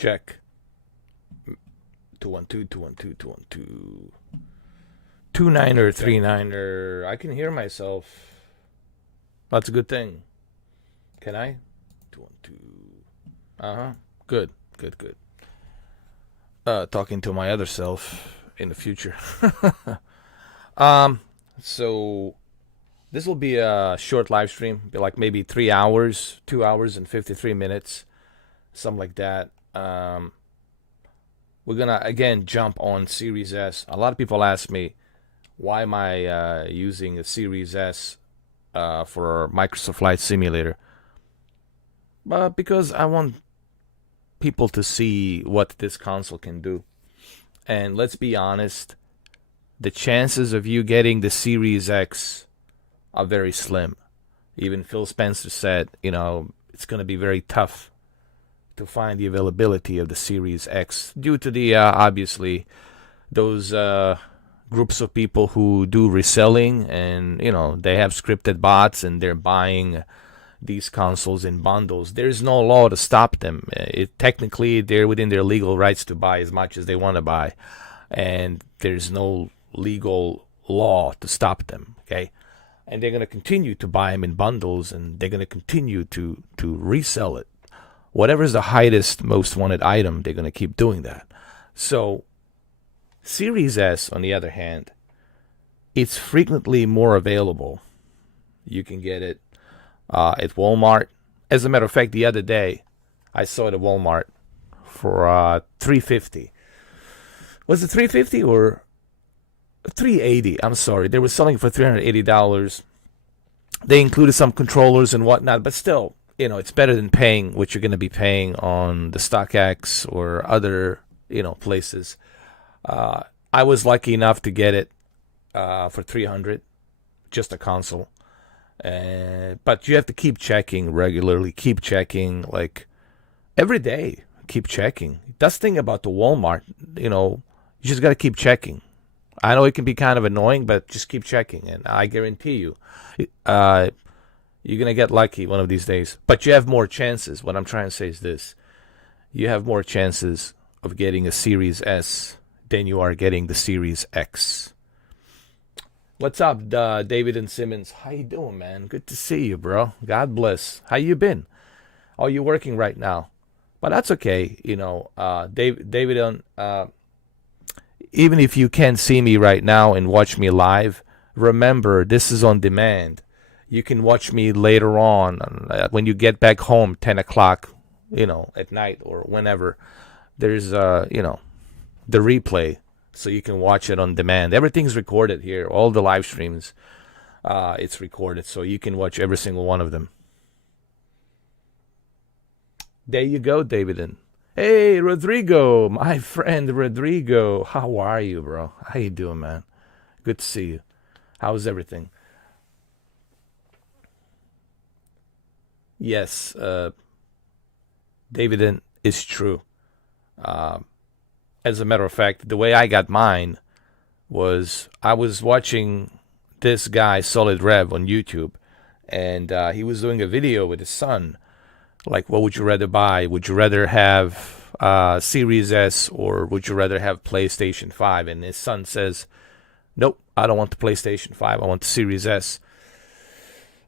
Check. 212, 212, 212. 2-9er, 3-9er. I can hear myself. That's a good thing. Can I? 212. Uh-huh. Good, good, good. Talking to my other self in the future. So this will be a short live stream, be like maybe 3 hours, 2 hours and 53 minutes, something like that. We're gonna again jump on Series S. A lot of people ask me, why am I using a Series S for Microsoft Flight Simulator? Because I want people to see what this console can do. And let's be honest, the chances of you getting the Series X are very slim. Even Phil Spencer said, it's going to be very tough to find the availability of the Series X due to the, obviously, those groups of people who do reselling and, they have scripted bots and they're buying these consoles in bundles. There's no law to stop them. Technically, they're within their legal rights to buy as much as they want to buy. And there's no legal law to stop them, okay? And they're going to continue to buy them in bundles, and they're going to continue to resell it. Whatever's the highest, most wanted item, they're going to keep doing that. So, Series S, on the other hand, it's frequently more available. You can get it at Walmart. As a matter of fact, the other day, I saw it at Walmart for $350. Was it $350 or $380? I'm sorry. They were selling for $380. They included some controllers and whatnot, but still, it's better than paying what you're going to be paying on the StockX or other, places. I was lucky enough to get it for $300, just a console. But you have to keep checking regularly. Keep checking, like, every day. Keep checking. That's the thing about the Walmart, you just got to keep checking. I know it can be kind of annoying, but just keep checking. And I guarantee you, you're going to get lucky one of these days. But you have more chances. What I'm trying to say is this. You have more chances of getting a Series S than you are getting the Series X. What's up, David and Simmons? How you doing, man? Good to see you, bro. God bless. How you been? Oh, you working right now? But that's okay. David, even if you can't see me right now and watch me live, remember, this is on demand. You can watch me later on when you get back home, 10 o'clock, at night or whenever. There's, the replay, so you can watch it on demand. Everything's recorded here. All the live streams, it's recorded, so you can watch every single one of them. There you go, David. Hey, Rodrigo, my friend Rodrigo. How are you, bro? How you doing, man? Good to see you. How's everything? Yes, David is true. As a matter of fact, the way I got mine was I was watching this guy, Solid Rev, on YouTube, and he was doing a video with his son. Like, what would you rather buy? Would you rather have Series S or would you rather have PlayStation 5? And his son says, nope, I don't want the PlayStation 5. I want the Series S.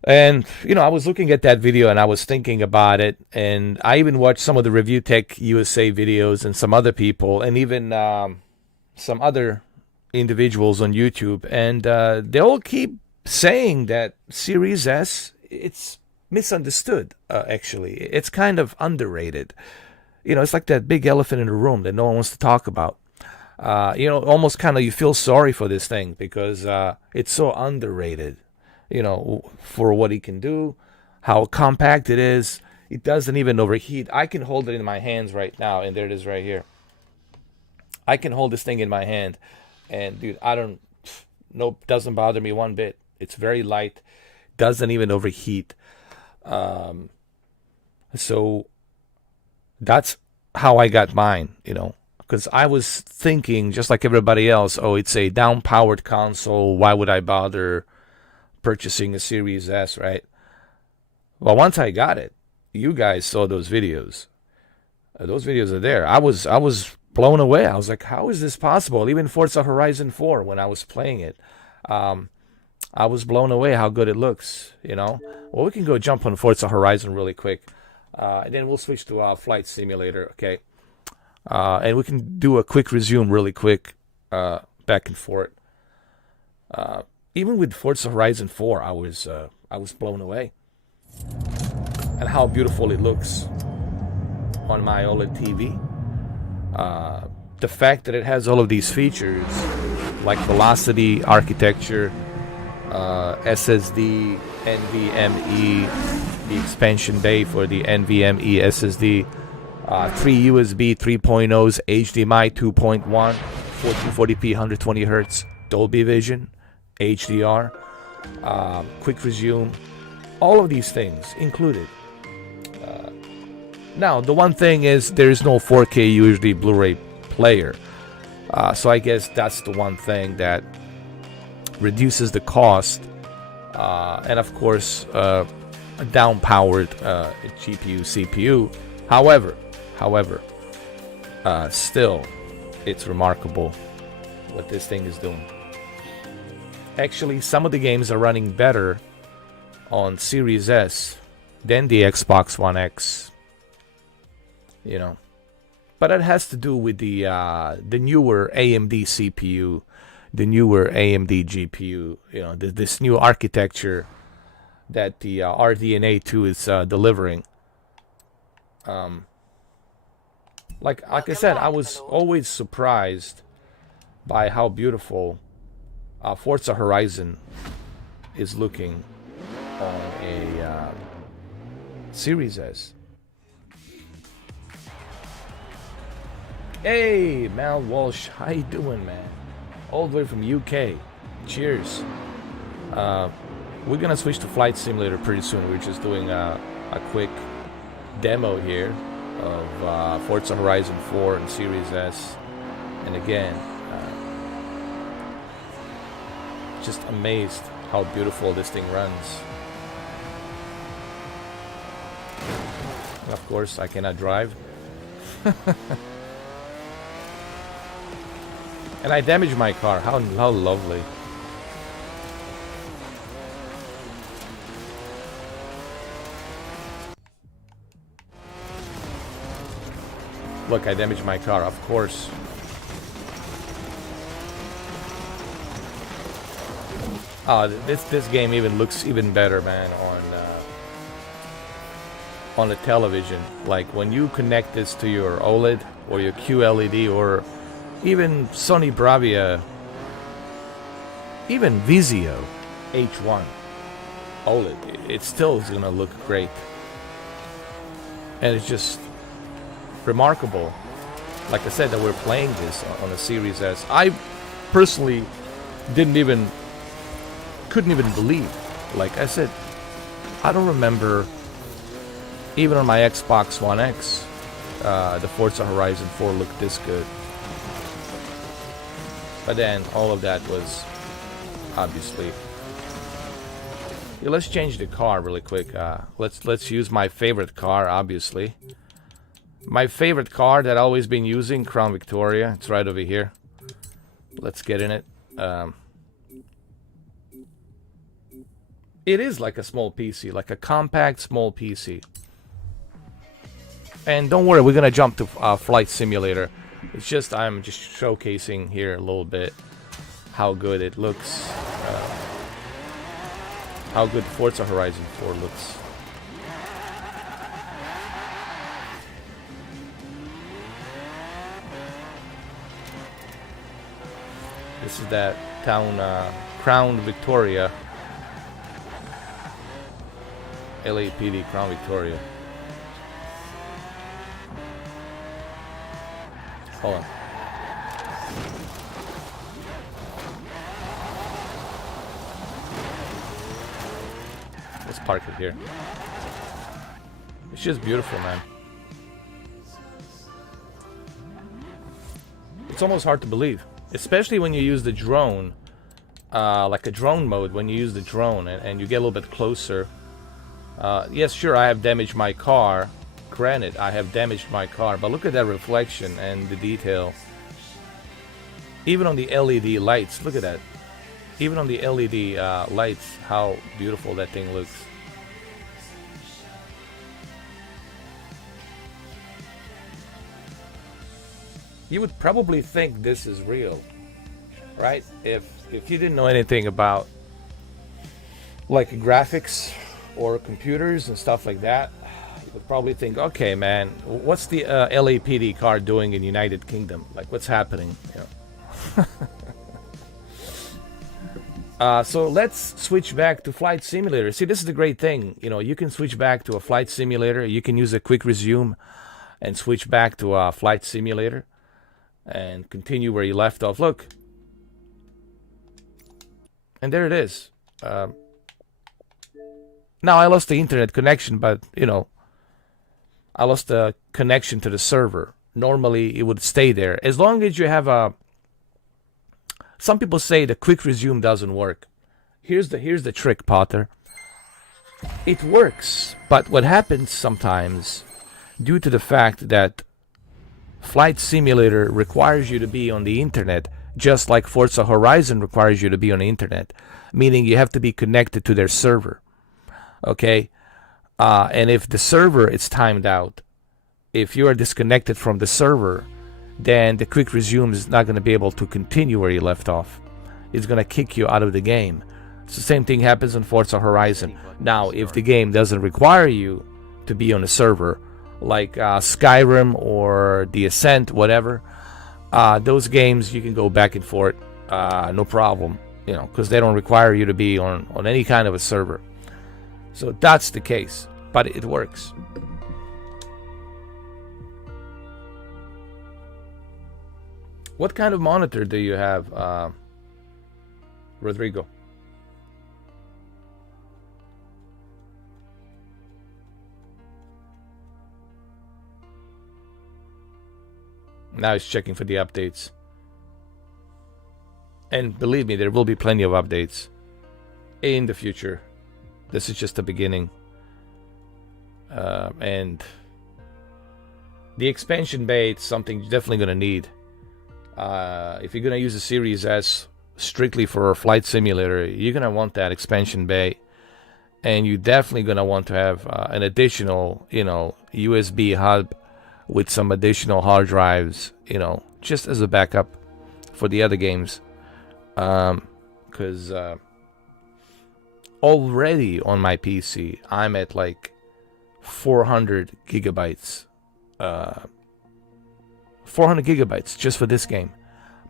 And, I was looking at that video and I was thinking about it. And I even watched some of the Review Tech USA videos and some other people and even some other individuals on YouTube. And they all keep saying that Series S, it's misunderstood, actually. It's kind of underrated. It's like that big elephant in the room that no one wants to talk about. Almost kind of you feel sorry for this thing because it's so underrated, for what it can do, how compact it is. It doesn't even overheat. I can hold it in my hands right now, and there it is right here. I can hold this thing in my hand, and dude, doesn't bother me one bit. It's very light, doesn't even overheat. So that's how I got mine, because I was thinking just like everybody else, oh, it's a down-powered console. Why would I bother purchasing a Series S, right? Well, once I got it, you guys saw those videos. Those videos are there. I was blown away. I was like, how is this possible? Even Forza Horizon 4, when I was playing it, um, I was blown away how good it looks. Well, we can go jump on Forza Horizon really quick, and then we'll switch to Flight Simulator. Okay, and we can do a quick resume really quick, back and forth. Even with Forza Horizon 4, I was blown away, and how beautiful it looks on my OLED TV. The fact that it has all of these features like velocity architecture, SSD, NVMe, the expansion bay for the NVMe SSD, 3 USB 3.0s, HDMI 2.1, 1440p 120 Hz, Dolby Vision, HDR, quick resume, all of these things included. Now, the one thing is there is no 4K UHD Blu-ray player. So I guess that's the one thing that reduces the cost. And of course, a down-powered GPU, CPU. However, still, it's remarkable what this thing is doing. Actually, some of the games are running better on Series S than the Xbox One X. But it has to do with the newer AMD CPU, the newer AMD GPU. This new architecture that the RDNA 2 is delivering. Like I said, I was always surprised by how beautiful Forza Horizon is looking on a Series S. Hey, Mal Walsh, how you doing, man? All the way from UK. Cheers. We're gonna switch to Flight Simulator pretty soon. We're just doing a quick demo here of Forza Horizon 4 and Series S. And again, just amazed how beautiful this thing runs. And of course, I cannot drive. And I damaged my car. How lovely. Look, I damaged my car, of course. This game even looks even better, man, on the television. Like when you connect this to your OLED or your QLED or even Sony Bravia, even Vizio H1 OLED, it still is gonna look great. And it's just remarkable, like I said, that we're playing this on a Series S. I personally couldn't even believe. Like I said, I don't remember even on my Xbox One X the Forza Horizon 4 looked this good. But then all of that was obviously. Yeah, let's change the car really quick. Let's use my favorite car, obviously. My favorite car that I've always been using, Crown Victoria. It's right over here. Let's get in it. It is like a small PC, like a compact small PC. And don't worry, we're gonna jump to Flight Simulator. It's just I'm just showcasing here a little bit how good it looks, how good Forza Horizon 4 looks. This is that town, Crown Victoria, LAPD Crown Victoria. Hold on. Let's park it here. It's just beautiful, man. It's almost hard to believe, especially when you use the drone, like a drone mode. When you use the drone and you get a little bit closer. Yes, sure, I have damaged my car, granted, I have damaged my car, but look at that reflection and the detail. Even on the LED lights, look at that. Even on the LED lights, how beautiful that thing looks. You would probably think this is real, right? If you didn't know anything about like graphics or computers and stuff like that, you would probably think, okay, man, what's the LAPD car doing in United Kingdom? Like, what's happening? You know? So let's switch back to Flight Simulator. See, this is the great thing. You know, you can switch back to a Flight Simulator. You can use a quick resume and switch back to a Flight Simulator and continue where you left off. Look. And there it is. Now, I lost the internet connection, but, you know, I lost the connection to the server. Normally, it would stay there. As long as you have a... Some people say the quick resume doesn't work. Here's the trick, Potter. It works, but what happens sometimes, due to the fact that Flight Simulator requires you to be on the internet, just like Forza Horizon requires you to be on the internet, meaning you have to be connected to their server. Okay? And if the server is timed out, if you are disconnected from the server, then the quick resume is not going to be able to continue where you left off. It's going to kick you out of the game. So the same thing happens on Forza Horizon. Now, if the game doesn't require you to be on a server, like Skyrim or The Ascent, whatever, those games you can go back and forth, no problem, you know, because they don't require you to be on any kind of a server. So that's the case, but it works. What kind of monitor do you have, Rodrigo? Now he's checking for the updates. And believe me, there will be plenty of updates in the future. This is just the beginning. And the expansion bay is something you're definitely going to need. If you're going to use a Series S strictly for a Flight Simulator, you're going to want that expansion bay. And you're definitely going to want to have an additional, you know, USB hub with some additional hard drives, you know, just as a backup for the other games. Because already on my PC, I'm at like 400 gigabytes. 400 gigabytes just for this game.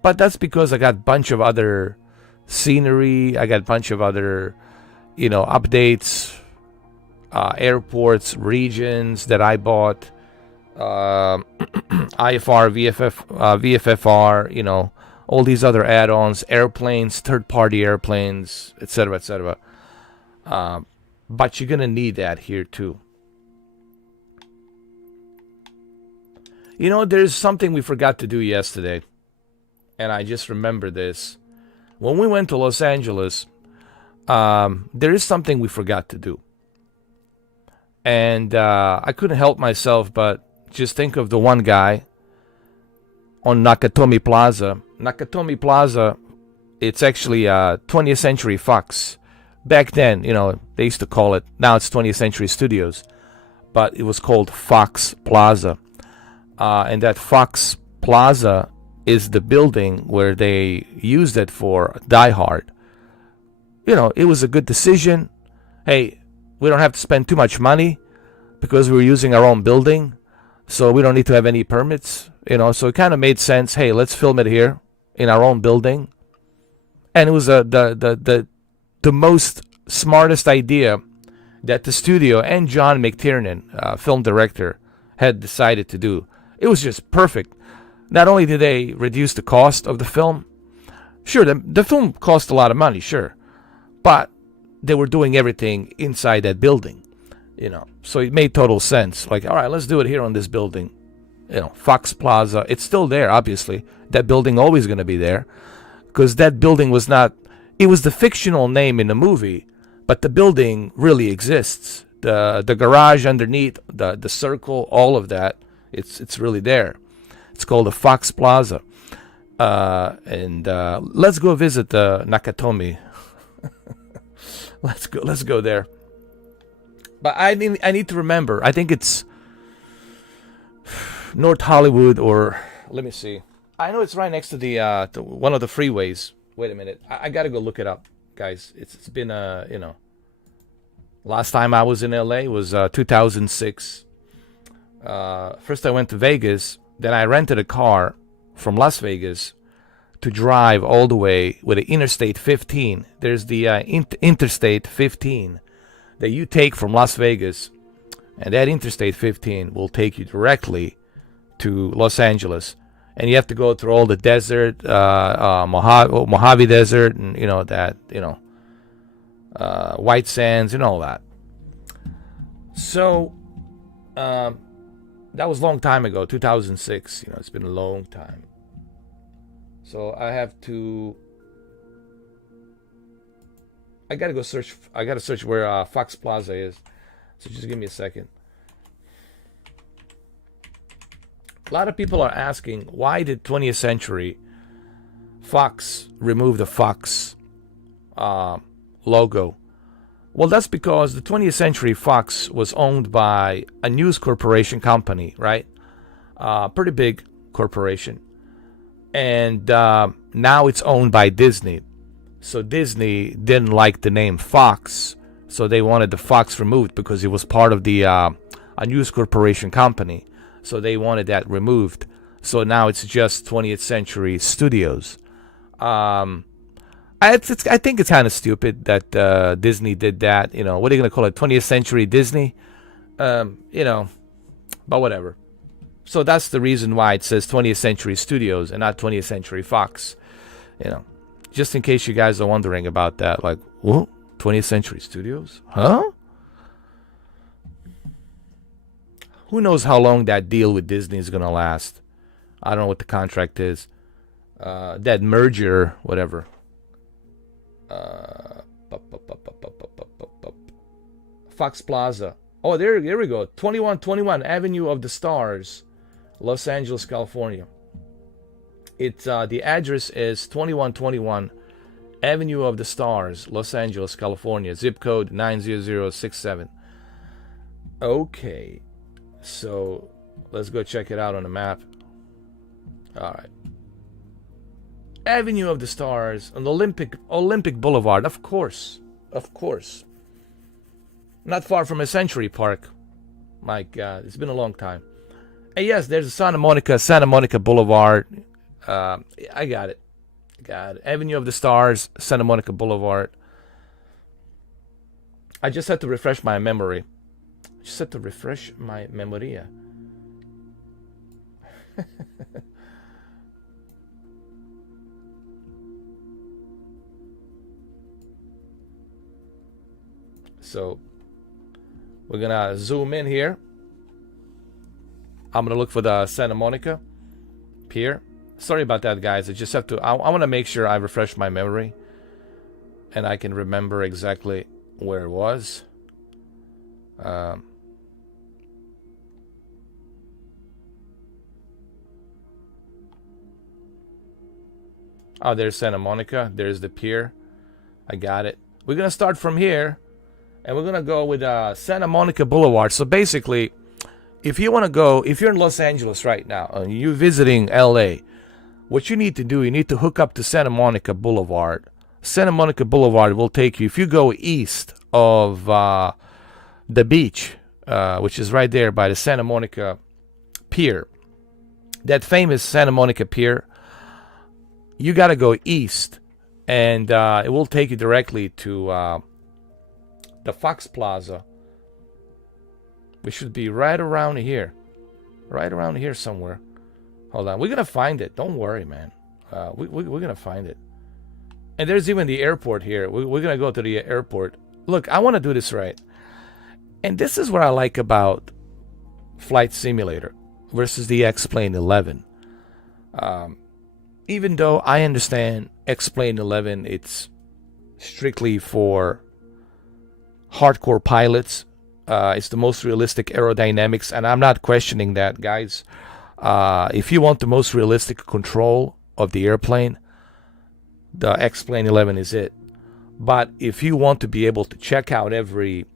But that's because I got a bunch of other scenery. I got a bunch of other, you know, updates, airports, regions that I bought. IFR, VFFR, you know, all these other add-ons, airplanes, third-party airplanes, etc., etc. But you're gonna need that here too. You know, there's something we forgot to do yesterday, and I just remember this. When we went to Los Angeles, there is something we forgot to do, and I couldn't help myself but just think of the one guy on Nakatomi Plaza. Nakatomi Plaza, it's actually 20th Century Fox. Back then, you know, they used to call it, now it's 20th Century Studios, but it was called Fox Plaza. And that Fox Plaza is the building where they used it for Die Hard. You know, it was a good decision. Hey, we don't have to spend too much money because we're using our own building. So we don't need to have any permits, you know. So it kind of made sense. Hey, let's film it here in our own building. And it was the most smartest idea that the studio and John McTiernan, film director, had decided to do. It was just perfect. Not only did they reduce the cost of the film, sure, the film cost a lot of money, sure, but they were doing everything inside that building. You know, so it made total sense. Like, all right, let's do it here on this building. You know, Fox Plaza. It's still there, obviously. That building always going to be there. Because that building was not... It was the fictional name in the movie, but the building really exists. the garage underneath, the circle, all of that. It's really there. It's called the Fox Plaza. And let's go visit the Nakatomi. Let's go there. But I need to remember. I think it's North Hollywood, or let me see. I know it's right next to the to one of the freeways. Wait a minute. I gotta go look it up, guys. It's been last time I was in LA was 2006. First I went to Vegas. Then I rented a car from Las Vegas to drive all the way with the Interstate 15. There's the Interstate 15 that you take from Las Vegas, and that Interstate 15 will take you directly to Los Angeles. And you have to go through all the desert, Mojave Desert, and White Sands and all that. So that was a long time ago, 2006. It's been a long time. So I gotta go search. I gotta search where Fox Plaza is. So just give me a second. A lot of people are asking, why did 20th Century Fox remove the Fox logo? Well, that's because the 20th Century Fox was owned by a news corporation company, right? Pretty big corporation. And now it's owned by Disney. So Disney didn't like the name Fox, so they wanted the Fox removed because it was part of the a news corporation company. So they wanted that removed. So now it's just 20th Century Studios. I think it's kind of stupid that Disney did that. What are you going to call it? 20th Century Disney? But whatever. So that's the reason why it says 20th Century Studios and not 20th Century Fox. Just in case you guys are wondering about that. Like, what? 20th Century Studios? Huh? Who knows how long that deal with Disney is going to last? I don't know what the contract is. That merger, whatever. Fox Plaza. Oh, there we go. 2121 Avenue of the Stars, Los Angeles, California. It's the address is 2121 Avenue of the Stars, Los Angeles, California. Zip code 90067. Okay, so let's go check it out on the map. All right. Avenue of the Stars on Olympic Boulevard, of course. Not far from a Century Park. My God, it's been a long time. And yes, there's a Santa Monica Boulevard. I got it. Avenue of the Stars, Santa Monica Boulevard. I just had to refresh my memory. So we're gonna zoom in here. I'm gonna look for the Santa Monica Pier. Sorry about that, guys. I just have to. I want to make sure I refresh my memory, and I can remember exactly where it was. Oh, there's Santa Monica. There's the pier. I got it. We're gonna start from here. And we're going to go with Santa Monica Boulevard. So basically, if you're in Los Angeles right now, and you're visiting LA, what you need to do, you need to hook up to Santa Monica Boulevard. Santa Monica Boulevard will take you, if you go east of the beach, which is right there by the Santa Monica Pier, that famous Santa Monica Pier, you got to go east. And it will take you directly to the Fox Plaza. We should be right around here somewhere. Hold on, we're gonna find it. Don't worry, man. We're gonna find it. And there's even the airport here. We're gonna go to the airport. Look, I want to do this right. And this is what I like about Flight Simulator versus the X-Plane 11. Even though I understand X-Plane 11, it's strictly for hardcore pilots. It's the most realistic aerodynamics, and I'm not questioning that, guys. If you want the most realistic control of the airplane, the X-Plane 11 is it. But if you want to be able to check out every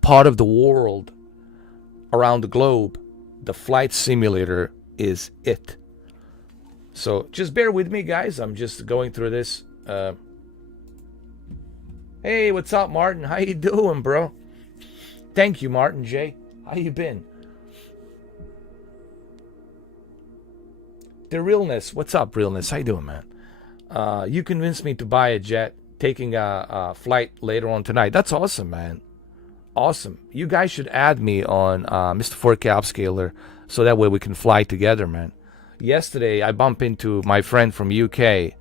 part of the world around the globe, the flight simulator is it. So just bear with me, guys. I'm just going through this. Hey, what's up, Martin? How you doing, bro? Thank you, Martin J. How you been? The Realness. What's up, Realness? How you doing, man? You convinced me to buy a jet, taking a flight later on tonight. That's awesome, man. Awesome. You guys should add me on Mr. 4K Upscaler so that way we can fly together, man. Yesterday, I bumped into my friend from UK,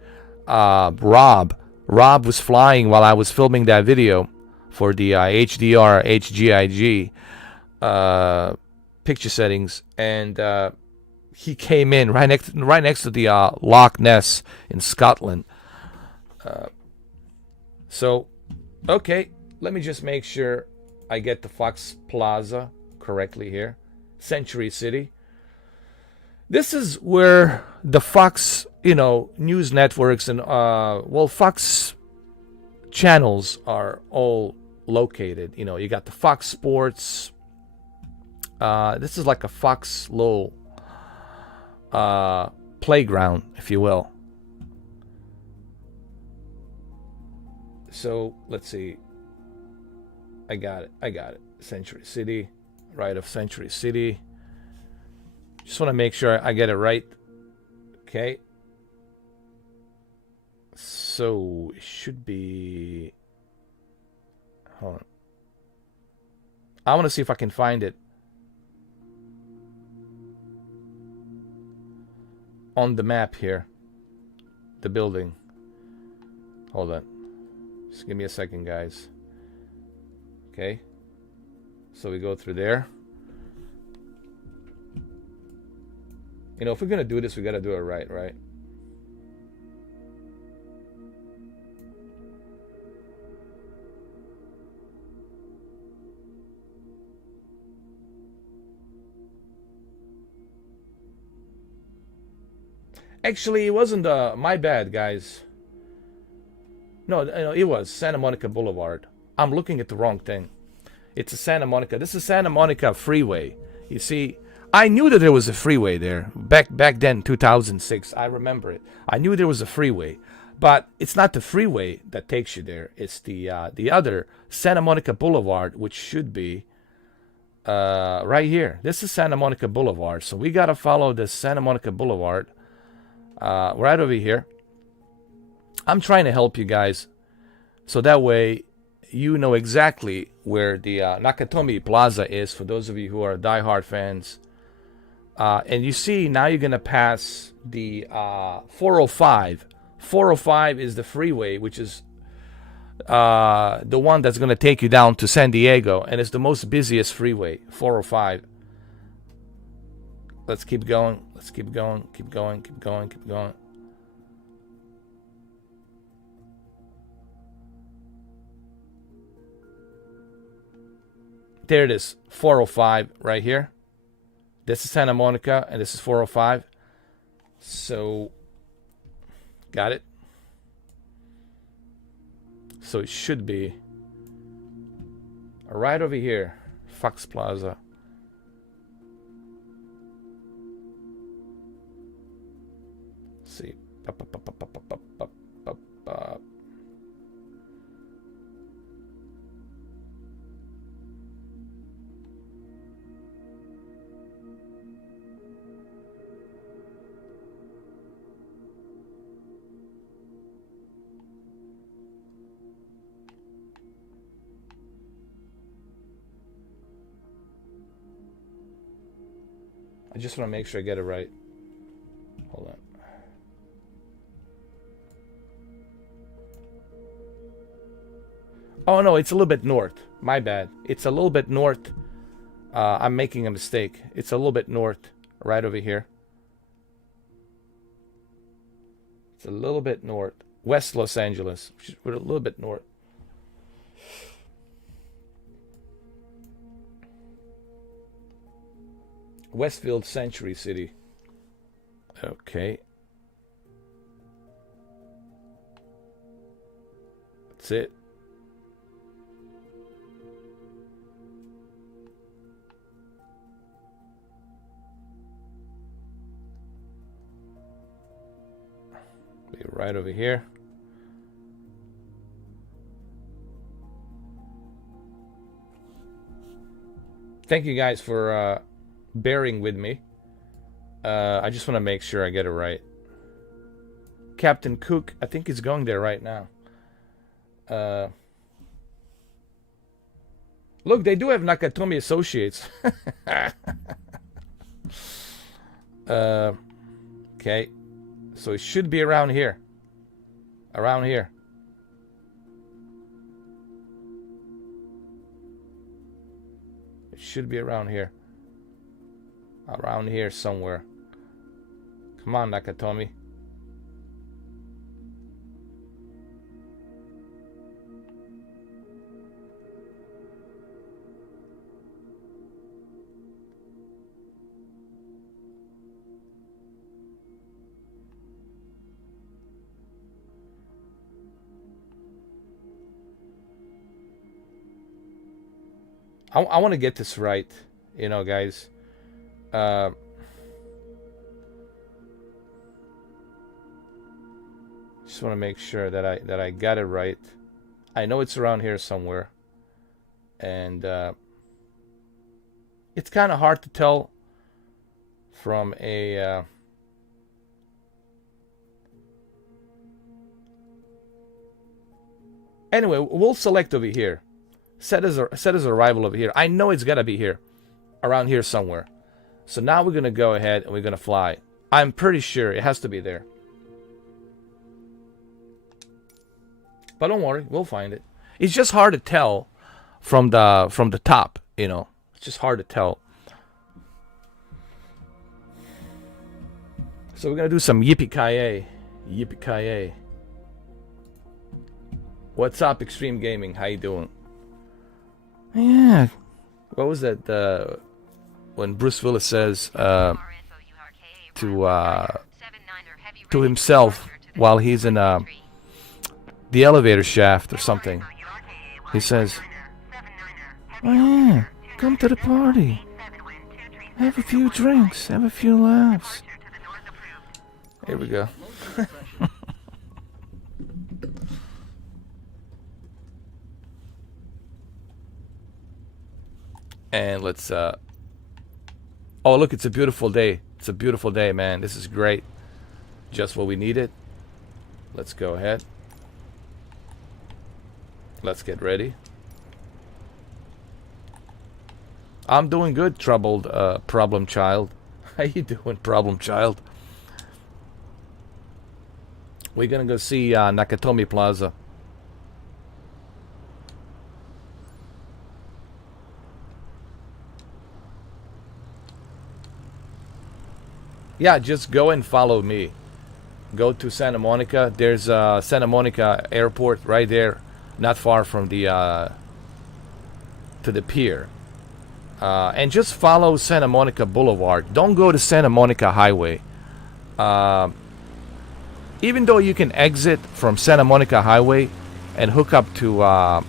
Rob. Rob was flying while I was filming that video for the HDR HGIG picture settings, and he came in right next to the Loch Ness in Scotland. So, okay, let me just make sure I get the Fox Plaza correctly here. Century City. This is where the Fox, news networks and, Fox channels are all located. You got the Fox Sports. This is like a Fox little playground, if you will. So, let's see. I got it. Century City. Right of Century City. Just want to make sure I get it right. Okay. So, it should be... Hold on. I want to see if I can find it on the map here. The building. Hold on. Just give me a second, guys. Okay. So we go through there. If we're going to do this, we got to do it right, right? Actually, it wasn't my bad, guys. No, it was Santa Monica Boulevard. I'm looking at the wrong thing. It's a Santa Monica. This is Santa Monica Freeway. You see, I knew that there was a freeway there back then, 2006. I remember it. I knew there was a freeway, but it's not the freeway that takes you there. It's the other Santa Monica Boulevard, which should be right here. This is Santa Monica Boulevard, so we gotta follow the Santa Monica Boulevard right over here. I'm trying to help you guys, so that way you know exactly where the Nakatomi Plaza is. For those of you who are diehard fans. And you see, now you're going to pass the 405. 405 is the freeway, which is the one that's going to take you down to San Diego. And it's the most busiest freeway, 405. Let's keep going. Let's keep going. Keep going. Keep going. Keep going. There it is. 405 right here. This is Santa Monica, and this is 405. So, got it? So it should be right over here, Fox Plaza. Let's see. I just want to make sure I get it right. Hold on. Oh, no, it's a little bit north. My bad. It's a little bit north. I'm making a mistake. It's a little bit north, right over here. It's a little bit north. West Los Angeles. We're a little bit north. Westfield Century City. Okay. That's it. Be right over here. Thank you guys for bearing with me. I just want to make sure I get it right. Captain Cook, I think he's going there right now. Look, they do have Nakatomi Associates. Okay. So it should be around here. Around here. It should be around here. Around here somewhere. Come on, Nakatomi. I want to get this right, you know, guys. Just want to make sure that I got it right. I know it's around here somewhere, and it's kind of hard to tell from a anyway. We'll select over here. Set as arrival over here. I know it's gotta be here, around here somewhere. So now we're gonna go ahead and we're gonna fly. I'm pretty sure it has to be there. But don't worry, we'll find it. It's just hard to tell from the top, you know. It's just hard to tell. So we're gonna do some yippee-ki-yay. Yippee-ki-yay. What's up, Extreme Gaming? How you doing? Yeah. What was that? When Bruce Willis says to himself while he's in the elevator shaft or something, he says, "Oh yeah, come to the party. Have a few drinks. Have a few laughs." Here we go. And let's oh, look, it's a beautiful day. It's a beautiful day, man. This is great. Just what we needed. Let's go ahead. Let's get ready. I'm doing good, troubled problem child. How you doing, problem child? We're gonna go see Nakatomi Plaza. Yeah, just go and follow me. Go to Santa Monica. There's Santa Monica Airport right there, not far from the to the pier. And just follow Santa Monica Boulevard. Don't go to Santa Monica Highway. Even though you can exit from Santa Monica Highway and hook up to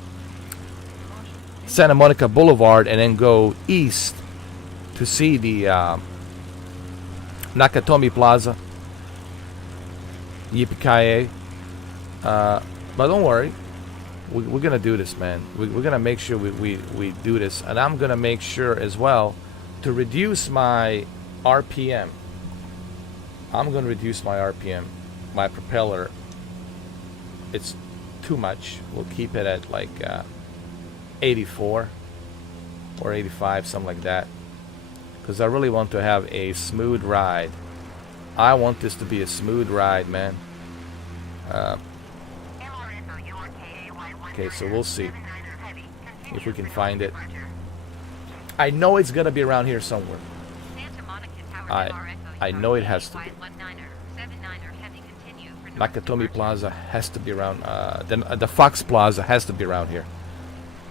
Santa Monica Boulevard and then go east to see the Nakatomi Plaza. Yippee-ki-yay. But don't worry. We're going to do this, man. We're going to make sure we do this. And I'm going to make sure as well to reduce my RPM. I'm going to reduce my RPM. My propeller. It's too much. We'll keep it at like 84 or 85, something like that. Because I really want to have a smooth ride. I want this to be a smooth ride, man. Okay, so we'll see if we can find it. I know it's gonna be around here somewhere. I know it has to be. Nakatomi Plaza has to be around. The Fox Plaza has to be around here.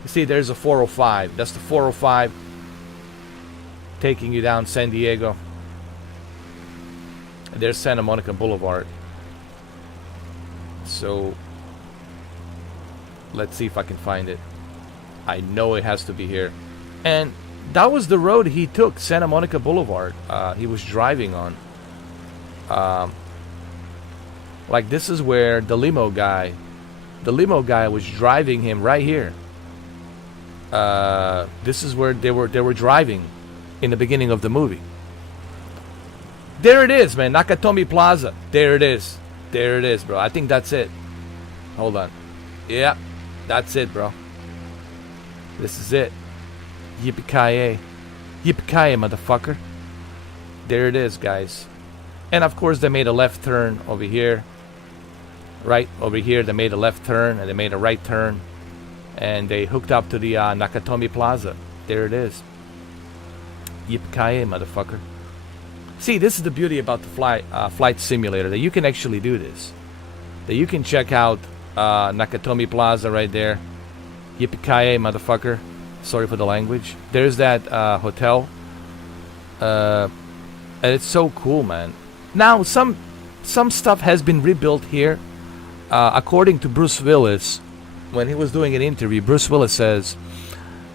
You see, there's a 405. That's the 405 taking you down San Diego. There's Santa Monica Boulevard. So let's see if I can find it. I know it has to be here. And that was the road he took, Santa Monica Boulevard. He was driving on. Like, this is where the limo guy was driving him right here. This is where they were driving in the beginning of the movie. There it is, man. Nakatomi Plaza. There it is. There it is, bro. I think that's it. Hold on. Yeah, that's it, bro. This is it. Yippee-ki-yay. Yippee-ki-yay, motherfucker. There it is, guys. And of course, they made a left turn over here. Right over here, they made a left turn, and they made a right turn. And they hooked up to the Nakatomi Plaza. There it is. Yippee-ki-yay, motherfucker. See, this is the beauty about the flight simulator, that you can actually do this. That you can check out Nakatomi Plaza right there. Yippee-ki-yay, motherfucker. Sorry for the language. There's that hotel. And it's so cool, man. Now, some stuff has been rebuilt here. According to Bruce Willis, when he was doing an interview, Bruce Willis says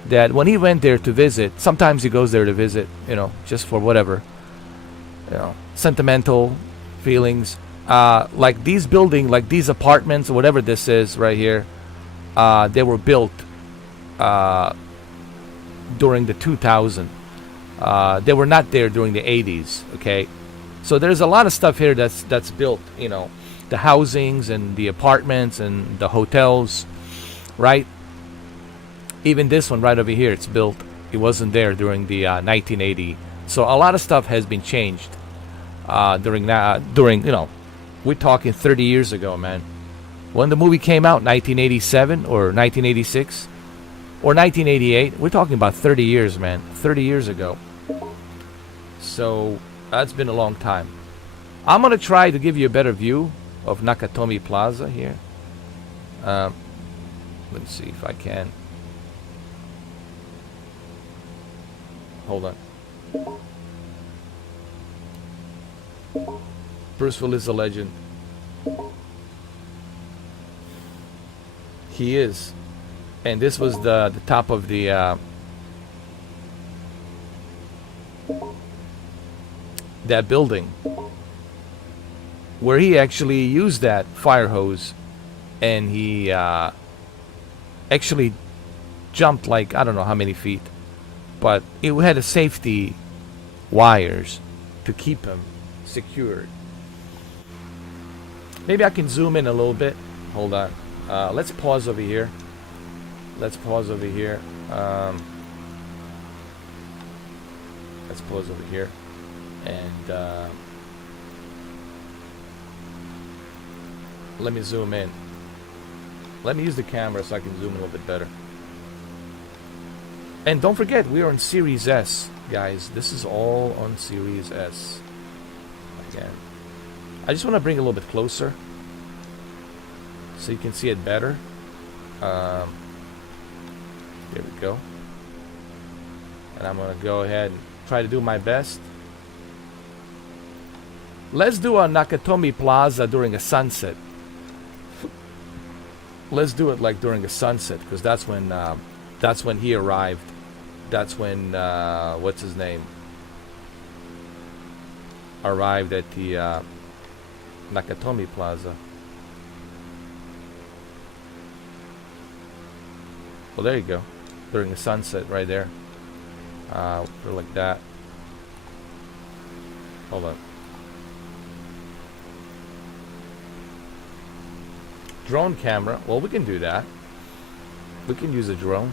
that when he went there to visit, sometimes he goes there to visit, you know, just for whatever, you know, sentimental feelings. Like these buildings, like these apartments or whatever this is right here, they were built during the 2000s. They were not there during the 80s, okay? So there's a lot of stuff here that's built, you know, the housings and the apartments and the hotels, right? Even this one right over here, it's built. It wasn't there during the 1980. So a lot of stuff has been changed during, you know, we're talking 30 years ago, man. When the movie came out, 1987 or 1986 or 1988, we're talking about 30 years, man. 30 years ago. So that's been a long time. I'm going to try to give you a better view of Nakatomi Plaza here. Let's see if I can. Hold on. Bruce Willis is a legend. He is. And this was the top of the that building where he actually used that fire hose, and he actually jumped like I don't know how many feet, but it had a safety wires to keep him secured. Maybe I can zoom in a little bit. Hold on. Let's pause over here. Let's pause over here. Let's pause over here. And let me zoom in. Let me use the camera so I can zoom in a little bit better. And don't forget, we are on Series S, guys. This is all on Series S. Again, I just want to bring it a little bit closer so you can see it better. There we go. And I'm going to go ahead and try to do my best. Let's do a Nakatomi Plaza during a sunset. Let's do it like during a sunset, because that's when he arrived. That's when what's his name arrived at the Nakatomi Plaza. Well, there you go. During the sunset, right there. Put it like that. Hold on. Drone camera. Well, we can do that. We can use a drone.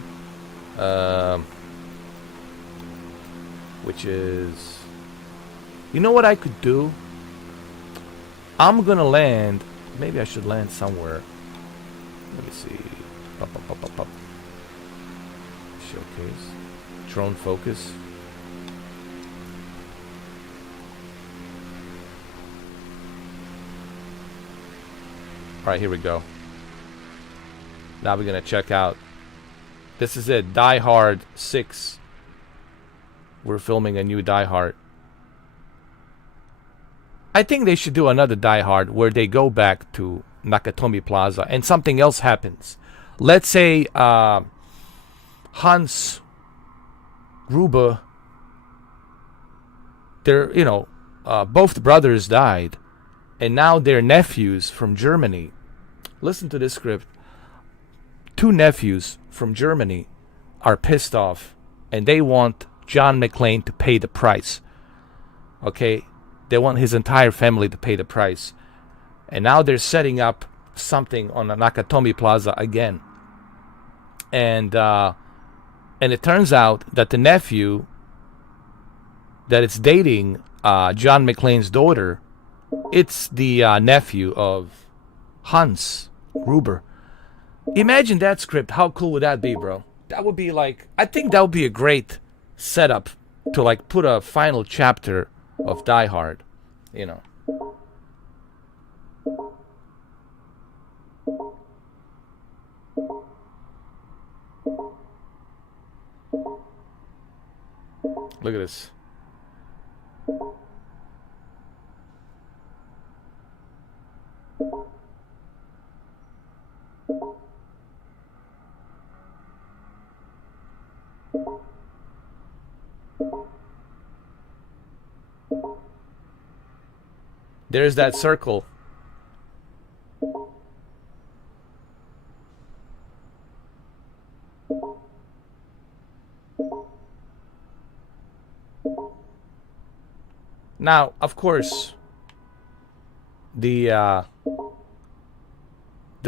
Which is... You know what I could do? I'm gonna land... Maybe I should land somewhere. Let me see. Up. Showcase. Drone focus. Alright, here we go. Now we're gonna check out. This is it. Die Hard 6. we're filming a new Die Hard. I think they should do another Die Hard where they go back to Nakatomi Plaza and something else happens. Let's say Hans Gruber, both brothers died, and now their nephews from Germany. Listen to this script. 2 nephews from Germany are pissed off, and they want John McClane to pay the price. Okay? They want his entire family to pay the price. And now they're setting up something on the Nakatomi Plaza again. And it turns out that the nephew that is dating John McClane's daughter, it's the nephew of Hans Gruber. Imagine that script. How cool would that be, bro? That would be like, I think that would be a great setup to like put a final chapter of Die Hard, you know. Look at this. There's that circle. Now, of course, the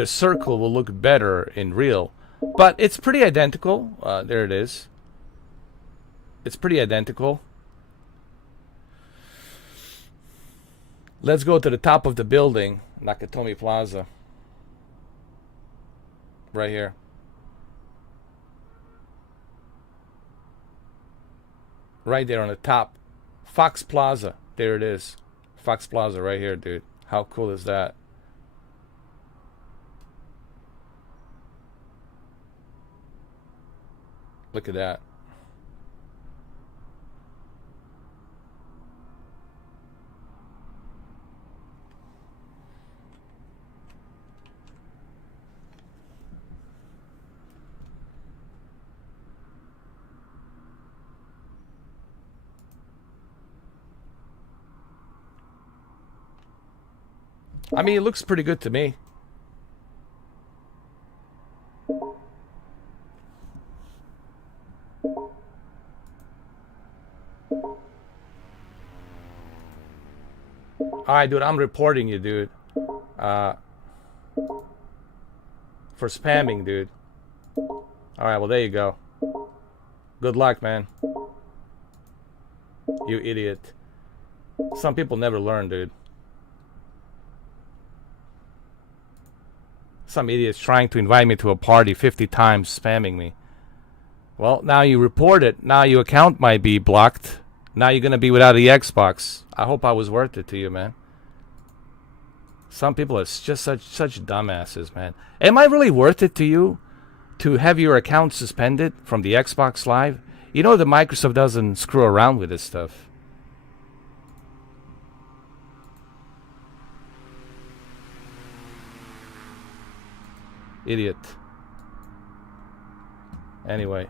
circle will look better in real, but it's pretty identical. There it is. It's pretty identical. Let's go to the top of the building, Nakatomi Plaza. Right here. Right there on the top. Fox Plaza. There it is. Fox Plaza right here, dude. How cool is that? Look at that. I mean, it looks pretty good to me. Alright, dude, I'm reporting you, dude. For spamming, dude. Alright, well, there you go. Good luck, man. You idiot. Some people never learn, dude. Some idiot's trying to invite me to a party 50 times, spamming me. Well, now you report it. Now your account might be blocked. Now you're gonna be without the Xbox. I hope I was worth it to you, man. Some people are just such dumbasses, man. Am I really worth it to you to have your account suspended from the Xbox Live? You know that Microsoft doesn't screw around with this stuff. Idiot. Anyway.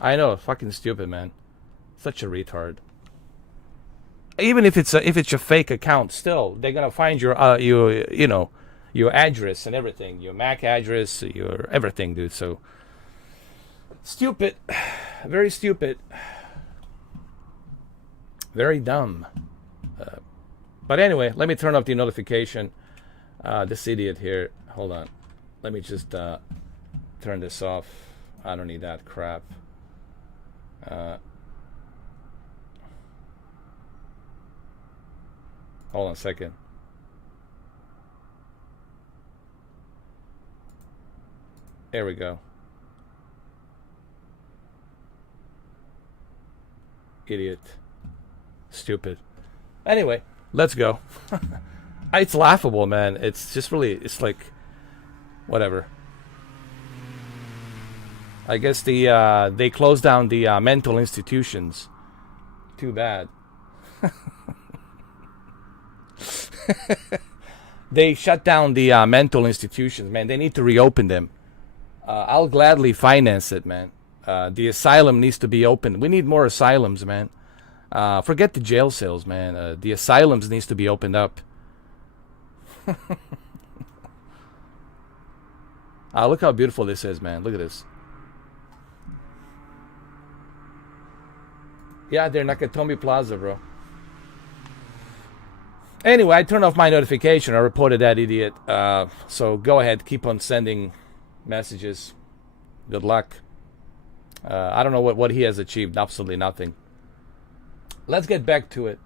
I know, fucking stupid, man. Such a retard. Even if it's your fake account, still they're gonna find your your address and everything, your MAC address, your everything, dude. So stupid, very stupid, very dumb. But anyway, let me turn off the notification. This idiot here. Hold on. Let me just turn this off. I don't need that crap. Hold on a second. There we go. Idiot. Stupid. Anyway, let's go. It's laughable, man. It's just really, it's like, whatever. I guess they closed down the mental institutions. Too bad. They shut down the mental institutions, man. They need to reopen them. I'll gladly finance it, man. The asylum needs to be opened. We need more asylums, man. Forget the jail cells, man. The asylums needs to be opened up. Look how beautiful this is, man. Look at this. Yeah, they're Nakatomi Plaza, bro. Anyway, I turned off my notification. I reported that idiot. So go ahead, keep on sending messages. Good luck. I don't know what he has achieved. Absolutely nothing. Let's get back to it.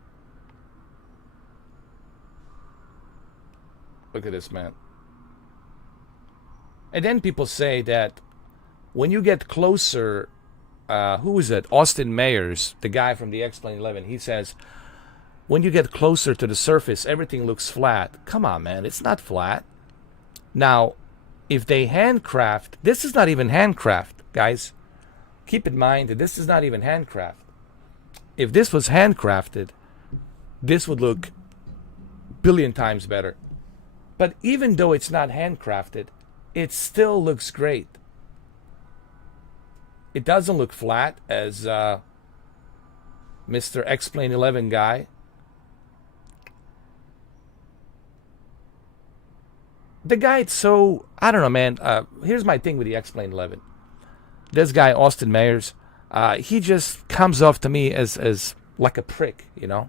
Look at this, man. And then people say that when you get closer, who is it? Austin Mayers, the guy from the X-Plane 11, he says, when you get closer to the surface, everything looks flat. Come on, man. It's not flat. Now, if they handcraft, this is not even handcraft, guys. Keep in mind that this is not even handcraft. If this was handcrafted, this would look billion times better. But even though it's not handcrafted, it still looks great. It doesn't look flat as Mr. X-Plane 11 guy. The guy, it's so, I don't know, man. Here's my thing with the X-Plane 11. This guy, Austin Mayers, he just comes off to me as like a prick, you know?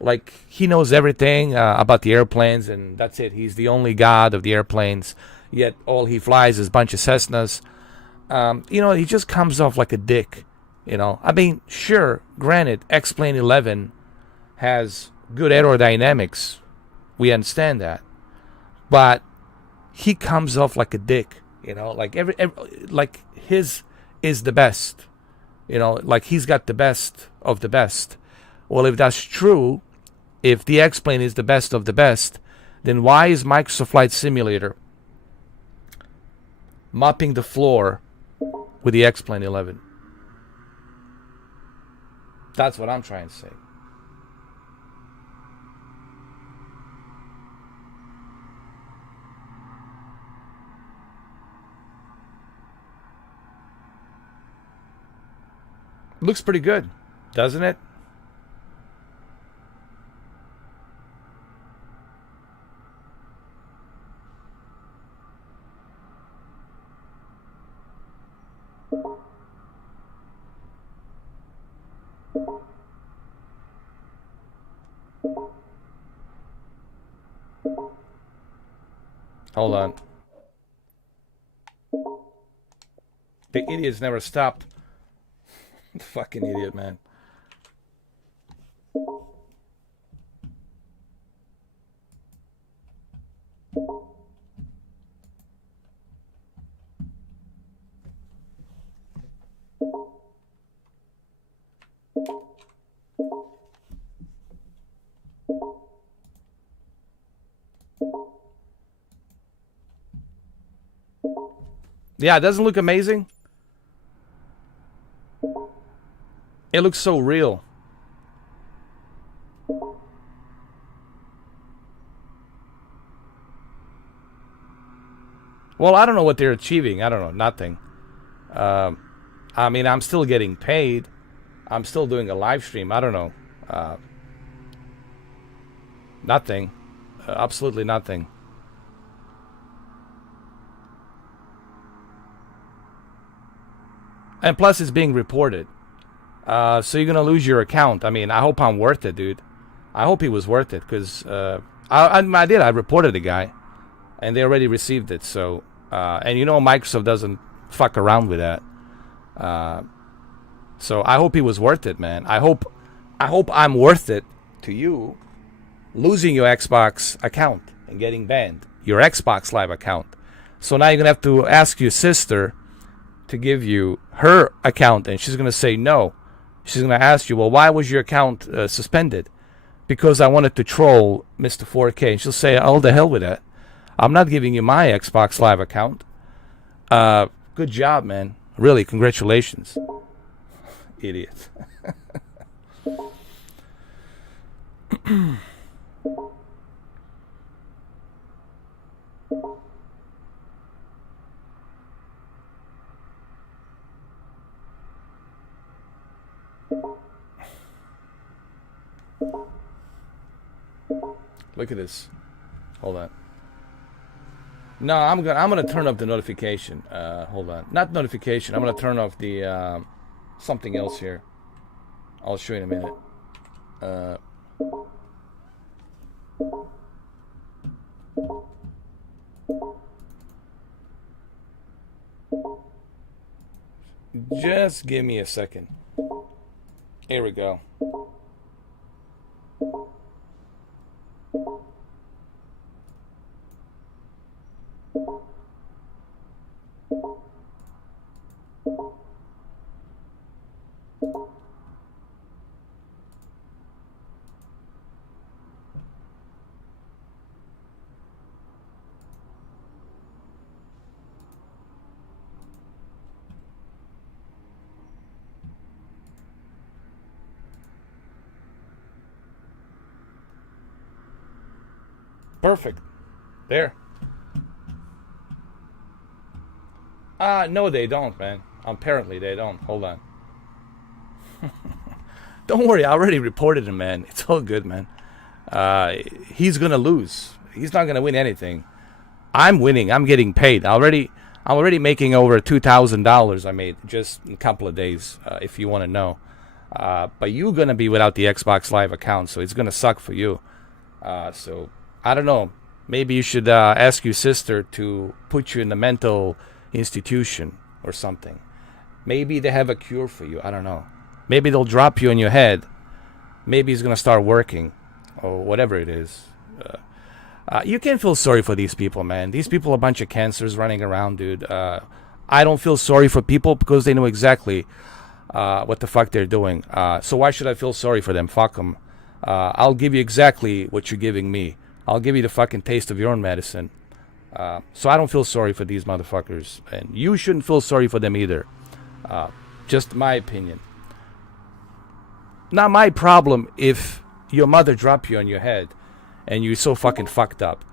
Like, he knows everything about the airplanes, and that's it. He's the only god of the airplanes, yet all he flies is a bunch of Cessnas. You know, he just comes off like a dick, you know? I mean, sure, granted, X-Plane 11 has good aerodynamics. We understand that. But he comes off like a dick, you know? Like, like his is the best. You know, like he's got the best of the best. Well, if that's true, if the X-Plane is the best of the best, then why is Microsoft Flight Simulator mopping the floor with the X-Plane 11? That's what I'm trying to say. Looks pretty good, doesn't it? Hold on. The idiots never stopped. Fucking idiot, man. Yeah, it doesn't look amazing. It looks so real. Well, I don't know what they're achieving. I don't know. Nothing. I mean, I'm still getting paid. I'm still doing a live stream. I don't know. Nothing. Absolutely nothing. And plus, it's being reported. So you're going to lose your account. I mean, I hope I'm worth it, dude. I hope he was worth it, because I did. I reported the guy, and they already received it. So, and you know Microsoft doesn't fuck around with that. So I hope he was worth it, man. I hope I'm worth it to you losing your Xbox account and getting banned. Your Xbox Live account. So now you're going to have to ask your sister to give you her account, and she's going to say no. She's going to ask you, well, why was your account suspended? Because I wanted to troll Mr. 4K. And she'll say, oh, the hell with that. I'm not giving you my Xbox Live account. Good job, man. Really, congratulations. Idiot. Look at this. Hold on. No, I'm gonna turn up the notification. Hold on. Not notification. I'm gonna turn off the something else here. I'll show you in a minute. Just give me a second. Here we go. Perfect. There. No, they don't, man. Apparently, they don't. Hold on. Don't worry, I already reported him, man. It's all good, man. He's gonna lose. He's not gonna win anything. I'm winning. I'm getting paid. I'm already making over $2,000. I made just in a couple of days. If you want to know. But you're gonna be without the Xbox Live account, so it's gonna suck for you. So I don't know. Maybe you should ask your sister to put you in a mental institution or something. Maybe they have a cure for you. I don't know. Maybe they'll drop you on your head. Maybe it's going to start working or whatever it is. You can't feel sorry for these people, man. These people are a bunch of cancers running around, dude. I don't feel sorry for people because they know exactly what the fuck they're doing. So why should I feel sorry for them? Fuck them. I'll give you exactly what you're giving me. I'll give you the fucking taste of your own medicine. So I don't feel sorry for these motherfuckers. And you shouldn't feel sorry for them either. Just my opinion. Not my problem if your mother dropped you on your head and you're so fucking fucked up.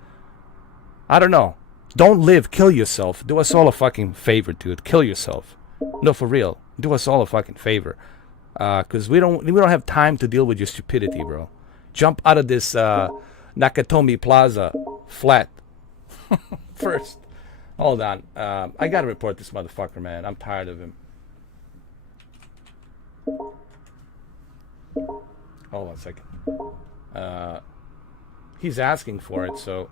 I don't know. Don't live. Kill yourself. Do us all a fucking favor, dude. Kill yourself. No, for real. Do us all a fucking favor. Because we don't have time to deal with your stupidity, bro. Jump out of this Nakatomi Plaza flat first. Hold on. I gotta report this motherfucker, man. I'm tired of him. Hold on a second. He's asking for it, so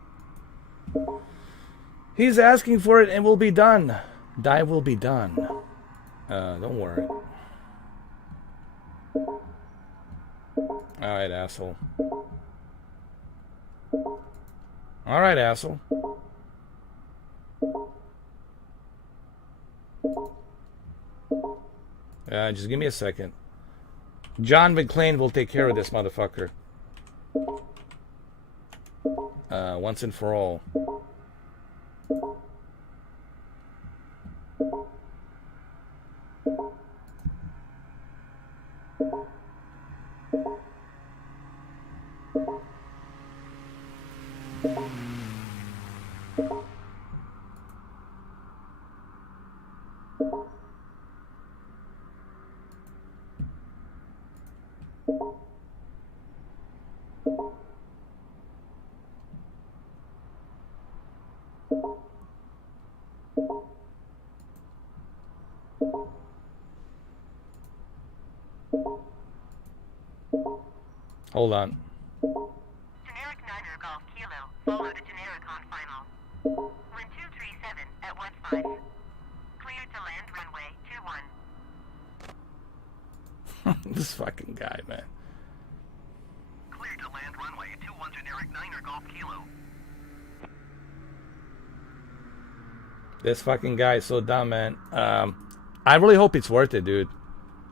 he's asking for it, and we'll be done. Die will be done. Don't worry. All right, asshole. All right, asshole. Just give me a second. John McClane will take care of this motherfucker. Once and for all. Hold on. Generic Niner Golf Kilo, follow the generic on final. 1237 at 15. Cleared to land runway 21. This fucking guy, man. Cleared to land runway 21 generic Niner Golf Kilo. This fucking guy is so dumb, man. I really hope it's worth it, dude.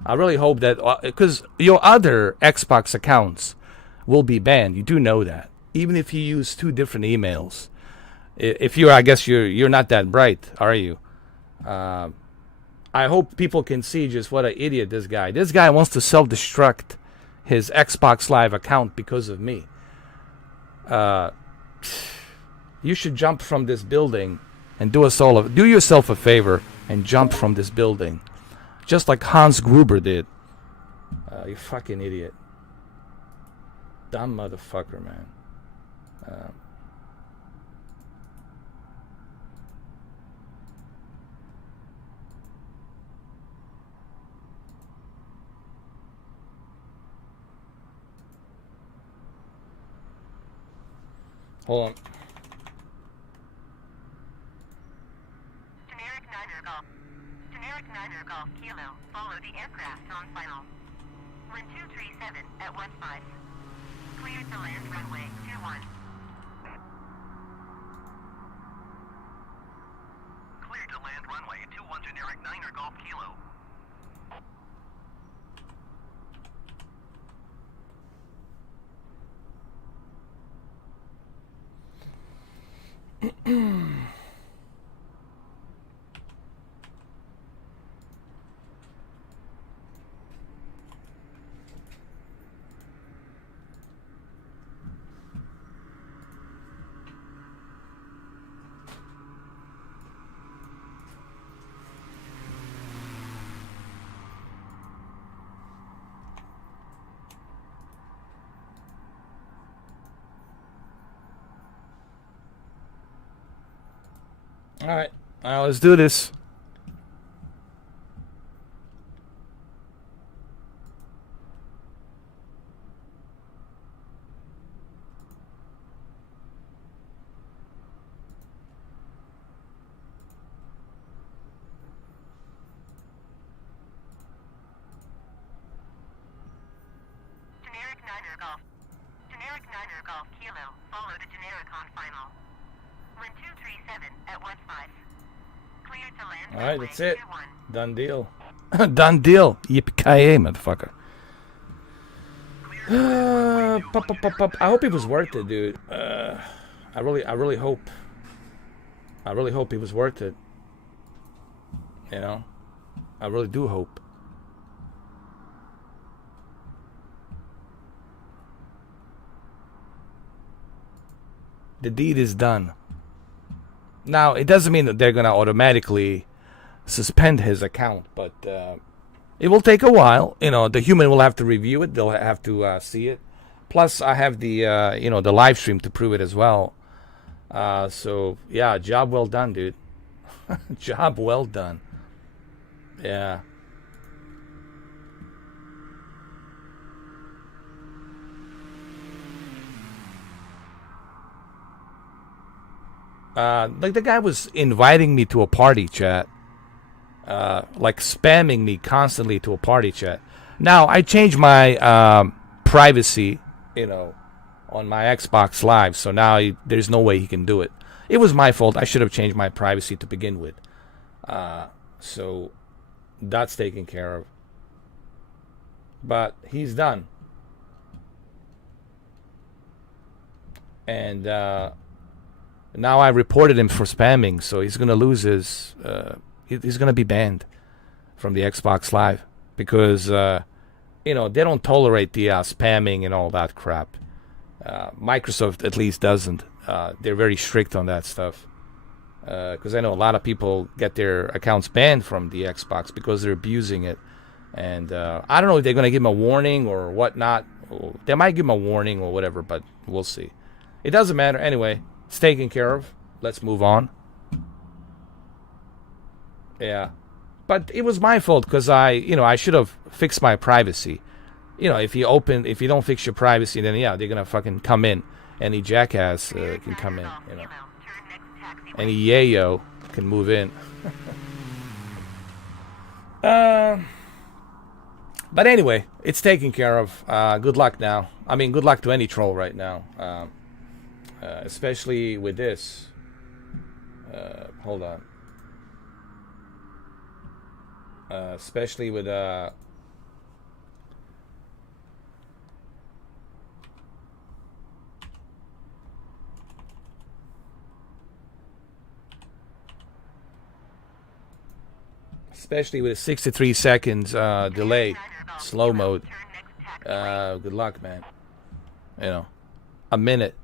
I really hope that, because your other Xbox accounts will be banned. You do know that, even if you use 2 different emails. If you, I guess you're not that bright, are you? I hope people can see just what an idiot this guy. This guy wants to self-destruct his Xbox Live account because of me. You should jump from this building and do yourself a favor and jump from this building. Just like Hans Gruber did. You fucking idiot. Dumb motherfucker, man. Hold on. Generic Niner Golf Kilo, follow the aircraft on final. Wind 237 at 15. Cleared to land runway 21. Cleared to land runway 21 Generic Niner Golf Kilo. Alright, let's do this. Generic Niner Golf Kilo, follow the generic on final. Wind 237 at 15. Cleared to land. Alright, that's it. Done deal. Done deal. Yippee-ki-yay, motherfucker. I hope it was worth it, dude. I really hope. I really hope it was worth it. You know? I really do hope. The deed is done. Now, it doesn't mean that they're going to automatically suspend his account, but it will take a while. You know, the human will have to review it. They'll have to see it. Plus, I have the, the live stream to prove it as well. So, yeah, job well done, dude. Job well done. Yeah. Like the guy was inviting me to a party chat, like spamming me constantly to a party chat. Now I changed my privacy, on my Xbox Live, so now there's no way he can do it. It was my fault. I should have changed my privacy to begin with. So that's taken care of. But he's done. And now I reported him for spamming, so he's going to lose his... he's going to be banned from the Xbox Live because, they don't tolerate the spamming and all that crap. Microsoft at least doesn't. They're very strict on that stuff. Because I know a lot of people get their accounts banned from the Xbox because they're abusing it. And I don't know if they're going to give him a warning or whatnot. They might give him a warning or whatever, but we'll see. It doesn't matter. Anyway, it's taken care of. Let's move on. Yeah. But it was my fault because I should have fixed my privacy. If you don't fix your privacy, then yeah, they're going to fucking come in. Any jackass can come in, Any yayo can move in. But anyway, it's taken care of. Good luck now. I mean, good luck to any troll right now. Especially with this. Hold on. Especially with especially with a 63 seconds delay, slow mode. Good luck, man. You know, a minute.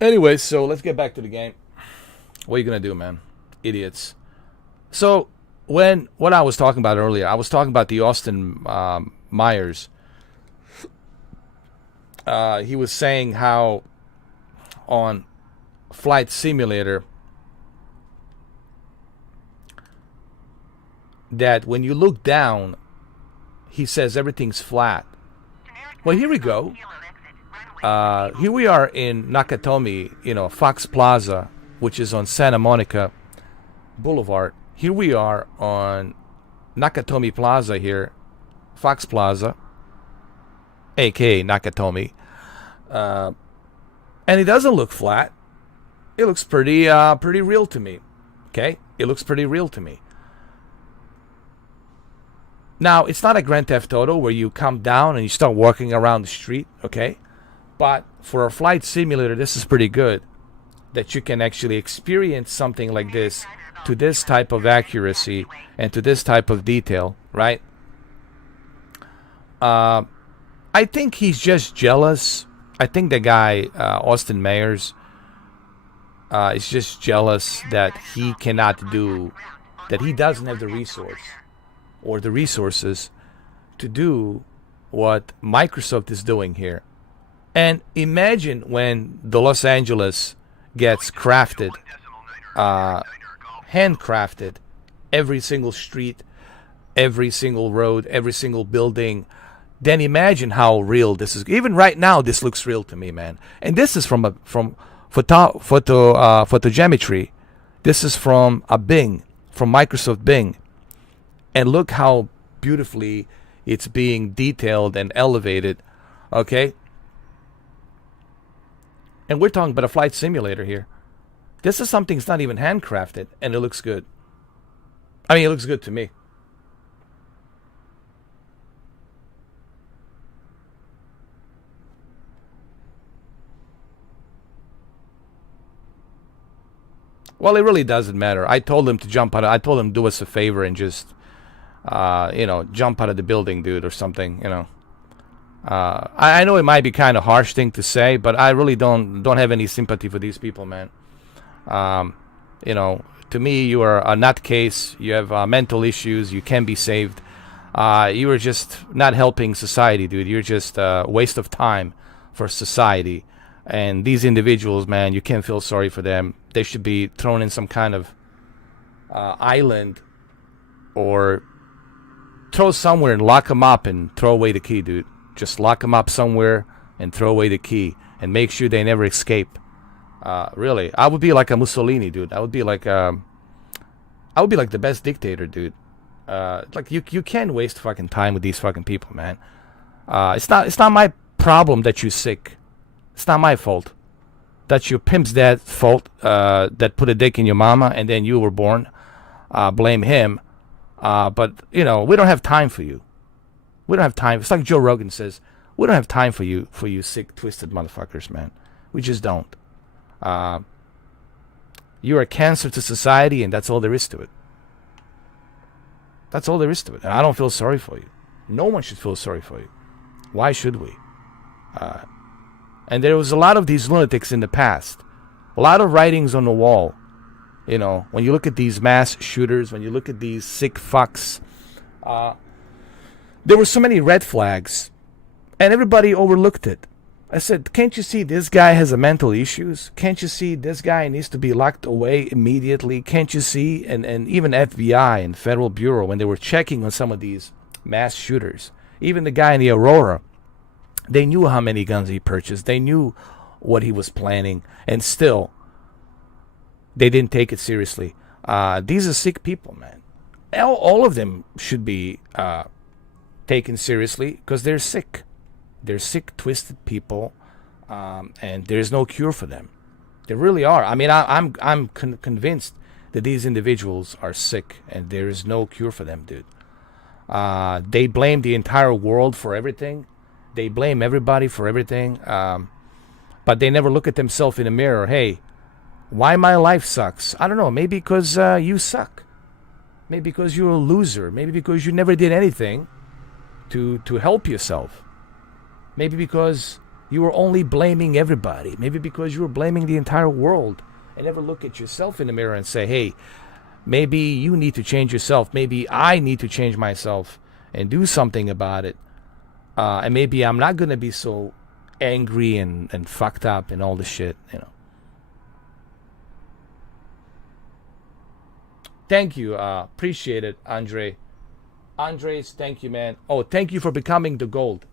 Anyway, so let's get back to the game. What are you gonna do, man? Idiots. So what I was talking about earlier, I was talking about the Austin Myers. He was saying how on Flight Simulator that when you look down, he says everything's flat. Well, here we go. Here we are in Nakatomi, Fox Plaza, which is on Santa Monica Boulevard. Here we are on Nakatomi Plaza here, Fox Plaza, aka Nakatomi. And it doesn't look flat. It looks pretty real to me. Okay? It looks pretty real to me. Now, it's not a Grand Theft Auto where you come down and you start walking around the street, okay? But for a flight simulator, this is pretty good. That you can actually experience something like this to this type of accuracy and to this type of detail, right? I think he's just jealous. I think the guy, Austin Myers, is just jealous that he cannot do, that he doesn't have the resource or the resources to do what Microsoft is doing here. And imagine when the Los Angeles gets crafted, handcrafted, every single street, every single road, every single building. Then imagine how real this is. Even right now, this looks real to me, man. And this is from photogrammetry. This is from a Bing, from Microsoft Bing. And look how beautifully it's being detailed and elevated. Okay? And we're talking about a flight simulator here. This is something that's not even handcrafted, and it looks good. I mean, it looks good to me. Well, it really doesn't matter. I told him to jump out. I told him do us a favor and just, jump out of the building, dude, or something. I know it might be kind of harsh thing to say, but I really don't have any sympathy for these people, man. To me, you are a nutcase. You have mental issues. You can be saved. You are just not helping society, dude. You're just a waste of time for society. And these individuals, man, you can't feel sorry for them. They should be thrown in some kind of island or throw somewhere and lock them up and throw away the key, dude. Just lock them up somewhere and throw away the key and make sure they never escape. Really, I would be like a Mussolini, dude. I would be like the best dictator, dude. Like you can't waste fucking time with these fucking people, man. It's not my problem that you're sick. It's not my fault. That's your pimp's dad's fault that put a dick in your mama and then you were born. Blame him. But we don't have time for you. We don't have time. It's like Joe Rogan says, we don't have time for you sick, twisted motherfuckers, man. We just don't. You're a cancer to society, and that's all there is to it. That's all there is to it. And I don't feel sorry for you. No one should feel sorry for you. Why should we? And there was a lot of these lunatics in the past. A lot of writings on the wall. When you look at these mass shooters, when you look at these sick fucks, there were so many red flags, and everybody overlooked it. I said, can't you see this guy has a mental issues? Can't you see this guy needs to be locked away immediately? Can't you see? And even FBI and Federal Bureau, when they were checking on some of these mass shooters, even the guy in the Aurora, they knew how many guns he purchased. They knew what he was planning, and still, they didn't take it seriously. These are sick people, man. All of them should be taken seriously because they're sick. They're sick, twisted people, and there's no cure for them. They really are. I mean, I'm convinced that these individuals are sick, and there is no cure for them, dude. They blame the entire world for everything. They blame everybody for everything, but they never look at themselves in the mirror. Hey, Why my life sucks? I don't know. Maybe because you suck. Maybe because you're a loser. Maybe because you never did anything to help yourself. Maybe because you were only blaming everybody. Maybe because you were blaming the entire world and never look at yourself in the mirror and say, hey, maybe you need to change yourself. Maybe I need to change myself and do something about it. And maybe I'm not going to be so angry and fucked up and all this shit, you know. Thank you. Appreciate it, Andre. Andres, thank you, man. Oh, thank you for becoming the gold.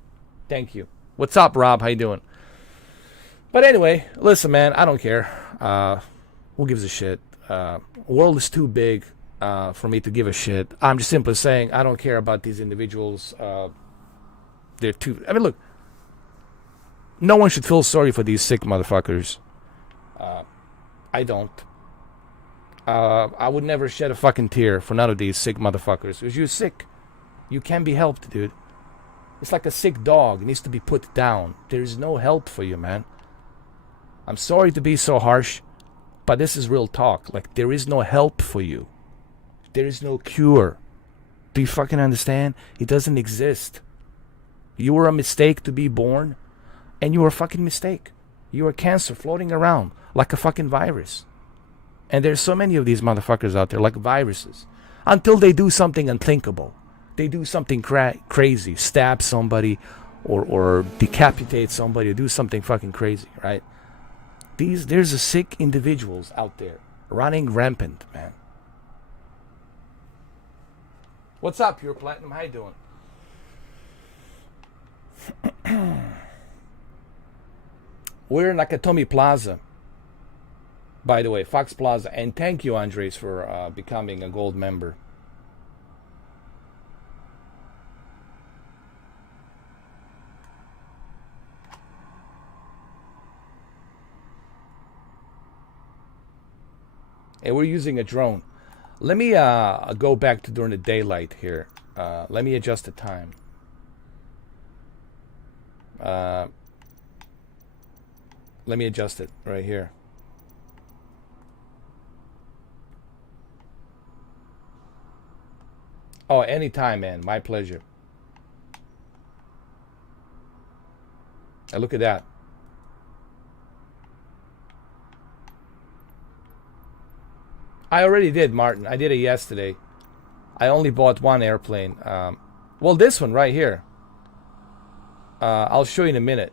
Thank you. What's up, Rob? How you doing? But anyway, listen, man, I don't care. Who gives a shit? World is too big for me to give a shit. I'm just simply saying I don't care about these individuals. They're too... I mean, look. No one should feel sorry for these sick motherfuckers. I don't. I would never shed a fucking tear for none of these sick motherfuckers. Because you're sick. You can be helped, dude. It's like a sick dog. It needs to be put down. There's no help for you, man. I'm sorry to be so harsh, but this is real talk. Like, there is no help for you. There is no cure. Do you fucking understand? It doesn't exist. You were a mistake to be born, and you were a fucking mistake. You were cancer floating around like a fucking virus. And there's so many of these motherfuckers out there like viruses. Until they do something unthinkable. They do something crazy. Stab somebody or decapitate somebody or do something fucking crazy, right? There's a sick individuals out there running rampant, man. What's up, Pure Platinum? How you doing? We're in Nakatomi Plaza. By the way, Fox Plaza. And thank you, Andres, for becoming a gold member. And we're using a drone. Let me go back to during the daylight here. Let me adjust the time. Let me adjust it right here. Oh, anytime, man. My pleasure. And look at that. I already did, Martin. I did it yesterday. I only bought one airplane. Well, this one right here. I'll show you in a minute.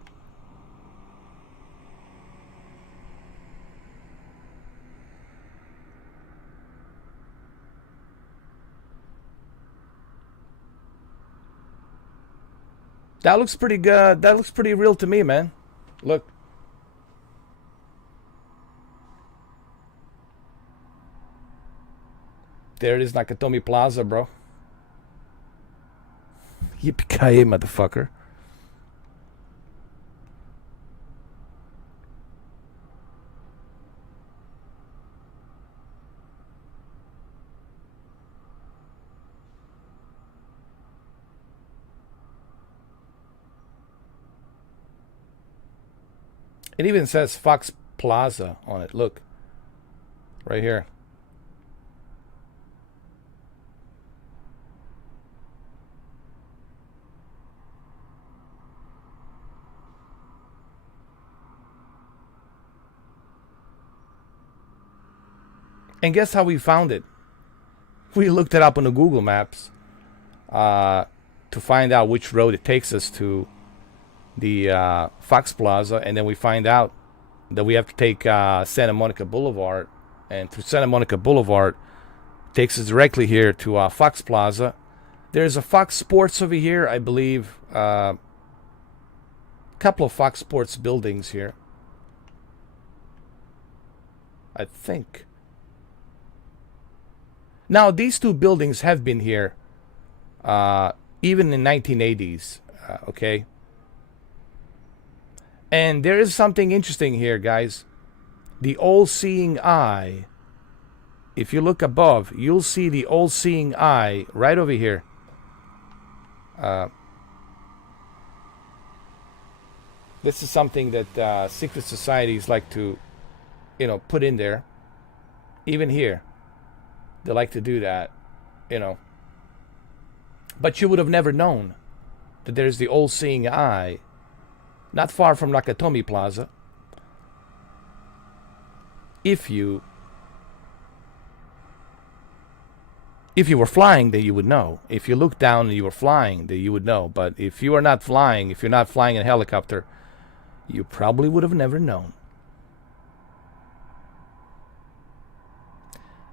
That looks pretty good. That looks pretty real to me, man. Look. There it is, Nakatomi Plaza, bro. Yippee-ki-yay, motherfucker. It even says Fox Plaza on it. Look. Right here. And guess how we found it? We looked it up on the Google Maps to find out which road it takes us to the Fox Plaza, and then we find out that we have to take Santa Monica Boulevard, and through Santa Monica Boulevard takes us directly here to Fox Plaza. There's a Fox Sports over here, I believe. A couple of Fox Sports buildings here, I think. Now, these two buildings have been here even in 1980s, okay? And there is something interesting here, guys. The all-seeing eye, if you look above, you'll see the all-seeing eye right over here. This is something that secret societies like to put in there. Even here, they like to do that, you know. But you would have never known that there's the all-seeing eye not far from Nakatomi Plaza if you were flying, then you would know. If you looked down and you were flying, then you would know. But if you are not flying, if you're not flying in a helicopter, you probably would have never known.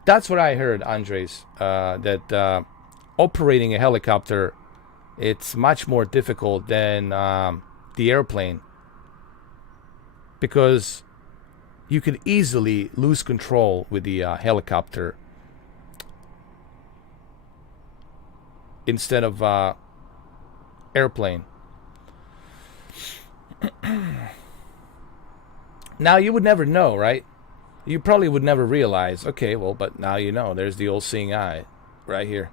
That's what I heard, Andres, that operating a helicopter, it's much more difficult than the airplane, because you could easily lose control with the helicopter instead of airplane. Now, you would never know, right? You probably would never realize, okay, well, but now you know. There's the all-seeing eye right here.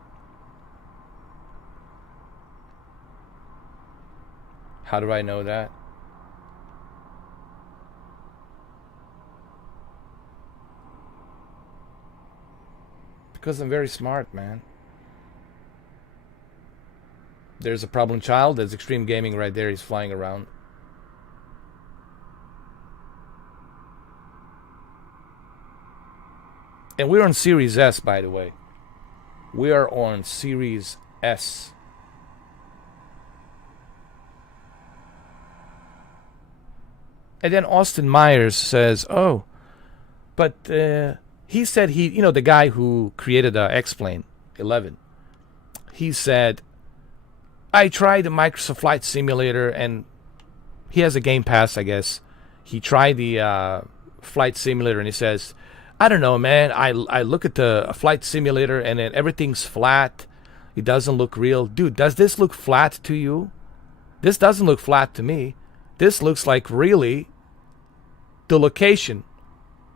How do I know that? Because I'm very smart, man. There's a problem child. There's Extreme Gaming right there. He's flying around. And we're on Series S, by the way. We are on Series S. And then Austin Myers says, oh, but he said the guy who created X-Plane 11, he said, I tried the Microsoft Flight Simulator, and he has a Game Pass, I guess. He tried the Flight Simulator, and he says, I don't know, man. I look at the Flight Simulator, and then everything's flat. It doesn't look real. Dude, does this look flat to you? This doesn't look flat to me. This looks like really the location,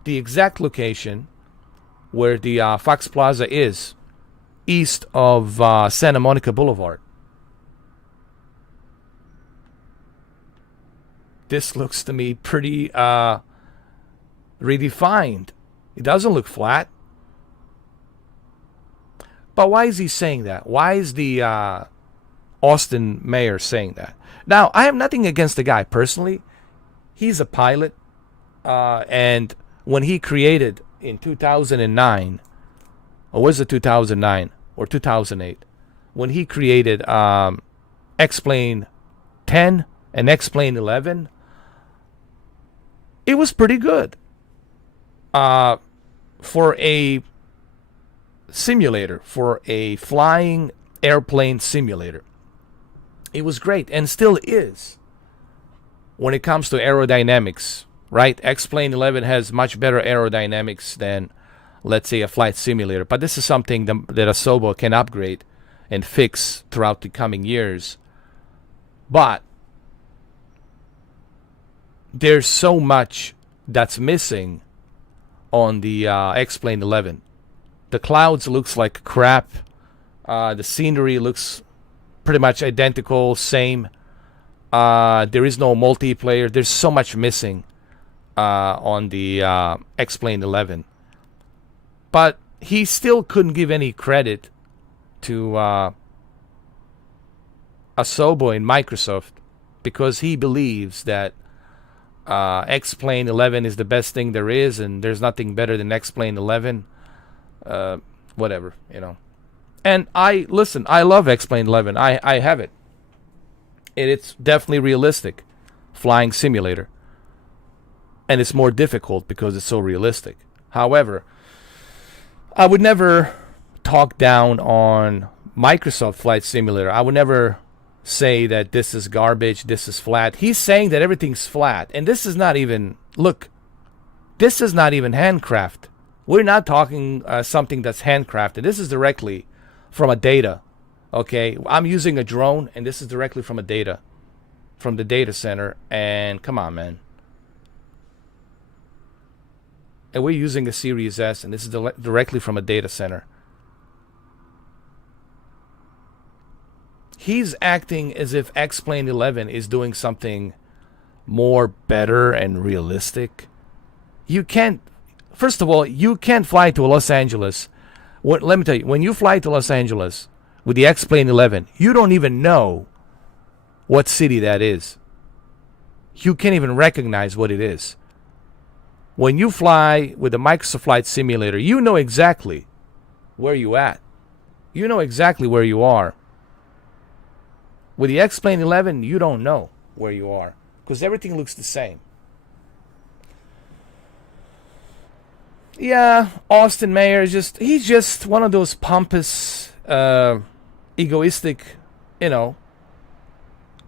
the exact location where the Fox Plaza is, east of Santa Monica Boulevard. This looks to me pretty redefined. It doesn't look flat. But why is he saying that? Why is the Austin mayor saying that? Now, I have nothing against the guy personally. He's a pilot. And when he created in 2009, or was it 2009 or 2008, when he created X-Plane 10 and X-Plane 11, it was pretty good for a simulator, for a flying airplane simulator. It was great, and still is when it comes to aerodynamics, right? X-Plane 11 has much better aerodynamics than, let's say, a flight simulator. But this is something that Asobo can upgrade and fix throughout the coming years. But there's so much that's missing on the X-Plane 11. The clouds looks like crap. The scenery looks pretty much identical, same. There is no multiplayer. There's so much missing on the X-Plane 11. But he still couldn't give any credit to Asobo in Microsoft, because he believes that X-Plane 11 is the best thing there is, and there's nothing better than X-Plane 11. Whatever, you know. And I love X-Plane 11. I have it. And it's definitely realistic flying simulator. And it's more difficult because it's so realistic. However, I would never talk down on Microsoft Flight Simulator. I would never say that this is garbage, this is flat. He's saying that everything's flat. And this is not even, look, this is not even handcraft. We're not talking something that's handcrafted. This is directly from a data. Okay, I'm using a drone, and this is directly from the data center. And come on, man. And we're using a Series S, and this is directly from a data center. He's acting as if X-Plane 11 is doing something more better and realistic. You can't. First of all, you can't fly to Los Angeles. Let me tell you, when you fly to Los Angeles with the X-Plane 11, you don't even know what city that is. You can't even recognize what it is. When you fly with the Microsoft Flight Simulator, you know exactly where you're at. You know exactly where you are. With the X-Plane 11, you don't know where you are because everything looks the same. Yeah, Austin Mayer he's just one of those pompous, egoistic,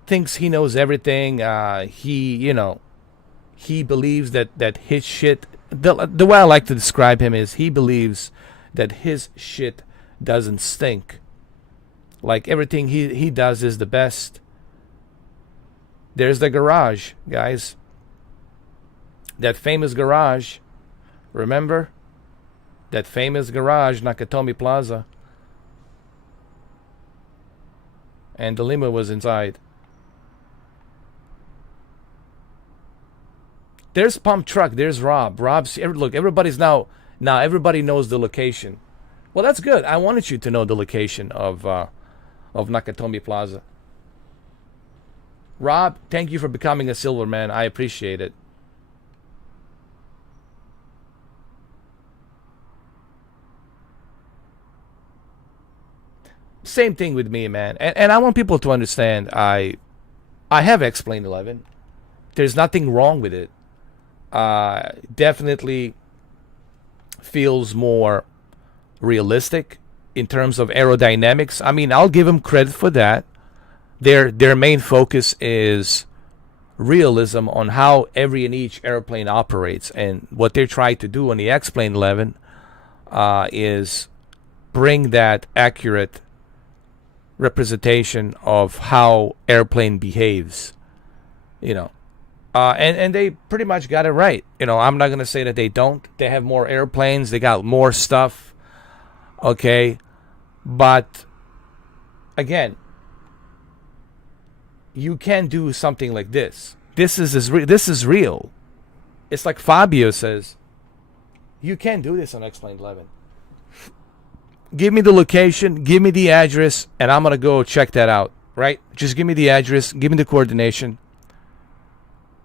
thinks he knows everything. He believes that his shit, the way I like to describe him is he believes that his shit doesn't stink. Like everything he does is the best. There's the garage, guys. That famous garage. Remember? That famous garage, Nakatomi Plaza. And the limo was inside. There's Pump Truck. There's Rob. Look, everybody's now everybody knows the location. Well, that's good. I wanted you to know the location of Nakatomi Plaza. Rob, thank you for becoming a silver man. I appreciate it. Same thing with me, man. And I want people to understand I have X-Plane 11. There's nothing wrong with it. Definitely feels more realistic in terms of aerodynamics. I mean, I'll give them credit for that. Their main focus is realism on how every and each airplane operates, and what they're trying to do on the X-Plane 11 is bring that accurate representation of how airplane behaves, and they pretty much got it right. I'm not gonna say that they don't. They have more airplanes. They got more stuff. Okay, but again, you can do something like this. This is real. It's like Fabio says. You can do this on X-Plane 11. Give me the location, give me the address, and I'm going to go check that out, right? Just give me the address, give me the coordination,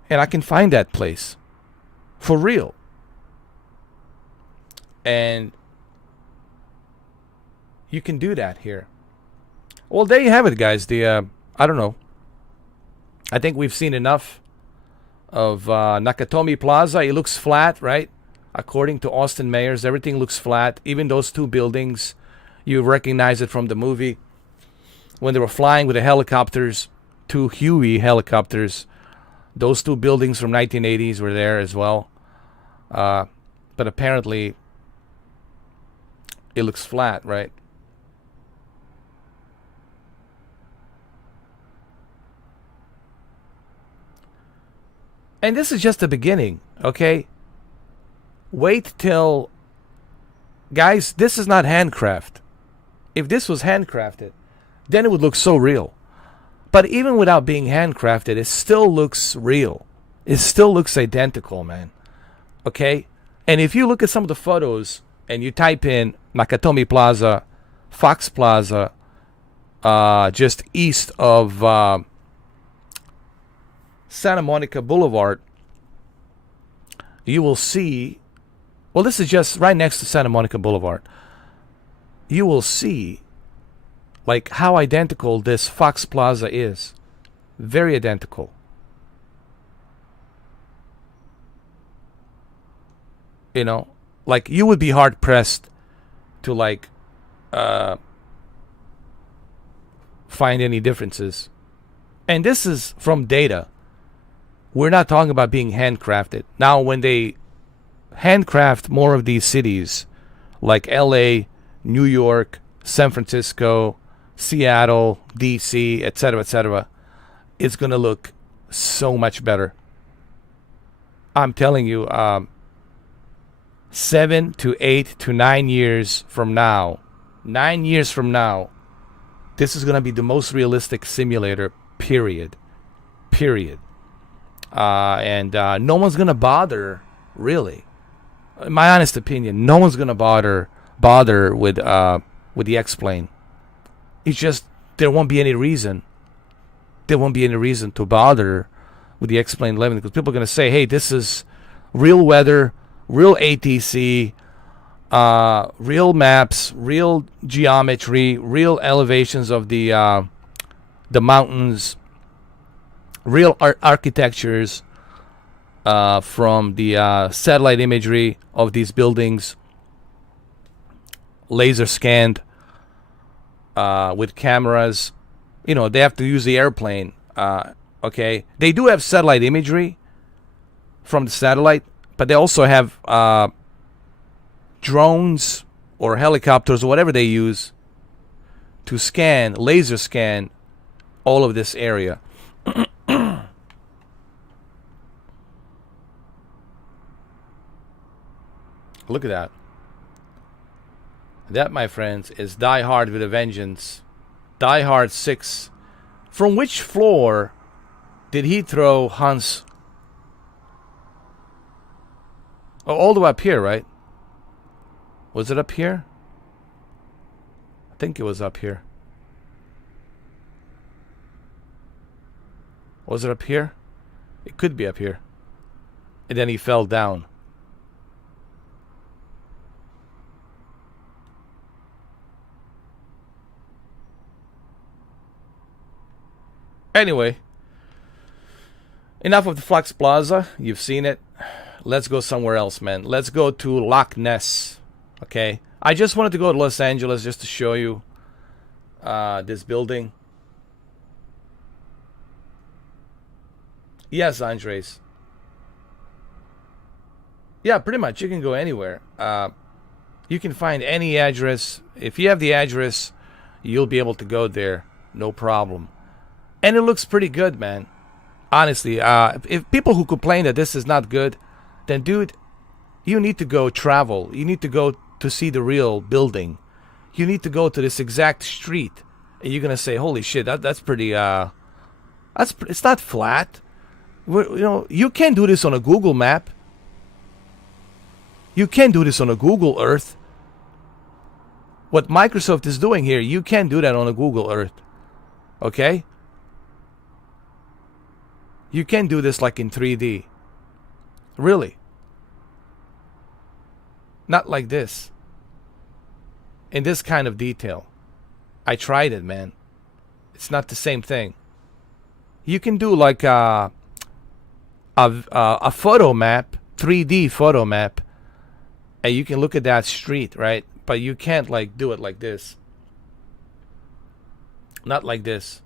and I can find that place. For real. And you can do that here. Well, there you have it, guys. I don't know. I think we've seen enough of Nakatomi Plaza. It looks flat, right? According to Austin Mayers, everything looks flat. Even those two buildings, you recognize it from the movie. When they were flying with the helicopters, two Huey helicopters, those two buildings from 1980s were there as well. But apparently, it looks flat, right? And this is just the beginning, okay? Wait till... Guys, this is not handcraft. If this was handcrafted, then it would look so real. But even without being handcrafted, it still looks real. It still looks identical, man. Okay? And if you look at some of the photos and you type in Nakatomi Plaza, Fox Plaza, just east of Santa Monica Boulevard, you will see... Well, this is just right next to Santa Monica Boulevard. You will see like how identical this Fox Plaza is. Very identical. Like you would be hard pressed to like find any differences. And this is from data. We're not talking about being handcrafted. Now, when they handcraft more of these cities, like LA, New York, San Francisco, Seattle, DC, etc., it's going to look so much better. I'm telling you, 7 to 8 to 9 years from now, 9 years from now, this is going to be the most realistic simulator, period. And no one's going to bother, really. In my honest opinion, no one's gonna bother with the X-plane. It's just there won't be any reason. There won't be any reason to bother with the X-plane 11 because people are gonna say, "Hey, this is real weather, real ATC, real maps, real geometry, real elevations of the mountains, real architectures from the satellite imagery of these buildings, laser scanned with cameras." You know, they have to use the airplane. Okay, they do have satellite imagery from the satellite, but they also have drones or helicopters or whatever they use to scan, laser scan all of this area. Look at that. That, my friends, is Die Hard with a Vengeance. Die Hard 6. From which floor did he throw Hans? Oh, all the way up here, right? Was it up here? I think it was up here. Was it up here? It could be up here. And then he fell down. Anyway, enough of the Flux Plaza. You've seen it. Let's go somewhere else, man. Let's go to Loch Ness. Okay? I just wanted to go to Los Angeles just to show you this building. Yes, Andres. Yeah, pretty much. You can go anywhere. You can find any address. If you have the address, you'll be able to go there. No problem. And it looks pretty good, man. Honestly, if people who complain that this is not good, then dude, you need to go travel. You need to go to see the real building. You need to go to this exact street, and you're gonna say, "Holy shit, that's pretty." It's not flat. You know, you can't do this on a Google map. You can't do this on a Google Earth. What Microsoft is doing here, you can't do that on a Google Earth. Okay? You can do this like in 3D. Really. Not like this. In this kind of detail. I tried it, man. It's not the same thing. You can do like a photo map, 3D photo map, and you can look at that street, right? But you can't like do it like this. Not like this.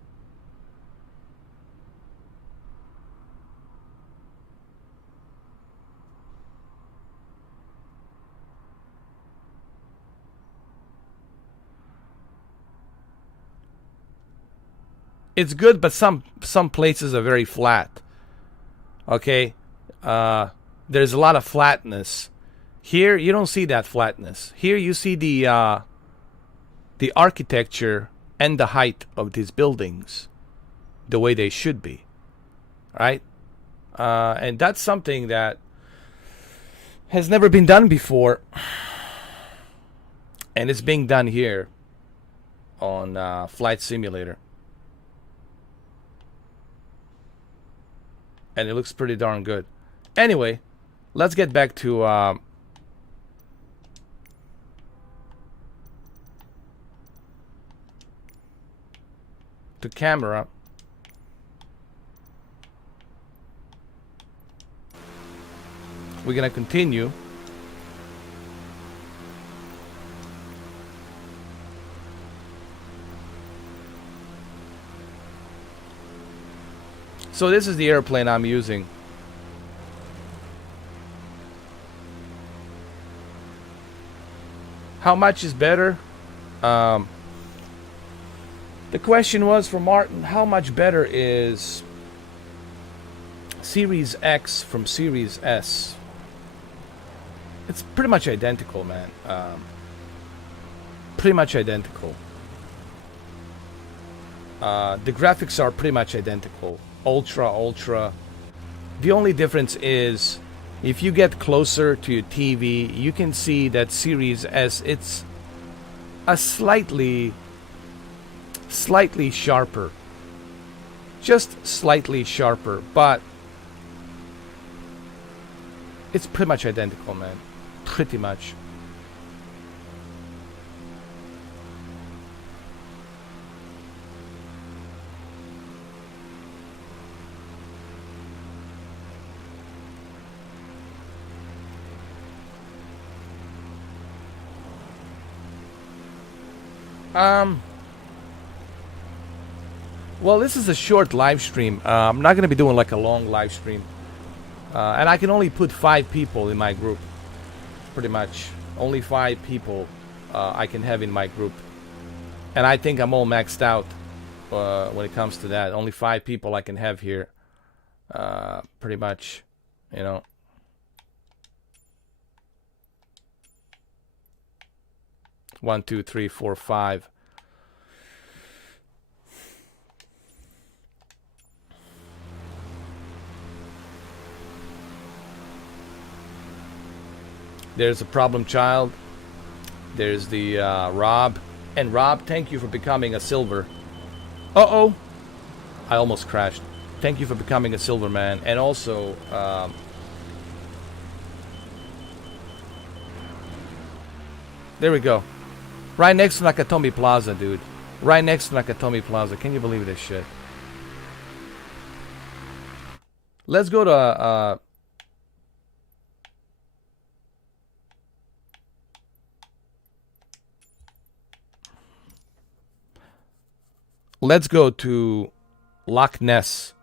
It's good, but some places are very flat. Okay, there's a lot of flatness. Here you don't see that flatness. Here you see the architecture and the height of these buildings, the way they should be, right? And that's something that has never been done before, and it's being done here on Flight Simulator. And it looks pretty darn good. Anyway, let's get back to camera. We're gonna continue. So this is the airplane I'm using. How much is better? The question was for Martin, how much better is Series X from Series S? It's pretty much identical, man. Pretty much identical. The graphics are pretty much identical. Ultra. The only difference is If you get closer to your TV, you can see that Series S, it's a slightly sharper. Just slightly sharper, but it's pretty much identical, man. Pretty much. Well, this is a short live stream. I'm not going to be doing like a long live stream. And I can only put 5 people in my group. Pretty much. Only 5 people I can have in my group. And I think I'm all maxed out when it comes to that. Only 5 people I can have here. Pretty much, you know. One, two, three, four, 5. There's a problem child. There's the Rob. And Rob, thank you for becoming a silver. Uh-oh. I almost crashed. Thank you for becoming a silver man. And also, there we go. Right next to Nakatomi Plaza, dude. Right next to Nakatomi Plaza. Can you believe this shit? Let's go to... let's go to Loch Ness.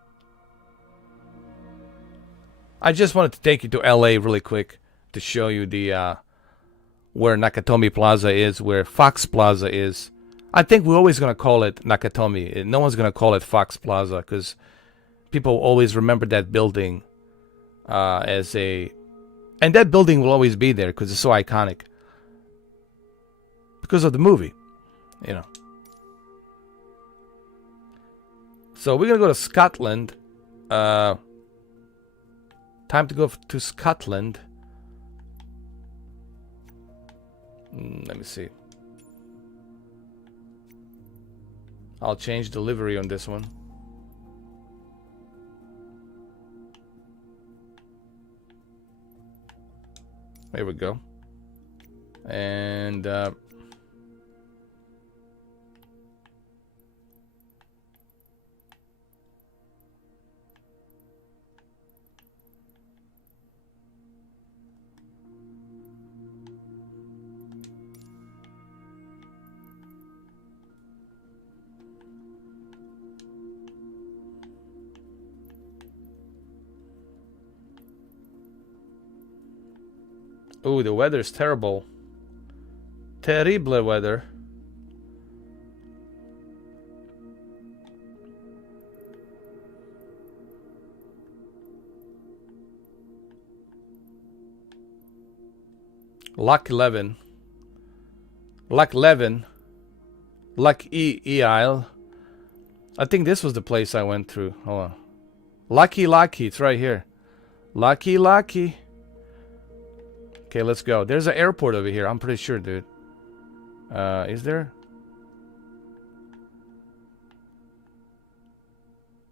I just wanted to take you to LA really quick to show you the where Nakatomi Plaza is, where Fox Plaza is. I think we're always going to call it Nakatomi. No one's going to call it Fox Plaza because people always remember that building as a... And that building will always be there because it's so iconic. Because of the movie, you know. So we're going to go to Scotland. Time to go to Scotland. Let me see. I'll change delivery on this one. There we go. And ooh, the weather's terrible. Terrible weather. Loch 11. Loch 11. Loch E Isle. I think this was the place I went through. Hold on. Lucky. It's right here. Lucky. Okay, let's go. There's an airport over here. I'm pretty sure, dude. Is there?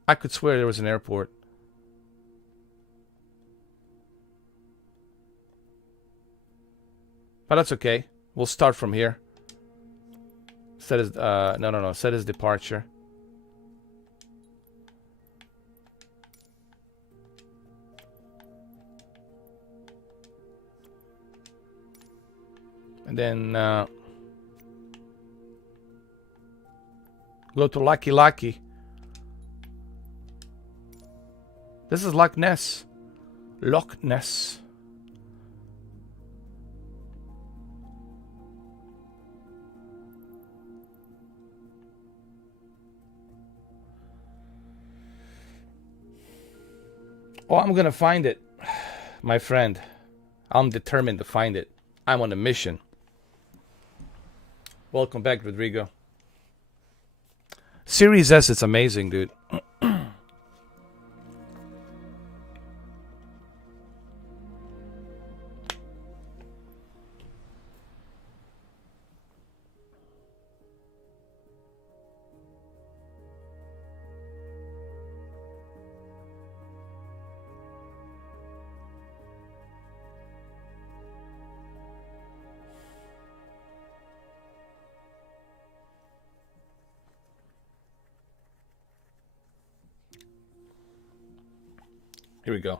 I could swear there was an airport. But that's okay. We'll start from here. Set as no. Set as departure. And then go to Lucky. This is Loch Ness. Loch Ness. Oh, I'm gonna find it, my friend. I'm determined to find it. I'm on a mission. Welcome back, Rodrigo. Series S, it's amazing, dude. Here we go.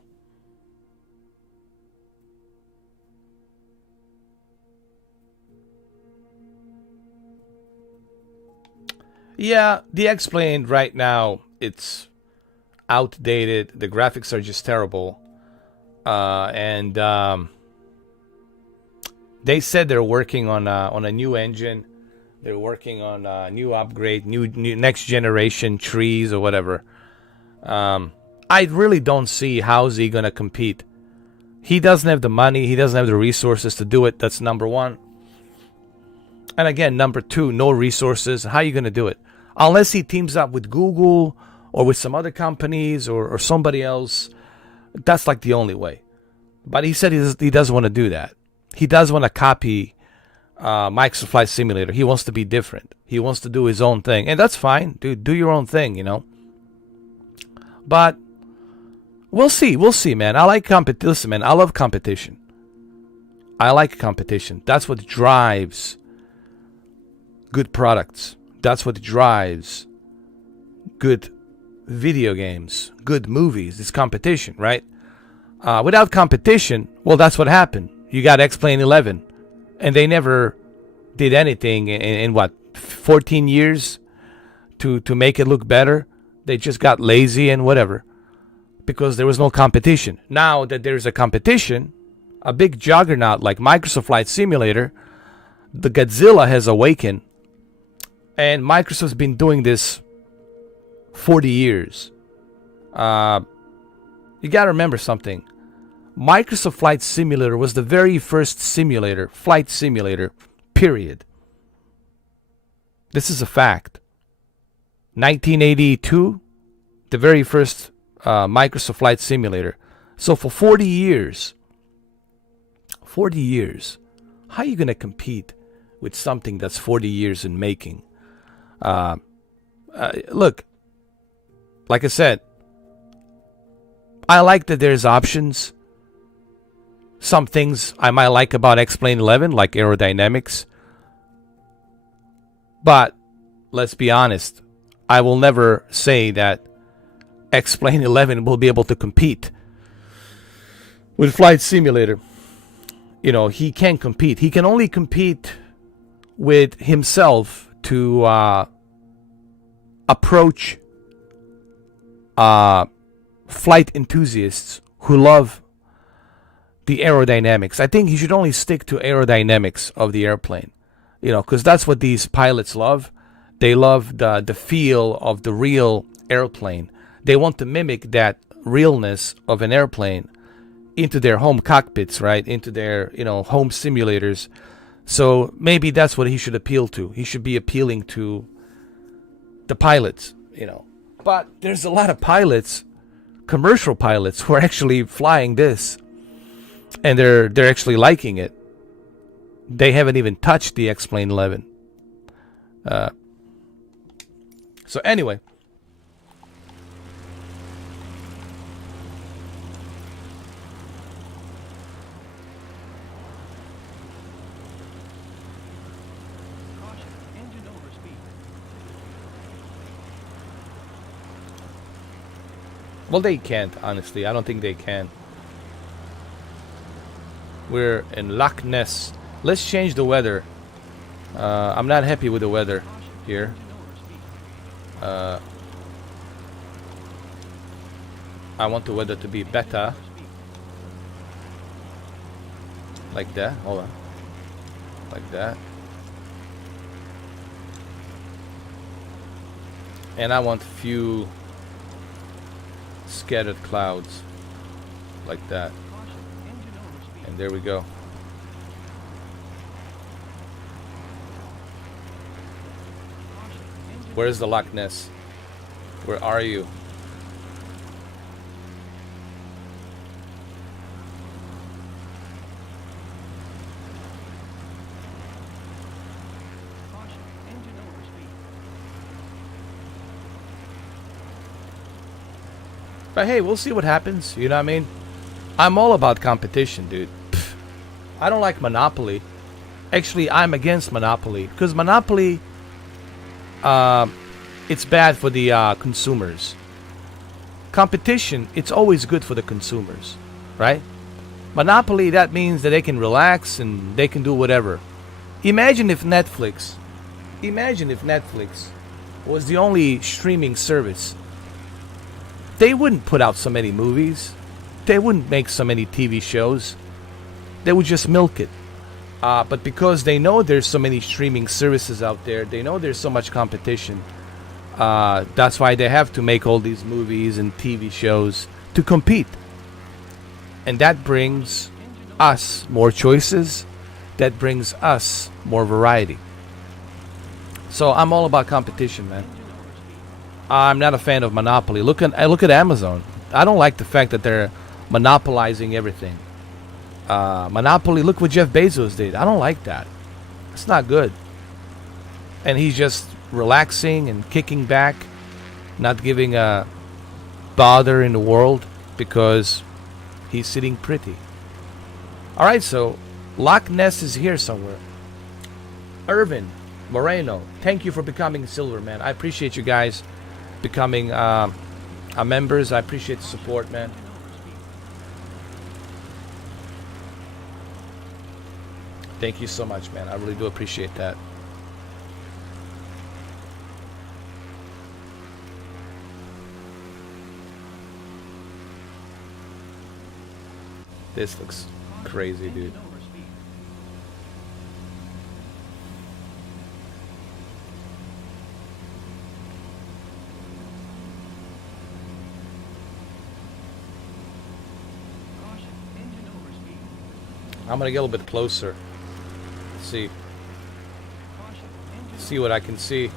Yeah, the X-Plane right now, it's outdated. The graphics are just terrible. And they said they're working on a new engine. They're working on a new upgrade, new next generation trees or whatever. I really don't see how's he gonna compete. He doesn't have the money. He doesn't have the resources to do it. That's number one. And again, number two, no resources. How are you gonna do it? Unless he teams up with Google or with some other companies or somebody else. That's like the only way. But he said he doesn't want to do that. He does want to copy Microsoft Flight Simulator. He wants to be different. He wants to do his own thing. And that's fine, dude. Do your own thing, you know. But we'll see. We'll see, man. I like competition. Listen, man, I love competition. I like competition. That's what drives good products. That's what drives good video games, good movies. It's competition, right? Without competition, well, that's what happened. You got X-Plane 11, and they never did anything in what, 14 years to make it look better. They just got lazy and whatever because there was no competition. Now that there's a competition, a big juggernaut like Microsoft Flight Simulator, the Godzilla has awakened, and Microsoft's been doing this 40 years. You got to remember something. Microsoft Flight Simulator was the very first flight simulator, period. This is a fact. 1982, the very first Microsoft Flight Simulator. So for 40 years, how are you going to compete with something that's 40 years in making? Look, like I said, I like that there's options. Some things I might like about X-Plane 11, like aerodynamics. But let's be honest, I will never say that X-Plane 11 will be able to compete with Flight Simulator. You know, he can't compete. He can only compete with himself to approach flight enthusiasts who love the aerodynamics. I think he should only stick to aerodynamics of the airplane, you know, because that's what these pilots love. They love the feel of the real airplane. They want to mimic that realness of an airplane into their home cockpits, right? Into their, you know, home simulators. So maybe that's what he should appeal to. He should be appealing to the pilots, you know. But there's a lot of pilots, commercial pilots, who are actually flying this, and they're actually liking it. They haven't even touched the X-Plane 11. So anyway, well, they can't, honestly. I don't think they can. We're in Loch Ness. Let's change the weather. I'm not happy with the weather here. I want the weather to be better. Like that. Hold on. Like that. And I want few scattered clouds. Like that. And there we go. Where's the Loch Ness? Where are you? But hey, we'll see what happens. You know what I mean? I'm all about competition, dude. Pfft. I don't like monopoly. Actually, I'm against monopoly. Because monopoly, it's bad for the consumers. competition, it's always good for the consumers, right? Monopoly, that means that they can relax and they can do whatever. Imagine if Netflix was the only streaming service. They wouldn't put out so many movies. They wouldn't make so many TV shows. They would just milk it. But because they know there's so many streaming services out there, they know there's so much competition. That's why they have to make all these movies and TV shows to compete. And that brings us more choices. That brings us more variety. So I'm all about competition, man. I'm not a fan of monopoly. Look at Amazon. I don't like the fact that they're monopolizing everything. Monopoly, look what Jeff Bezos did. I don't like that. It's not good. And he's just relaxing and kicking back, not giving a bother in the world because he's sitting pretty. Alright, so Loch Ness is here somewhere. Irvin Moreno, thank you for becoming Silver, man. I appreciate you guys becoming members. I appreciate the support, man. Thank you so much, man. I really do appreciate that. This looks crazy, dude. I'm gonna get a little bit closer. Let's see what I can see.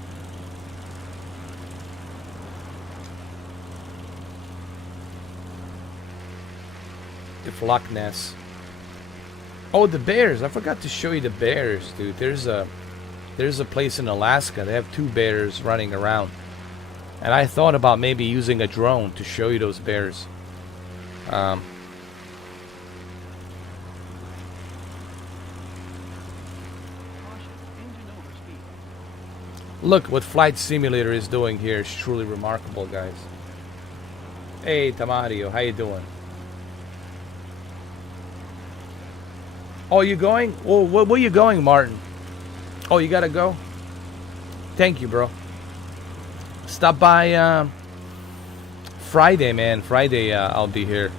If Loch Ness. Oh, the bears! I forgot to show you the bears, dude. There's a place in Alaska. They have 2 bears running around, and I thought about maybe using a drone to show you those bears. Look what Flight Simulator is doing here. It's truly remarkable, guys. Hey, Tamario, how you doing? Oh, you going? Oh, where you going, Martin? Oh, you gotta go? Thank you, bro. Stop by Friday, man. Friday, I'll be here.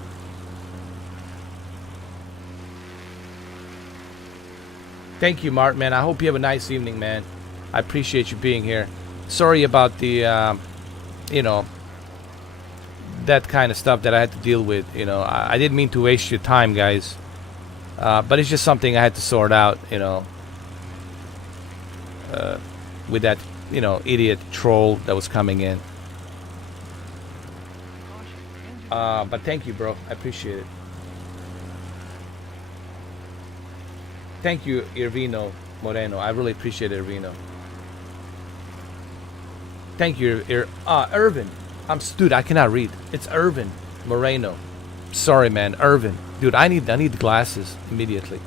Thank you, Martin, man. I hope you have a nice evening, man. I appreciate you being here. Sorry about the, that kind of stuff that I had to deal with. I didn't mean to waste your time, guys. But it's just something I had to sort out, with that, idiot troll that was coming in. But thank you, bro. I appreciate it. Thank you, Irvino Moreno. I really appreciate it, Irvino. Thank you, Irvin. Dude, I cannot read. It's Irvin Moreno. Sorry, man, Irvin. Dude, I need glasses immediately.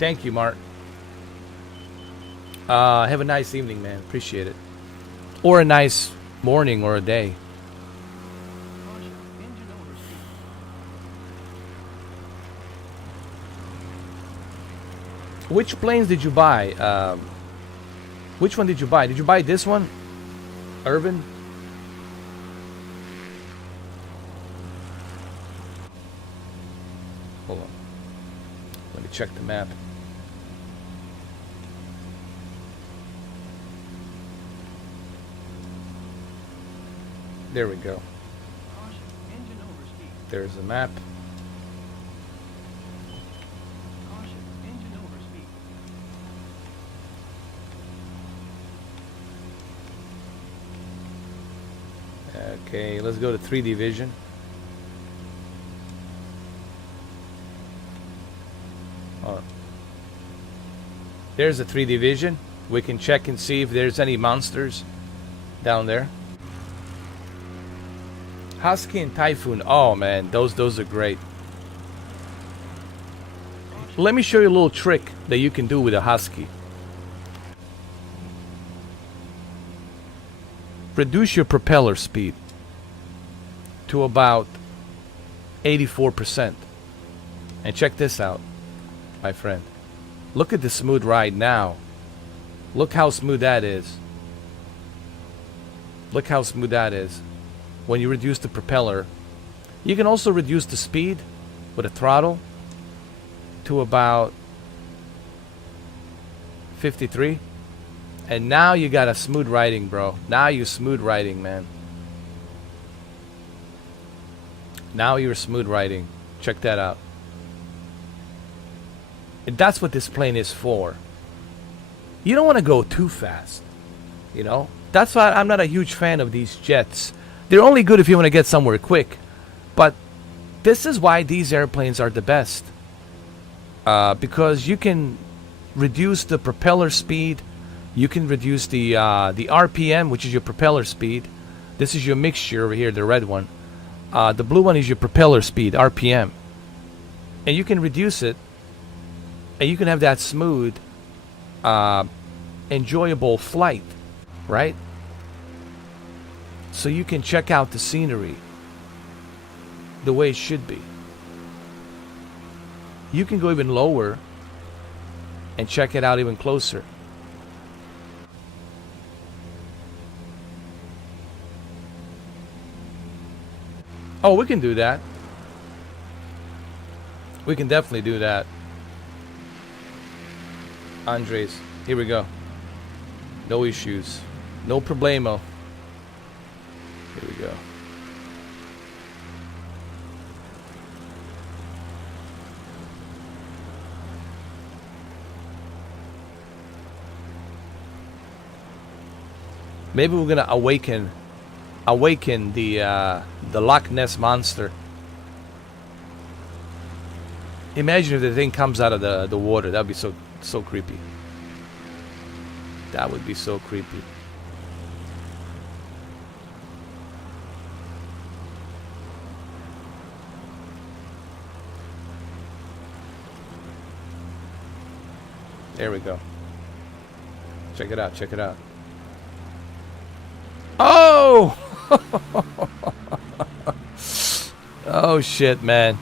Thank you, Mark. Have a nice evening, man. Appreciate it. Or a nice morning or a day. Which planes did you buy? Which one did you buy? Did you buy this one, Irvin? Hold on. Let me check the map. There we go. There's the map. Okay, let's go to 3D vision. Oh. There's a 3D vision. We can check and see if there's any monsters down there. Husky and Typhoon. Oh man, those are great. Let me show you a little trick that you can do with a Husky. reduce your propeller speed to about 84%. And check this out, my friend. Look at the smooth ride now. Look how smooth that is. Look how smooth that is. When you reduce the propeller, you can also reduce the speed with a throttle to about 53. And now you got a smooth riding, bro. Now you're smooth riding, man. Now you're smooth riding. Check that out. And that's what this plane is for. You don't want to go too fast. You know? That's why I'm not a huge fan of these jets. They're only good if you want to get somewhere quick. But this is why these airplanes are the best. Because you can reduce the propeller speed. You can reduce the RPM, which is your propeller speed. This is your mixture over here, the red one. The blue one is your propeller speed, RPM. And you can reduce it. And you can have that smooth, enjoyable flight, right? So you can check out the scenery the way it should be. You can go even lower and check it out even closer. Oh, we can do that. We can definitely do that. Andres, here we go. No issues. No problemo. Here we go. Maybe we're gonna awaken the Loch Ness monster. Imagine if the thing comes out of the water. That'd be so creepy. That would be so creepy. There we go. Check it out, check it out. Oh! Oh shit, man.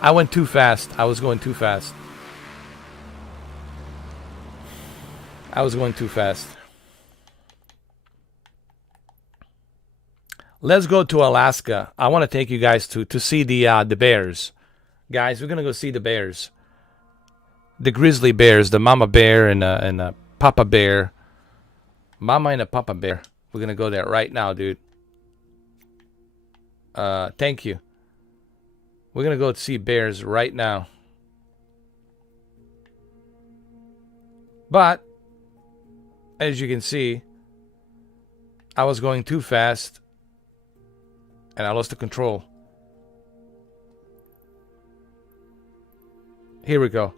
I went too fast. I was going too fast. I was going too fast. Let's go to Alaska. I want to take you guys to see the bears. Guys, we're gonna go see the bears. The grizzly bears, the mama bear and a papa bear. Mama and a papa bear. We're gonna go there right now, dude. Thank you. We're gonna go see bears right now. But as you can see, I was going too fast and I lost the control. Here we go.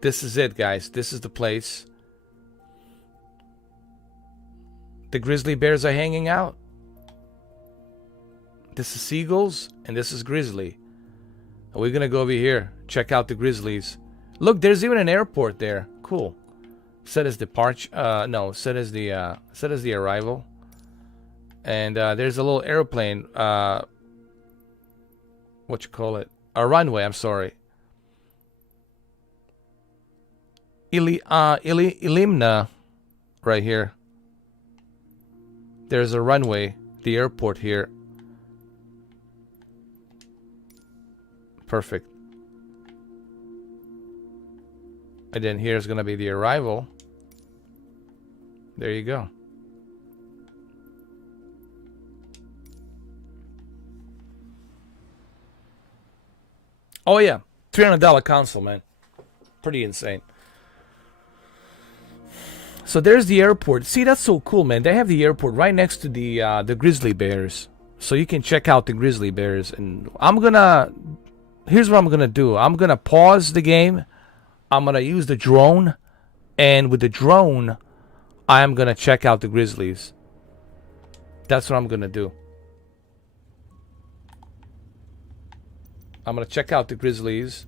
This is it, guys. This is the place. The grizzly bears are hanging out. This is seagulls and this is grizzly. And we're gonna go over here, check out the grizzlies. Look, there's even an airport there. Cool. Set as departure. No, set as the arrival. And there's a little airplane. What you call it? A runway. I'm sorry. Ilimna, right here. There's a runway. The airport here. Perfect. And then here's gonna be the arrival. There you go. Oh yeah, $300 console, man. Pretty insane. So there's the airport. See, that's so cool, man. They have the airport right next to the grizzly bears, so you can check out the grizzly bears. And here's what I'm gonna do. I'm gonna pause the game. I'm gonna use the drone, and with the drone, I am gonna check out the grizzlies. That's what I'm gonna do. I'm gonna check out the grizzlies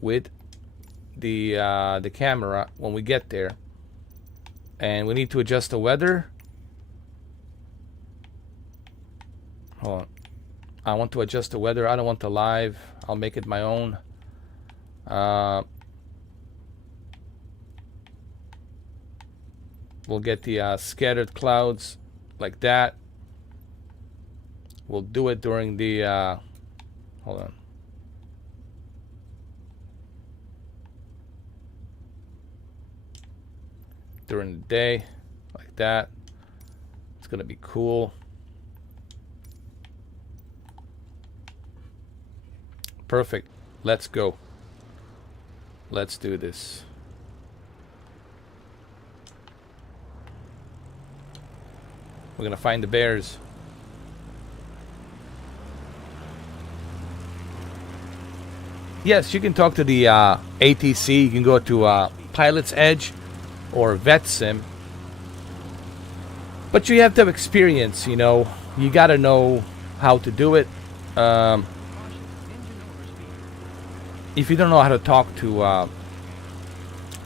with the camera when we get there, and we need to adjust the weather. Hold on. I want to adjust the weather. I don't want the live. I'll make it my own. We'll get the scattered clouds like that. We'll do it during the hold on. During the day, like that. It's gonna be cool. Perfect. Let's go. Let's do this. We're gonna find the bears. Yes, you can talk to the ATC. You can go to Pilot's Edge or VetSim. But you have to have experience, you know. You gotta know how to do it. If you don't know how to talk to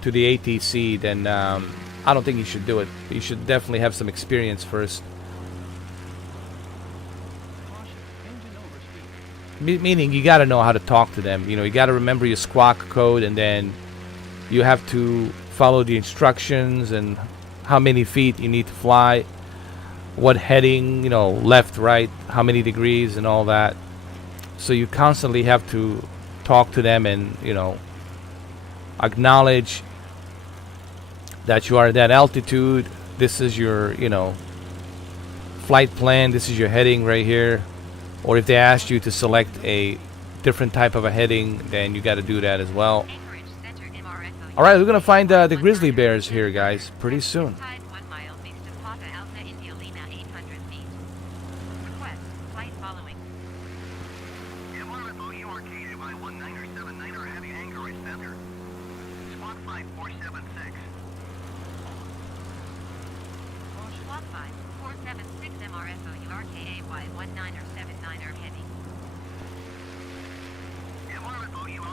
the ATC, then I don't think you should do it. You should definitely have some experience first. Meaning you got to know how to talk to them. You know, you got to remember your squawk code, and then you have to follow the instructions and how many feet you need to fly, what heading, you know, left, right, how many degrees, and all that. So you constantly have to talk to them and, you know, acknowledge that you are at that altitude. This is your, you know, flight plan. This is your heading right here. Or if they asked you to select a different type of a heading, then you got to do that as well. All right, we're gonna find the grizzly bears here, guys, pretty soon.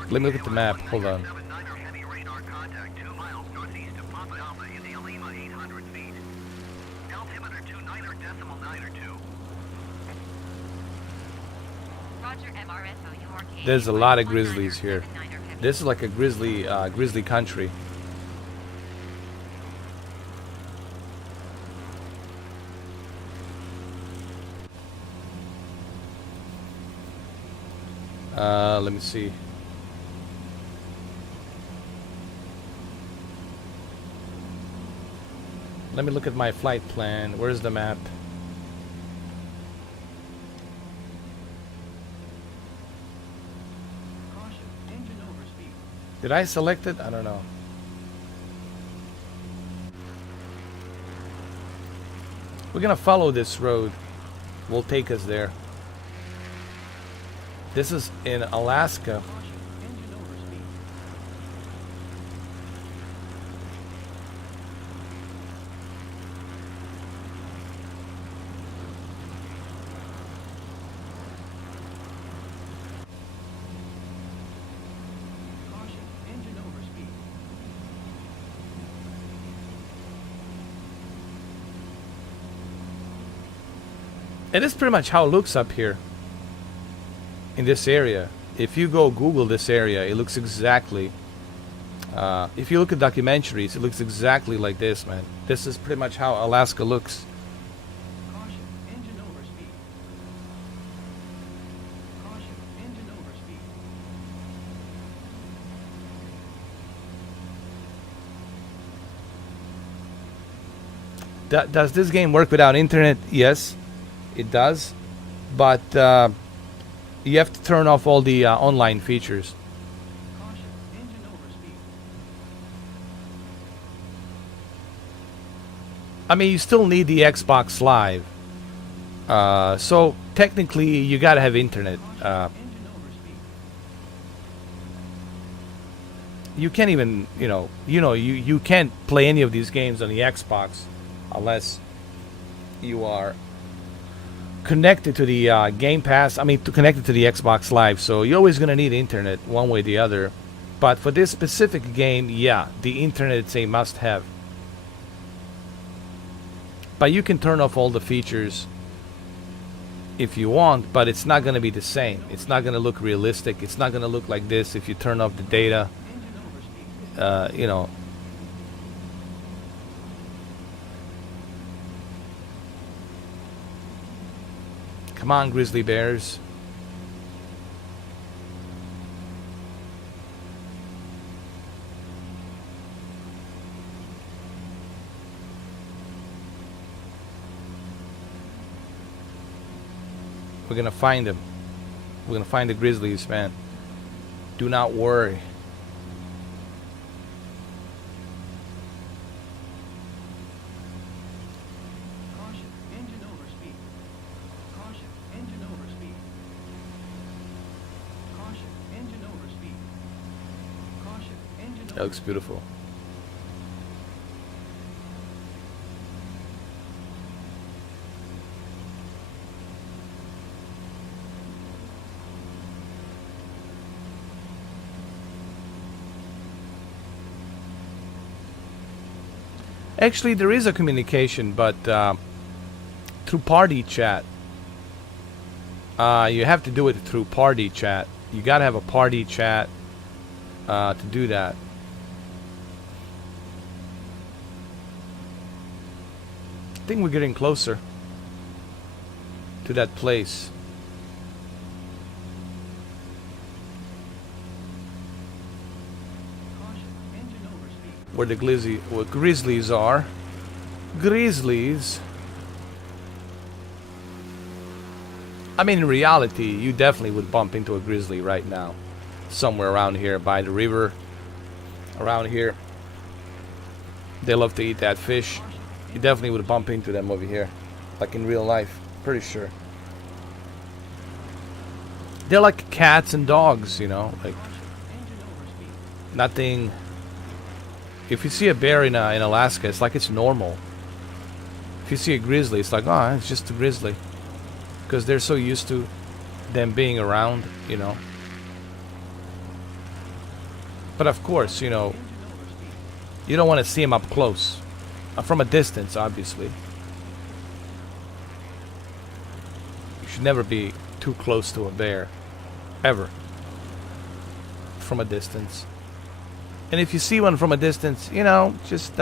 Let me look at the map. Hold on. There's a lot of grizzlies here. This is like a grizzly country. Let me see. Let me look at my flight plan. Where's the map? Did I select it? I don't know. We're gonna follow this road. Will take us there. This is in Alaska. It is pretty much how it looks up here in this area. If you go Google this area, it looks exactly if you look at documentaries, it looks exactly like this, man. This is pretty much how Alaska looks. Caution, engine overspeed. Caution, engine overspeed. Does this game work without internet? Yes, it does, but you have to turn off all the online features. Caution, engine overspeed. I mean, you still need the Xbox Live, so technically you gotta have internet. Engine overspeed. You can't even, you can't play any of these games on the Xbox unless you are connected to the Game Pass. I mean, connected to the Xbox Live. So you're always gonna need internet one way or the other. But for this specific game, yeah, the internet is a must-have. But you can turn off all the features if you want, but it's not going to be the same. It's not going to look realistic. It's not going to look like this if you turn off the data. Engine overspeed. You know, come on, grizzly bears. We're gonna find them. We're gonna find the grizzlies, man. Do not worry. Caution, engine overspeed. Caution, engine overspeed. Caution, engine overspeed. Caution, engine That looks beautiful. Actually, there is a communication, but through party chat. You have to do it through party chat. You gotta have a party chat to do that. I think we're getting closer to that place. Caution, engine overspeed. Where the grizzlies are. Grizzlies. I mean, in reality, you definitely would bump into a grizzly right now. Somewhere around here by the river. Around here. They love to eat that fish. You definitely would bump into them over here. Like in real life. Pretty sure. They're like cats and dogs, you know. Like Engine overspeed. nothing. If you see a bear in Alaska, it's like it's normal. If you see a grizzly, it's like, oh, it's just a grizzly. Because they're so used to them being around, you know. But of course, you know, Engine overspeed. you don't want to see them up close. From a distance, obviously. You should never be too close to a bear. Ever. From a distance. And if you see one from a distance, you know, just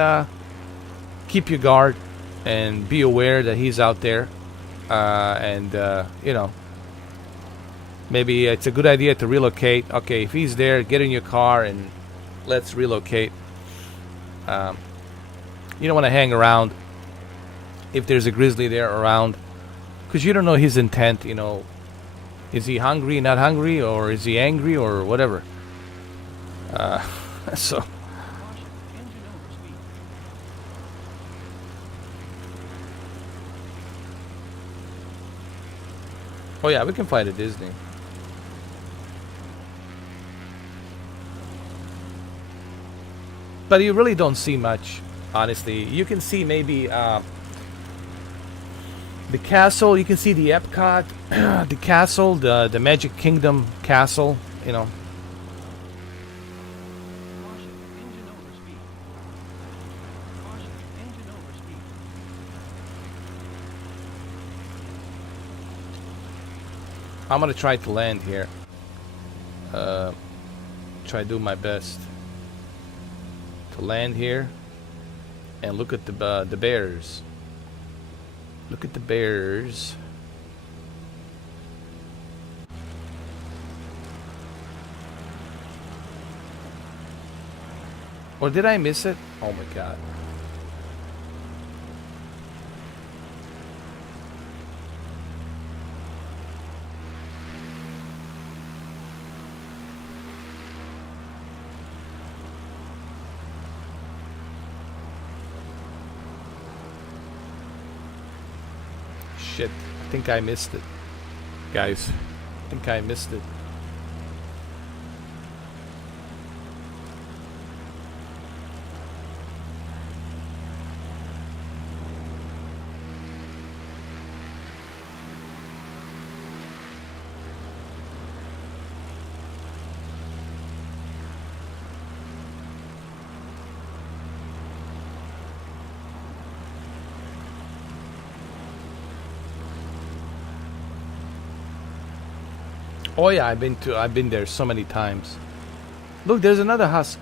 keep your guard and be aware that he's out there. You know, maybe it's a good idea to relocate. Okay, if he's there, get in your car and let's relocate. You don't want to hang around if there's a grizzly there around, because you don't know his intent, you know. Is he hungry, not hungry, or is he angry, or whatever? So, Caution, engine overspeed. oh yeah, we can fly to Disney. But you really don't see much, honestly. You can see maybe the castle. You can see the Epcot, the castle, the Magic Kingdom castle. You know, Caution, engine overspeed. Caution, engine overspeed. I'm gonna try to land here. Try to do my best to land here and look at the bears. Look at the bears. Or did I miss it? Oh my god. Shit, I think I missed it. Guys, I think I missed it. Oh yeah, I've been there so many times. Look, there's another husk.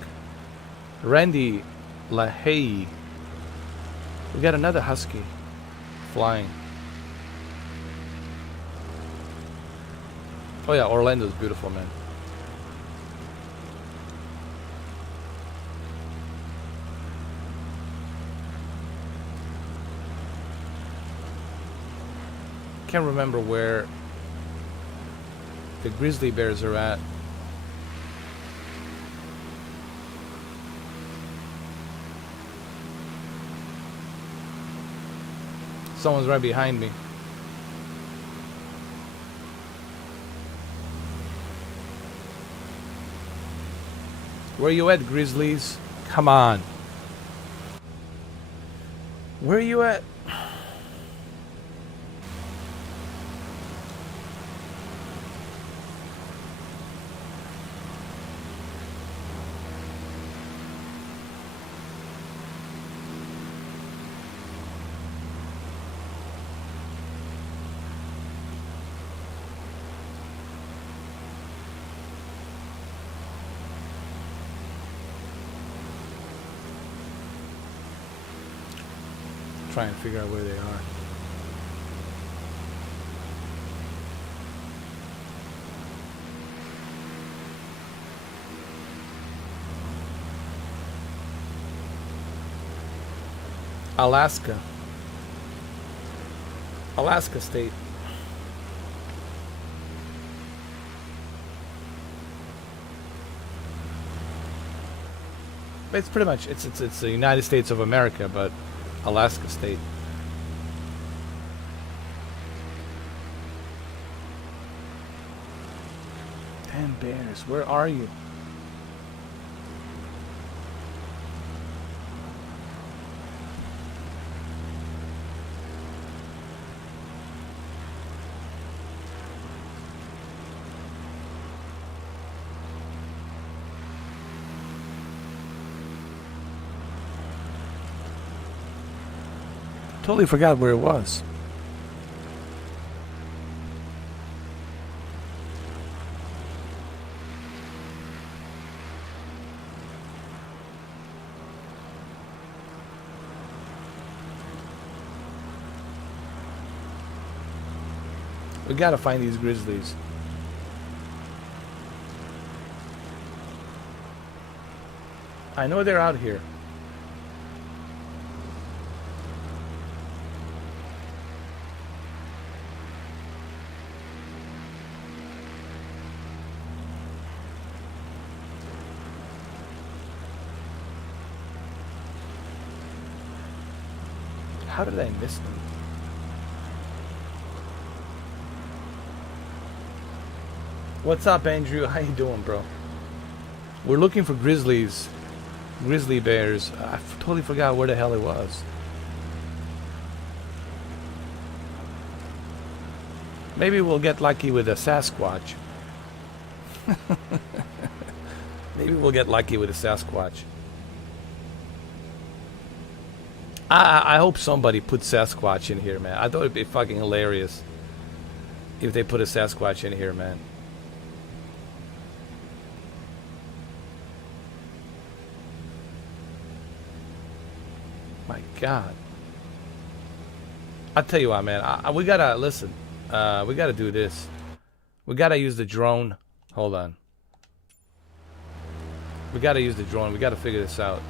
Randy LaHaye. We got another husky flying. Oh yeah, Orlando's beautiful, man. Can't remember where the grizzly bears are at. Someone's right behind me. Where you at, grizzlies? Come on. Where you at? Try and figure out where they are. Alaska. Alaska State. It's pretty much it's the United States of America, but Alaska State. Damn bears, where are you? Totally forgot where it was. We gotta find these grizzlies. I know they're out here. How did I miss them? What's up, Andrew? How you doing, bro? We're looking for grizzlies. Grizzly bears. I totally forgot where the hell it was. Maybe we'll get lucky with a Sasquatch. Maybe we'll get lucky with a Sasquatch. I hope somebody put Sasquatch in here, man. I thought it'd be fucking hilarious if they put a Sasquatch in here, man. My God. I'll tell you what, man. We gotta listen. We gotta do this. We gotta use the drone. Hold on. We gotta use the drone. We gotta figure this out.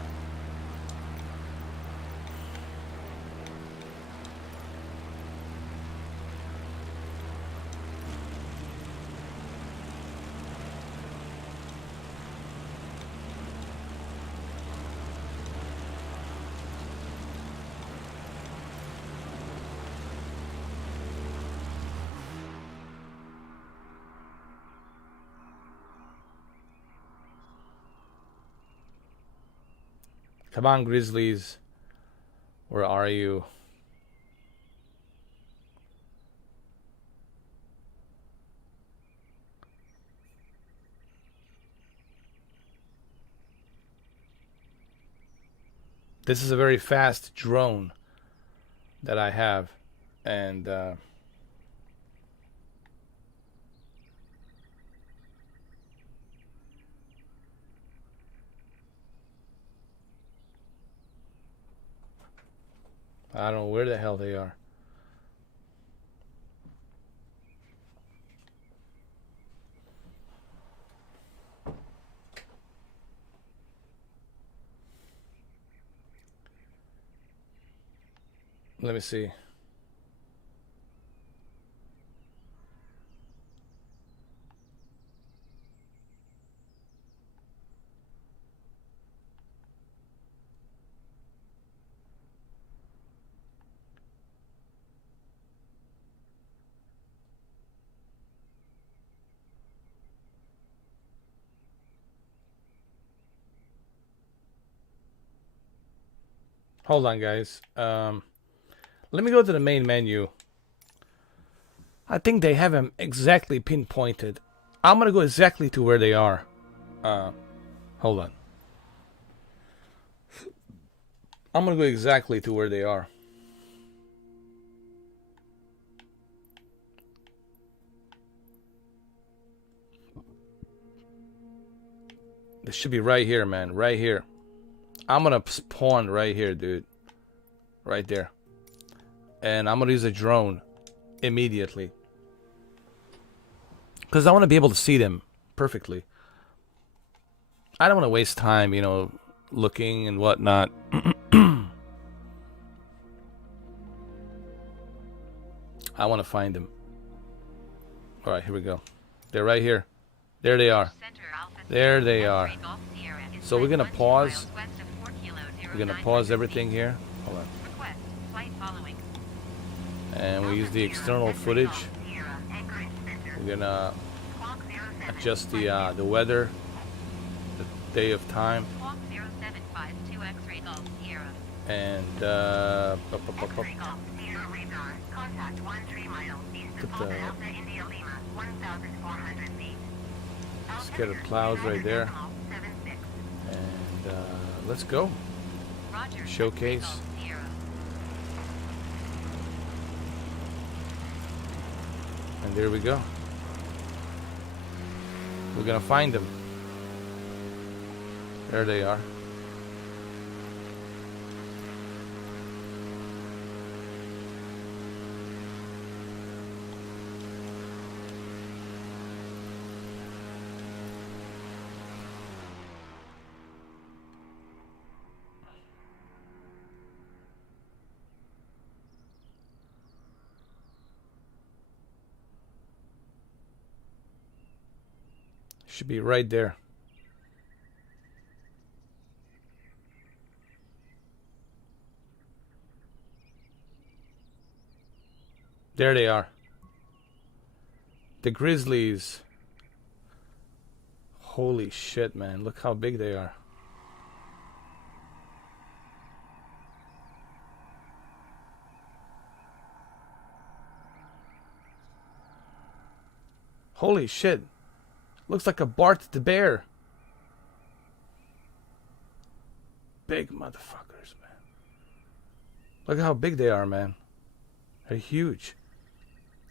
Come on, Grizzlies. Where are you? This is a very fast drone that I have. And I don't know where the hell they are. Let me see. Hold on, guys. Let me go to the main menu. I think they have them exactly pinpointed. I'm gonna go exactly to where they are. Hold on. I'm gonna go exactly to where they are. This should be right here, man. Right here. I'm gonna spawn right here, dude. Right there. And I'm gonna use a drone immediately. Because I want to be able to see them perfectly. I don't want to waste time, you know, looking and whatnot. I want to find them. Alright, here we go. They're right here. There they are. There they are. So we're gonna pause. We're gonna pause everything here. Hold on. And we use the external footage. We're gonna adjust the weather, the day of time, and scattered clouds right there, and let's go. Showcase. And there we go. We're gonna find them. There they are. Should be right there. There they are. The grizzlies. Holy shit, man. Look how big they are. Holy shit. Looks like a Bart the bear. Big motherfuckers, man. Look at how big they are, man. They're huge.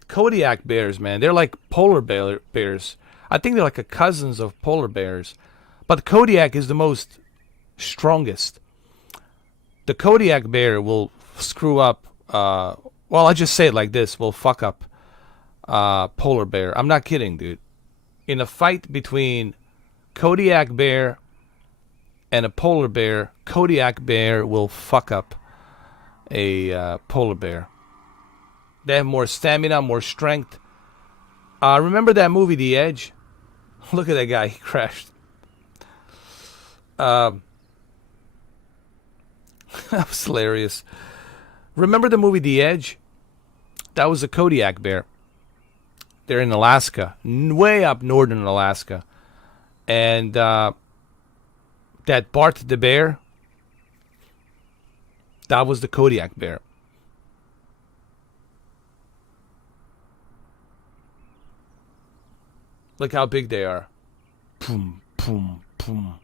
Kodiak bears, man. They're like polar bears. I think they're like a cousins of polar bears. But Kodiak is the most strongest. The Kodiak bear will screw up, well, I'll just say it like this. Will fuck up polar bear. I'm not kidding, dude. In a fight between Kodiak bear and a polar bear, Kodiak bear will fuck up a polar bear. They have more stamina, more strength. Remember that movie, The Edge? Look at that guy. He crashed. That was hilarious. Remember the movie The Edge? That was a Kodiak bear. They're in Alaska, way up northern Alaska. And that Bart the bear, that was the Kodiak bear. Look how big they are. Boom, boom, boom.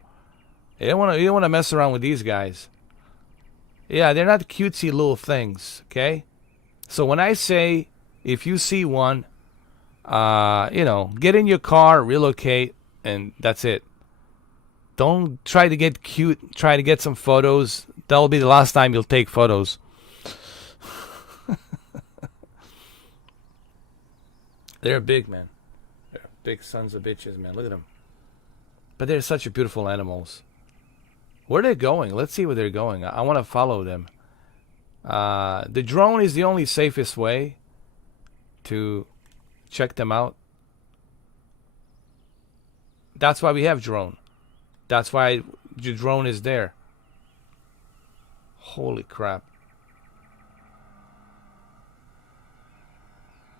You don't want to mess around with these guys. Yeah, they're not cutesy little things, okay? So when I say, if you see one, get in your car, relocate, and that's it. Don't try to get cute. Try to get some photos. That'll be the last time you'll take photos. They're big, man. They're big sons of bitches, man. Look at them. But they're such beautiful animals. Where are they going? Let's see where they're going. I want to follow them. The drone is the only safest way to check them out. That's why we have drone. That's why the drone is there. Holy crap.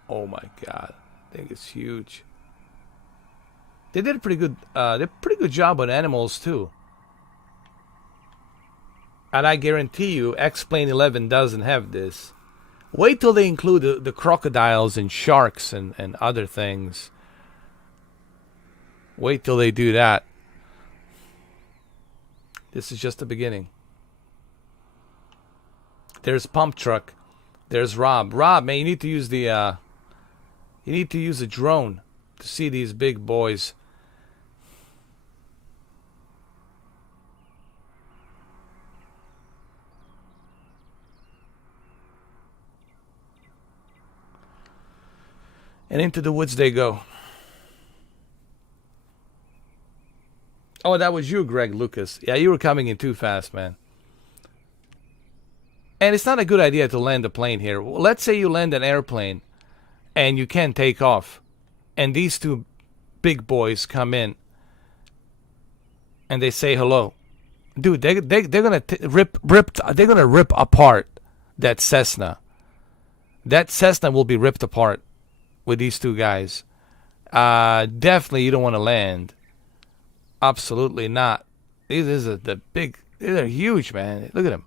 Oh my god. I think it's huge. They did a pretty good job on animals too. And I guarantee you X-Plane 11 doesn't have this. Wait till they include the crocodiles and sharks and other things. Wait till they do that. This is just the beginning. There's Pump Truck. There's Rob. Rob, man, you need to use the drone to see these big boys. And into the woods they go. Oh, that was you, Greg Lucas. Yeah, you were coming in too fast, man. And it's not a good idea to land a plane here. Let's say you land an airplane and you can't take off. And these two big boys come in and they say hello. Dude, they're gonna they're gonna rip apart that Cessna. That Cessna will be ripped apart with these two guys. Definitely you don't want to land. Absolutely not. These are the big. They're huge, man. Look at them.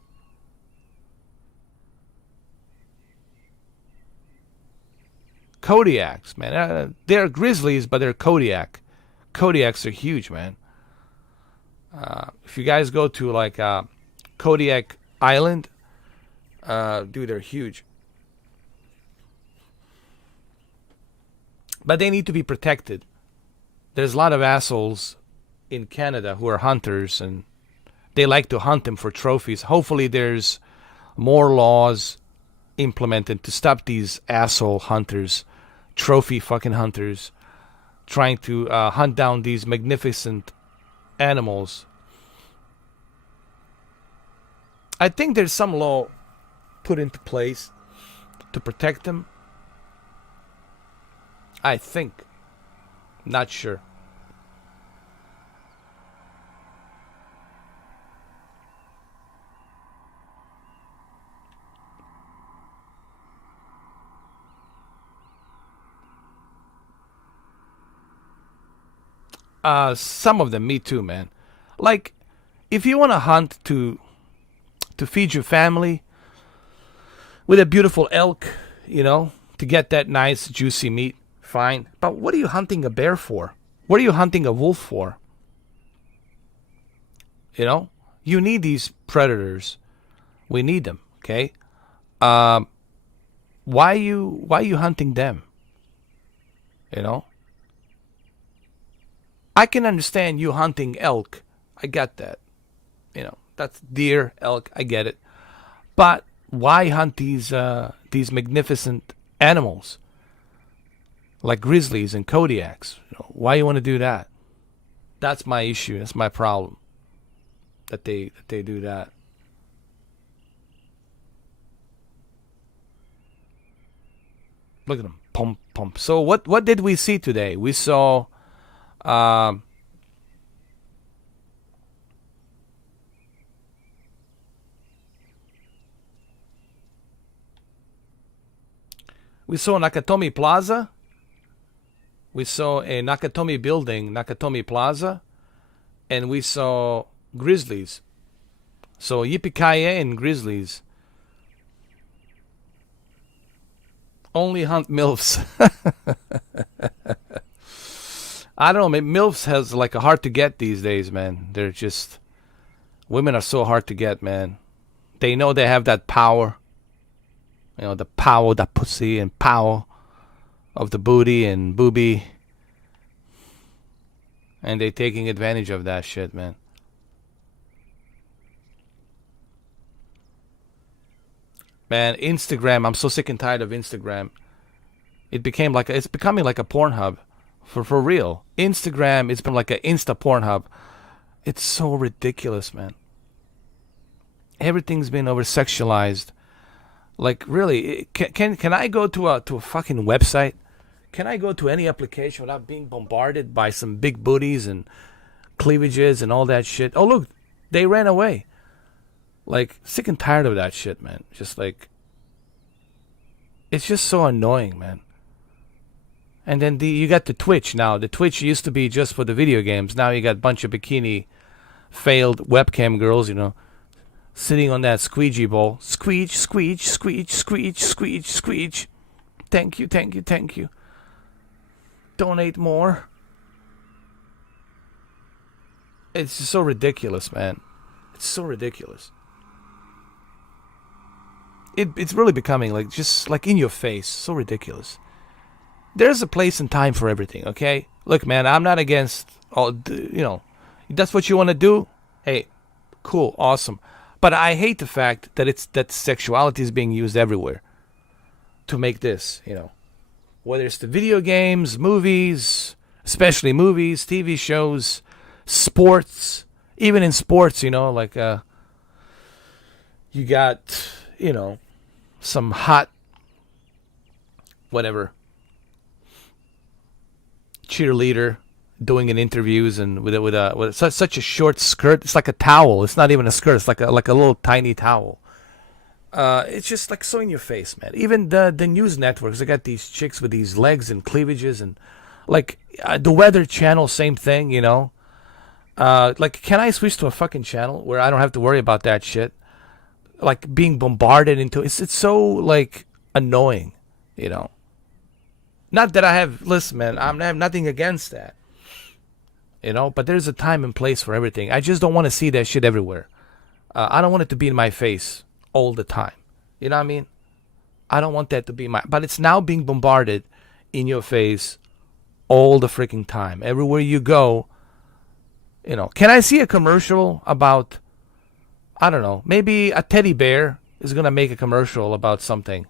Kodiaks, man. They're grizzlies, but they're Kodiak. Kodiaks are huge, man. If you guys go to like Kodiak Island, dude, they're huge. But they need to be protected. There's a lot of assholes in Canada who are hunters and they like to hunt them for trophies. Hopefully there's more laws implemented to stop these asshole hunters, trophy fucking hunters, trying to hunt down these magnificent animals. I think there's some law put into place to protect them. I think. Not sure. Some of them, me too, man. Like, if you want to hunt to feed your family with a beautiful elk, you know, to get that nice juicy meat, fine. But what are you hunting a bear for? What are you hunting a wolf for? You know, you need these predators. We need them, okay? Why are you hunting them? You know? I can understand you hunting elk. I get that. You know, that's deer, elk, I get it. But why hunt these magnificent animals? Like grizzlies and Kodiaks. You know, why you want to do that? That's my issue. That's my problem. That they do that. Look at them. Pump, pump. So what did we see today? We saw Nakatomi Plaza. We saw a Nakatomi building, Nakatomi Plaza, and we saw grizzlies. So yippee-ki-yay and grizzlies. Only hunt MILFs. I don't know, MILFs has like a hard to get these days, man. They're just, women are so hard to get, man. They know they have that power. You know, the power, the pussy and power of the booty and booby. And they taking advantage of that shit, man. Man, Instagram, I'm so sick and tired of Instagram. It's becoming like a Pornhub, for real. Instagram, it's been like an Insta Pornhub. It's so ridiculous, man. Everything's been over sexualized. Like, really, can I go to a fucking website? Can I go to any application without being bombarded by some big booties and cleavages and all that shit? Oh, look, they ran away. Like, sick and tired of that shit, man. Just like, it's just so annoying, man. And then you got the Twitch now. The Twitch used to be just for the video games. Now you got a bunch of bikini failed webcam girls, sitting on that squeegee bowl. Squeege, squeege, squeege, squeege, squeege, squeege. Thank you, thank you, thank you. Donate more. It's just so ridiculous, man. It's so ridiculous. It's really becoming like just like in your face. So ridiculous. There's a place and time for everything, okay? Look, man, I'm not against all, that's what you want to do. Hey, cool, awesome. But I hate the fact that sexuality is being used everywhere to make this, whether it's the video games, movies, especially movies, TV shows, sports, even in sports, like you got, some hot whatever cheerleader doing in interviews and with such a short skirt. It's like a towel. It's not even a skirt. It's like a little tiny towel. It's just like so in your face, man. Even the news networks, they got these chicks with these legs and cleavages and like the Weather Channel, same thing, like, can I switch to a fucking channel where I don't have to worry about that shit? Like being bombarded into it's so like annoying, Not that I have, listen, man, I have nothing against that. But there's a time and place for everything. I just don't want to see that shit everywhere. I don't want it to be in my face all the time. You know what I mean? I don't want that to be but it's now being bombarded in your face all the freaking time. Everywhere you go, Can I see a commercial about, I don't know, maybe a teddy bear is going to make a commercial about something.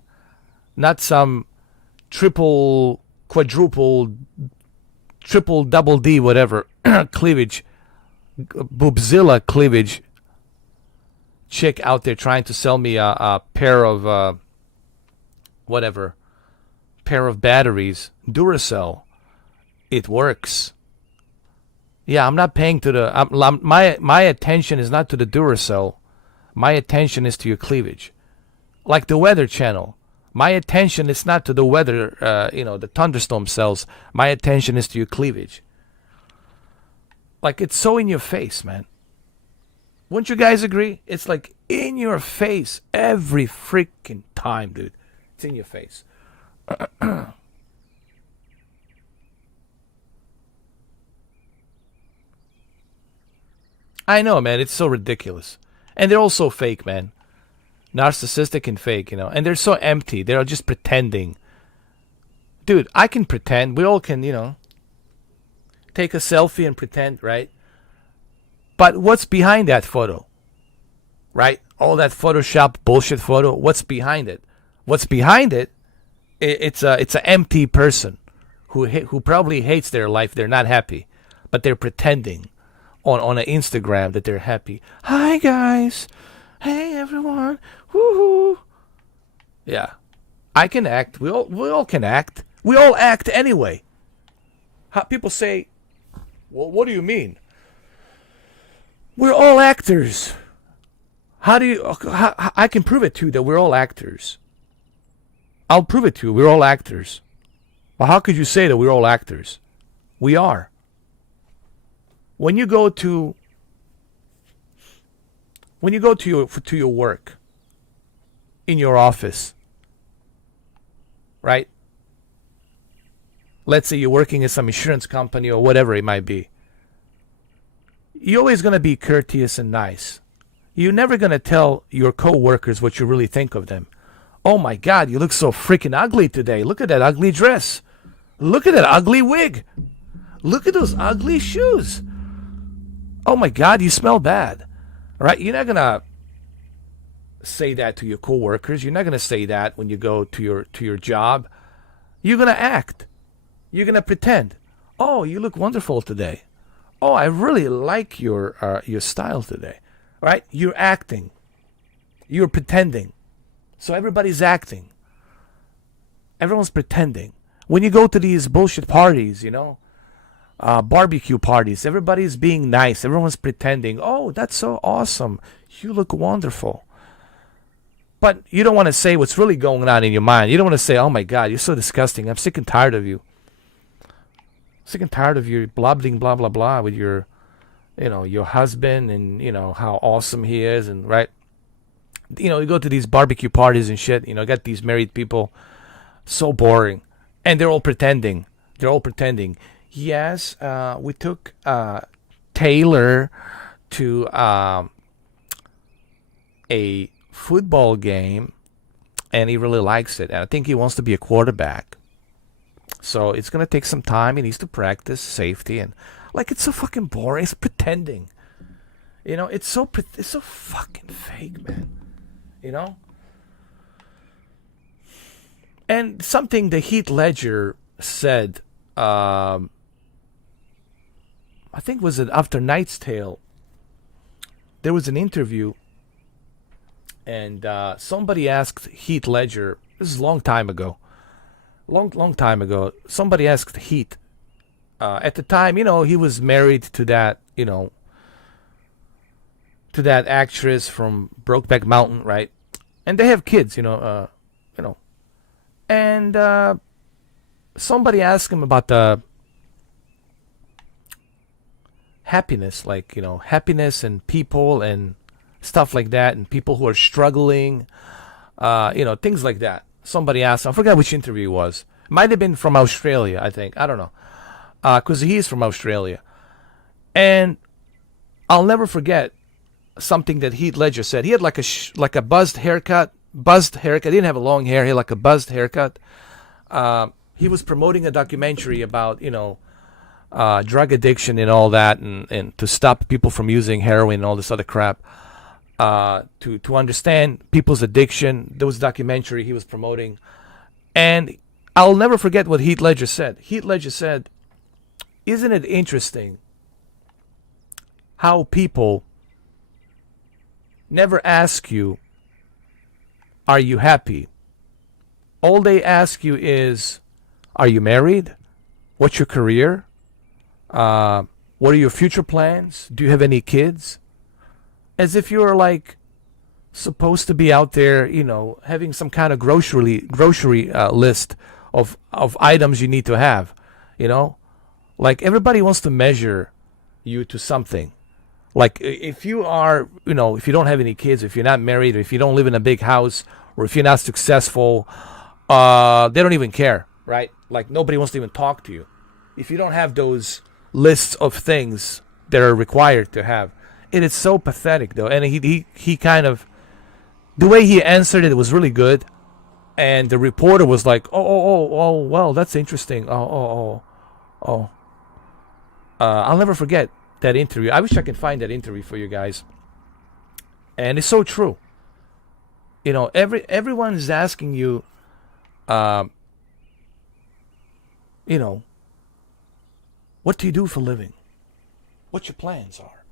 Not some triple, quadruple, triple, double D, whatever, cleavage, boobzilla cleavage chick out there trying to sell me a pair of, pair of batteries, Duracell. It works. Yeah, I'm not paying to the, my attention is not to the Duracell. My attention is to your cleavage. Like the Weather Channel. My attention is not to the weather, the thunderstorm cells. My attention is to your cleavage. Like, it's so in your face, man. Wouldn't you guys agree? It's like in your face every freaking time, dude. It's in your face. I know, man. It's so ridiculous. And they're all so fake, man. Narcissistic and fake, and they're so empty. They're just pretending. Dude, I can pretend. We all can, take a selfie and pretend, right? But what's behind that photo? Right? All that Photoshop bullshit photo. What's behind it? What's behind it? It's an empty person who probably hates their life. They're not happy, but they're pretending on an Instagram that they're happy. Hi guys. Hey everyone. Woohoo. Yeah. I can act. We all can act. We all act anyway. People say, well, what do you mean? We're all actors. I can prove it to you that we're all actors. I'll prove it to you. We're all actors. Well, how could you say that we're all actors? We are. When you go to your work, in your office, right? Let's say you're working at some insurance company or whatever it might be. You're always going to be courteous and nice. You're never going to tell your coworkers what you really think of them. Oh my God, you look so freaking ugly today. Look at that ugly dress. Look at that ugly wig. Look at those ugly shoes. Oh my God, you smell bad. Right? You're not going to say that to your coworkers. You're not going to say that when you go to your job. You're gonna act. You're gonna pretend. Oh, you look wonderful today. Oh, I really like your style today. Right? You're acting. You're pretending. So everybody's acting. Everyone's pretending. When you go to these bullshit parties, barbecue parties, everybody's being nice. Everyone's pretending. Oh, that's so awesome. You look wonderful. But you don't want to say what's really going on in your mind. You don't want to say, oh my God, you're so disgusting. I'm sick and tired of you. Sick and tired of you blabbing blah, blah, blah with your husband and, how awesome he is. And right. You go to these barbecue parties and shit, got these married people. So boring. And they're all pretending. Yes, we took Taylor to a football game, and he really likes it. And I think he wants to be a quarterback. So it's going to take some time. He needs to practice safety. And, it's so fucking boring. It's pretending. It's so fucking fake, man. And something that Heath Ledger said, I think was it after Knight's Tale. There was an interview, and somebody asked Heath Ledger. This is a long time ago. Long time ago. Somebody asked Heath. At the time, he was married to that, to that actress from Brokeback Mountain, right? And they have kids, And somebody asked him about the happiness, happiness and people and stuff like that, and people who are struggling, things like that. Somebody asked him, I forgot which interview it was. Might have been from Australia, I think. I don't know. Because he is from Australia. And I'll never forget something that Heath Ledger said. He had like a buzzed haircut. He didn't have a long hair. He had like a buzzed haircut. He was promoting a documentary about, drug addiction and all that, and to stop people from using heroin and all this other crap. To understand people's addiction. There was a documentary he was promoting. And I'll never forget what Heath Ledger said. Heath Ledger said, isn't it interesting how people never ask you, are you happy? All they ask you is, are you married? What's your career? What are your future plans? Do you have any kids? As if you're supposed to be out there, having some kind of grocery list of items you need to have, everybody wants to measure you to something. If you are, if you don't have any kids, if you're not married, or if you don't live in a big house, or if you're not successful, they don't even care, right? Nobody wants to even talk to you. If you don't have those lists of things that are required to have. It is so pathetic, though. And he kind of, the way he answered it was really good. And the reporter was like, oh, well, that's interesting. I'll never forget that interview. I wish I could find that interview for you guys. And it's so true. Everyone is asking you, what do you do for a living? What your plans are?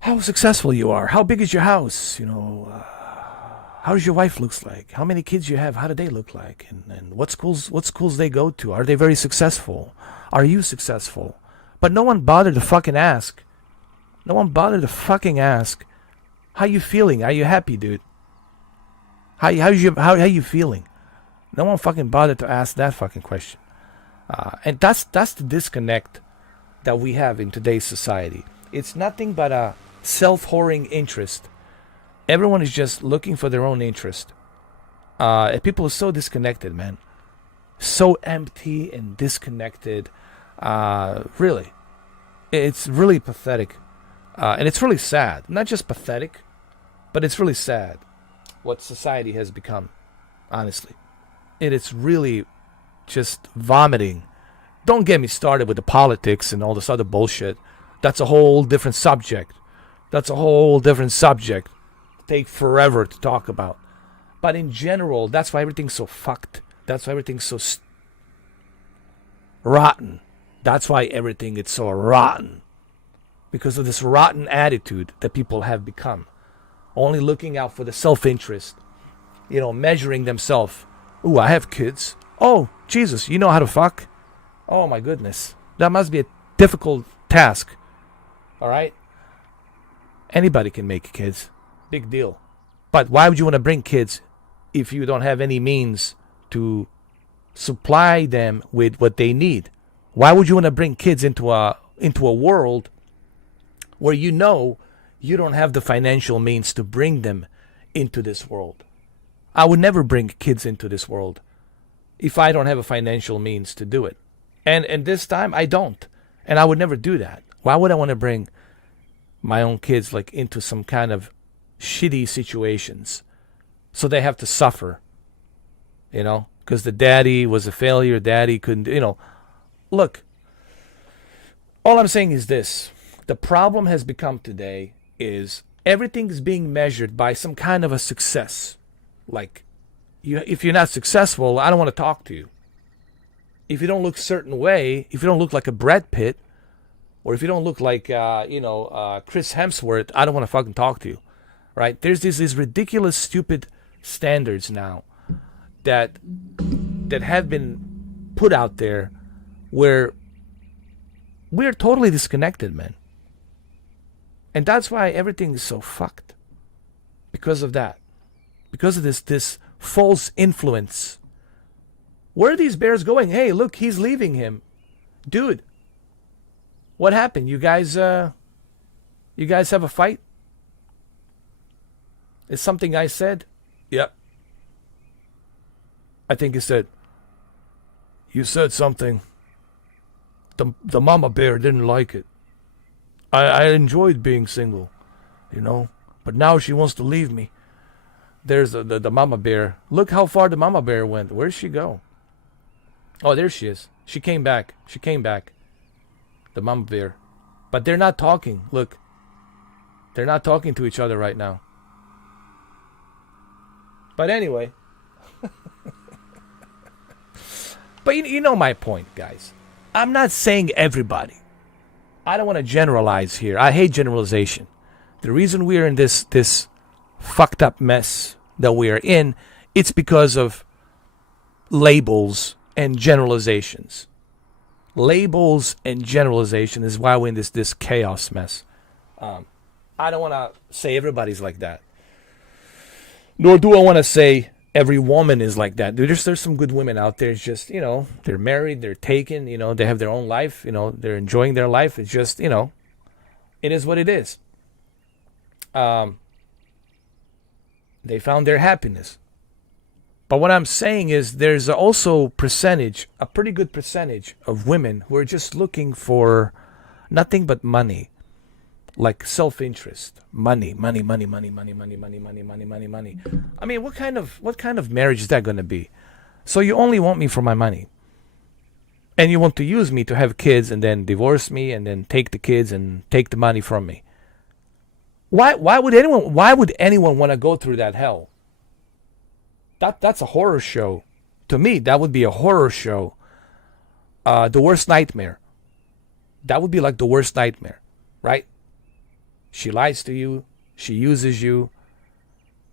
How successful you are? How big is your house? How does your wife looks like? How many kids you have? How do they look like? And what schools they go to? Are they very successful? Are you successful? But no one bothered to fucking ask. No one bothered to fucking ask. How you feeling? Are you happy, dude? How you feeling? No one fucking bothered to ask that fucking question. And that's the disconnect that we have in today's society. It's nothing but a self-whoring interest. Everyone is just looking for their own interest. And people are so disconnected, man. So empty and disconnected. Really. It's really pathetic. And it's really sad. Not just pathetic, but it's really sad what society has become, honestly. It is really just vomiting. Don't get me started with the politics and all this other bullshit. That's a whole different subject. Take forever to talk about. But in general, that's why everything's so fucked. That's why everything's so rotten. That's why everything is so rotten. Because of this rotten attitude that people have become. Only looking out for the self-interest. Measuring themselves. Ooh, I have kids. Oh, Jesus, you know how to fuck? Oh, my goodness. That must be a difficult task. All right? Anybody can make kids. Big deal. But why would you want to bring kids if you don't have any means to supply them with what they need? Why would you want to bring kids into a world where you don't have the financial means to bring them into this world? I would never bring kids into this world if I don't have a financial means to do it. And this time I don't. And I would never do that. Why would I want to bring my own kids into some kind of shitty situations so they have to suffer? Because the daddy was a failure, daddy couldn't, Look, all I'm saying is this. The problem has become today is everything is being measured by some kind of a success. If you're not successful, I don't want to talk to you. If you don't look a certain way, if you don't look like a Brad Pitt, or if you don't look like, Chris Hemsworth, I don't want to fucking talk to you. Right? There's these ridiculous, stupid standards now that have been put out there where we're totally disconnected, man. And that's why everything is so fucked. Because of that. Because of this false influence. Where are these bears going? Hey, look, he's leaving him. Dude, what happened? You guys have a fight? Is something I said? Yep. I think you said something. The mama bear didn't like it. I enjoyed being single, but now she wants to leave me. There's the mama bear. Look how far the mama bear went. Where'd she go? Oh, there she is. She came back. The mama bear. But they're not talking. Look. They're not talking to each other right now. But anyway. But you know my point, guys. I'm not saying everybody. I don't want to generalize here. I hate generalization. The reason we're in this fucked up mess that we are in, it's because of labels and generalizations. Labels and generalization is why we're in this chaos mess. I don't want to say everybody's like that. Nor do I want to say every woman is like that. There's some good women out there. It's just, they're married, they're taken, they have their own life, they're enjoying their life. It's just, it is what it is. They found their happiness. But what I'm saying is there's also a pretty good percentage of women who are just looking for nothing but money. Like self-interest. Money. I mean, what kind of marriage is that going to be? So you only want me for my money. And you want to use me to have kids and then divorce me and then take the kids and take the money from me. Why would anyone want to go through that hell? That's a horror show. To me, that would be a horror show. The worst nightmare. That would be like the worst nightmare, right? She lies to you. She uses you.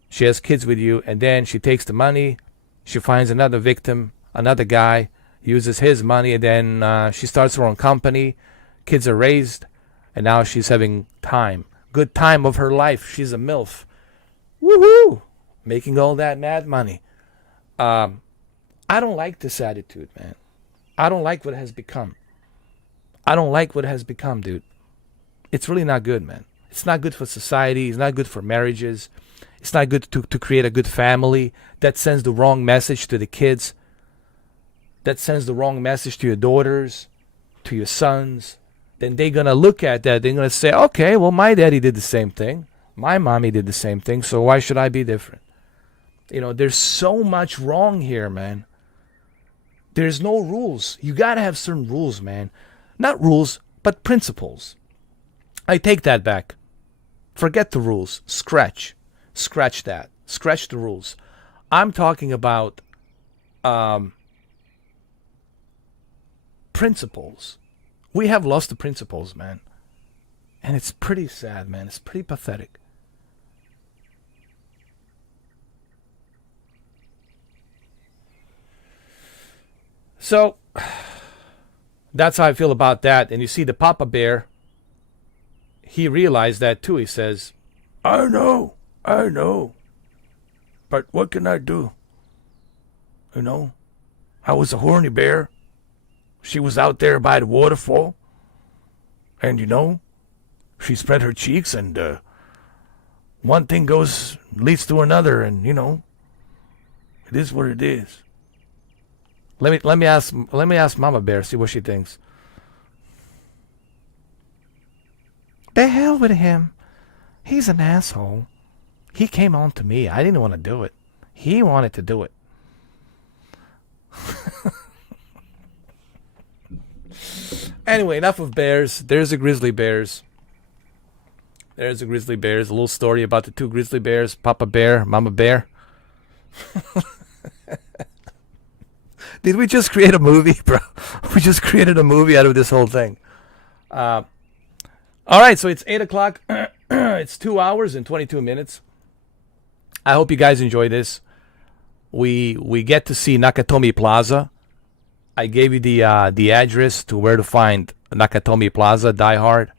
She has kids with you. And then she takes the money. She finds another victim, another guy, uses his money. And then she starts her own company. Kids are raised. And now she's having time. Good time of her life. She's a MILF. Woohoo! Making all that mad money. I don't like this attitude, man. I don't like what it has become. Dude. It's really not good, man. It's not good for society. It's not good for marriages. It's not good to create a good family. That sends the wrong message to the kids. That sends the wrong message to your daughters, to your sons. Then they're going to look at that. They're going to say, okay, well, my daddy did the same thing. My mommy did the same thing. So why should I be different? There's so much wrong here, man. There's no rules. You got to have certain rules, man. Not rules, but principles. I take that back. Forget the rules. Scratch that. Scratch the rules. I'm talking about principles. We have lost the principles, man. And it's pretty sad, man. It's pretty pathetic. So, that's how I feel about that. And you see the Papa Bear, he realized that too. He says, I know. But what can I do? You know, I was a horny bear. She was out there by the waterfall. And, you know, she spread her cheeks and one thing leads to another. And, you know, it is what it is. Let me ask Mama Bear, see what she thinks. The hell with him. He's an asshole. He came on to me. I didn't want to do it. He wanted to do it. Anyway, enough of bears. There's the grizzly bears. There's the grizzly bears. A little story about the two grizzly bears, Papa Bear, Mama Bear. Did we just create a movie, bro? We just created a movie out of this whole thing. All right, so it's 8 o'clock. It's 2 hours and 22 minutes. I hope you guys enjoy this. We get to see Nakatomi Plaza. I gave you the address to where to find Nakatomi Plaza, Die Hard.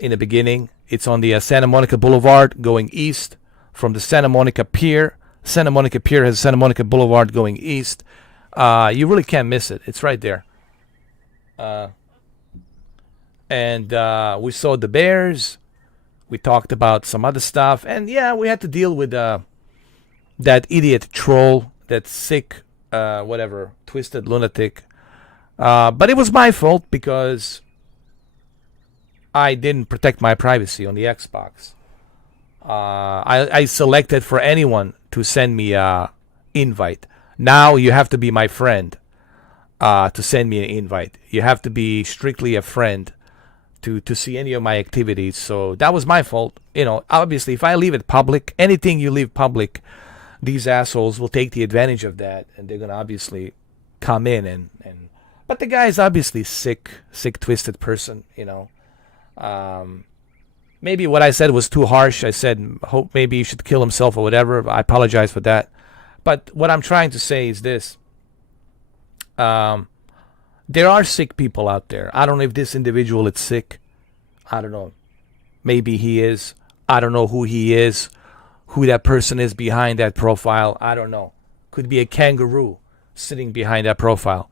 In the beginning, it's on the Santa Monica Boulevard going east from the Santa Monica Pier. Santa Monica Pier has Santa Monica Boulevard going east. You really can't miss it. It's right there. And we saw the bears. We talked about some other stuff. And yeah, we had to deal with that idiot troll, that sick, twisted lunatic. But it was my fault because I didn't protect my privacy on the Xbox. I selected for anyone to send me an invite. Now you have to be my friend to send me an invite. You have to be strictly a friend to see any of my activities. So that was my fault. You know, obviously, if I leave it public, anything you leave public, these assholes will take the advantage of that, and they're gonna obviously come in and. But the guy is obviously sick, twisted person. You know, maybe what I said was too harsh. I said, hope maybe he should kill himself or whatever. I apologize for that. But what I'm trying to say is this. There are sick people out there. I don't know if this individual is sick. I don't know. Maybe he is. I don't know who he is. Who that person is behind that profile. I don't know. Could be a kangaroo sitting behind that profile.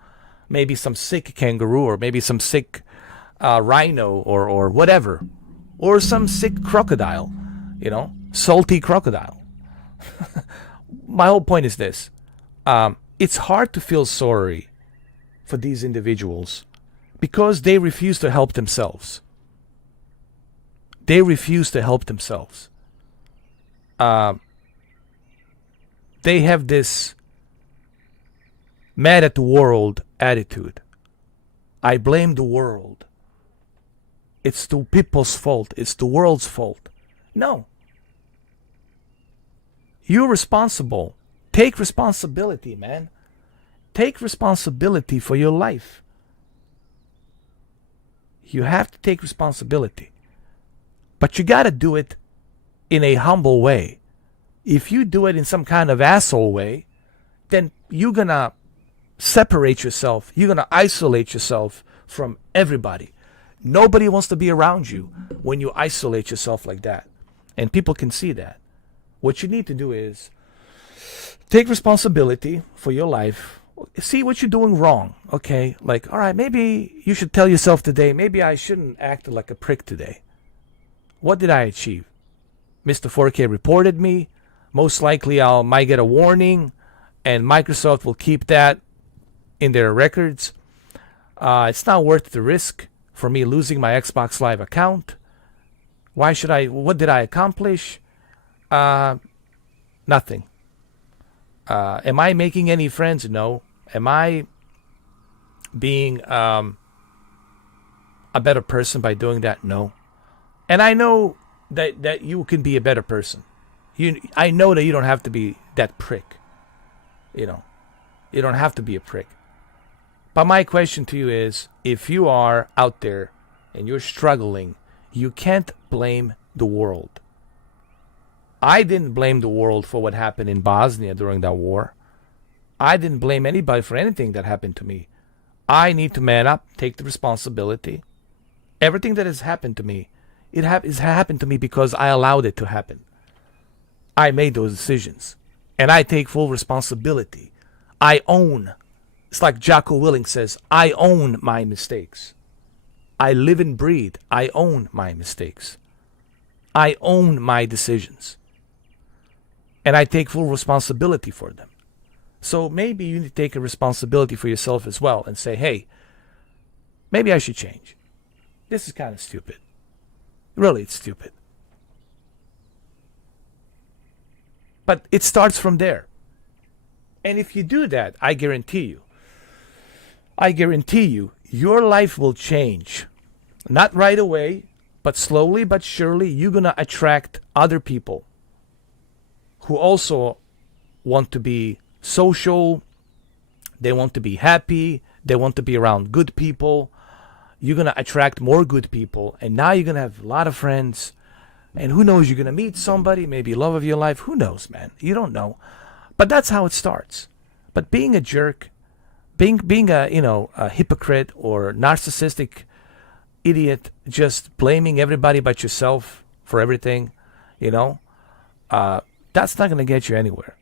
Maybe some sick kangaroo, or maybe some sick rhino, or whatever. Or some sick crocodile. You know? Salty crocodile. My whole point is this. It's hard to feel sorry for these individuals because they refuse to help themselves. They refuse to help themselves. They have this mad at the world attitude. I blame the world. It's the people's fault. It's the world's fault. No. You're responsible. Take responsibility, man. Take responsibility for your life. You have to take responsibility. But you got to do it in a humble way. If you do it in some kind of asshole way, then you're going to separate yourself. You're going to isolate yourself from everybody. Nobody wants to be around you when you isolate yourself like that. And people can see that. What you need to do is take responsibility for your life. See what you're doing wrong, okay? Like, all right, maybe you should tell yourself today, maybe I shouldn't act like a prick today. What did I achieve? Mr. 4K reported me. Most likely I might get a warning, and Microsoft will keep that in their records. It's not worth the risk for me losing my Xbox Live account. Why should I? What did I accomplish? Nothing. Am I making any friends? No. Am I being a better person by doing that? No. And I know that you can be a better person. I know that you don't have to be that prick. You know. You don't have to be a prick. But my question to you is, if you are out there and you're struggling, you can't blame the world. I didn't blame the world for what happened in Bosnia during that war. I didn't blame anybody for anything that happened to me. I need to man up, take the responsibility. Everything that has happened to me, it has happened to me because I allowed it to happen. I made those decisions. And I take full responsibility. I own. It's like Jocko Willing says, I own my mistakes. I live and breathe. I own my mistakes. I own my decisions. And I take full responsibility for them. So maybe you need to take a responsibility for yourself as well and say, hey, maybe I should change. This is kind of stupid. Really, it's stupid. But it starts from there. And if you do that, I guarantee you, your life will change. Not right away, but slowly but surely, you're going to attract other people who also want to be social. They want to be happy. They want to be around good people. You're going to attract more good people. And now you're going to have a lot of friends. And who knows, you're going to meet somebody, maybe love of your life. Who knows, man? You don't know. But that's how it starts. But being a jerk, being a hypocrite or narcissistic idiot, just blaming everybody but yourself for everything, that's not going to get you anywhere.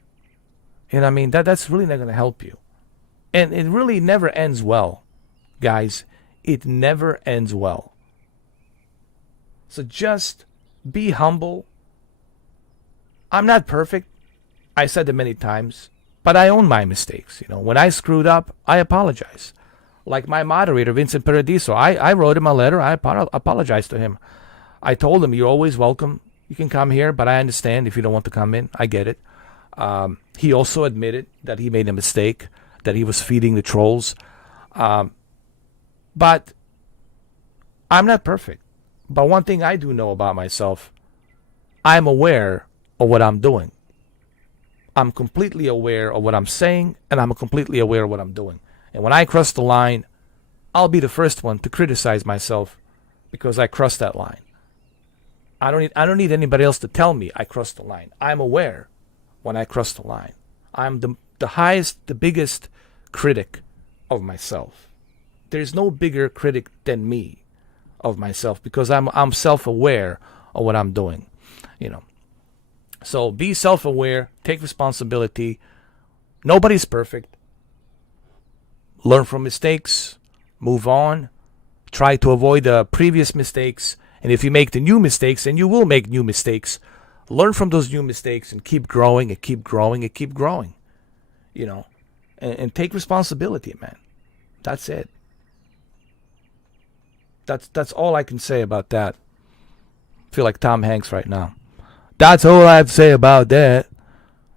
You know what I mean? That's really not going to help you. And it really never ends well, guys. It never ends well. So just be humble. I'm not perfect. I said it many times. But I own my mistakes. When I screwed up, I apologize. Like my moderator, Vincent Paradiso, I wrote him a letter. I apologized to him. I told him, you're always welcome. You can come here, but I understand if you don't want to come in. I get it. He also admitted that he made a mistake, that he was feeding the trolls. But I'm not perfect. But one thing I do know about myself, I'm aware of what I'm doing. I'm completely aware of what I'm saying, and I'm completely aware of what I'm doing. And when I cross the line, I'll be the first one to criticize myself because I crossed that line. I don't need anybody else to tell me I crossed the line. I'm aware when I cross the line. I'm the highest, the biggest critic of myself. There's no bigger critic than me of myself because I'm self-aware of what I'm doing. So be self-aware, take responsibility. Nobody's perfect. Learn from mistakes, move on, try to avoid the previous mistakes. And if you make the new mistakes, and you will make new mistakes, learn from those new mistakes and keep growing and keep growing and keep growing. And take responsibility, man. That's it. That's all I can say about that. I feel like Tom Hanks right now. That's all I have to say about that.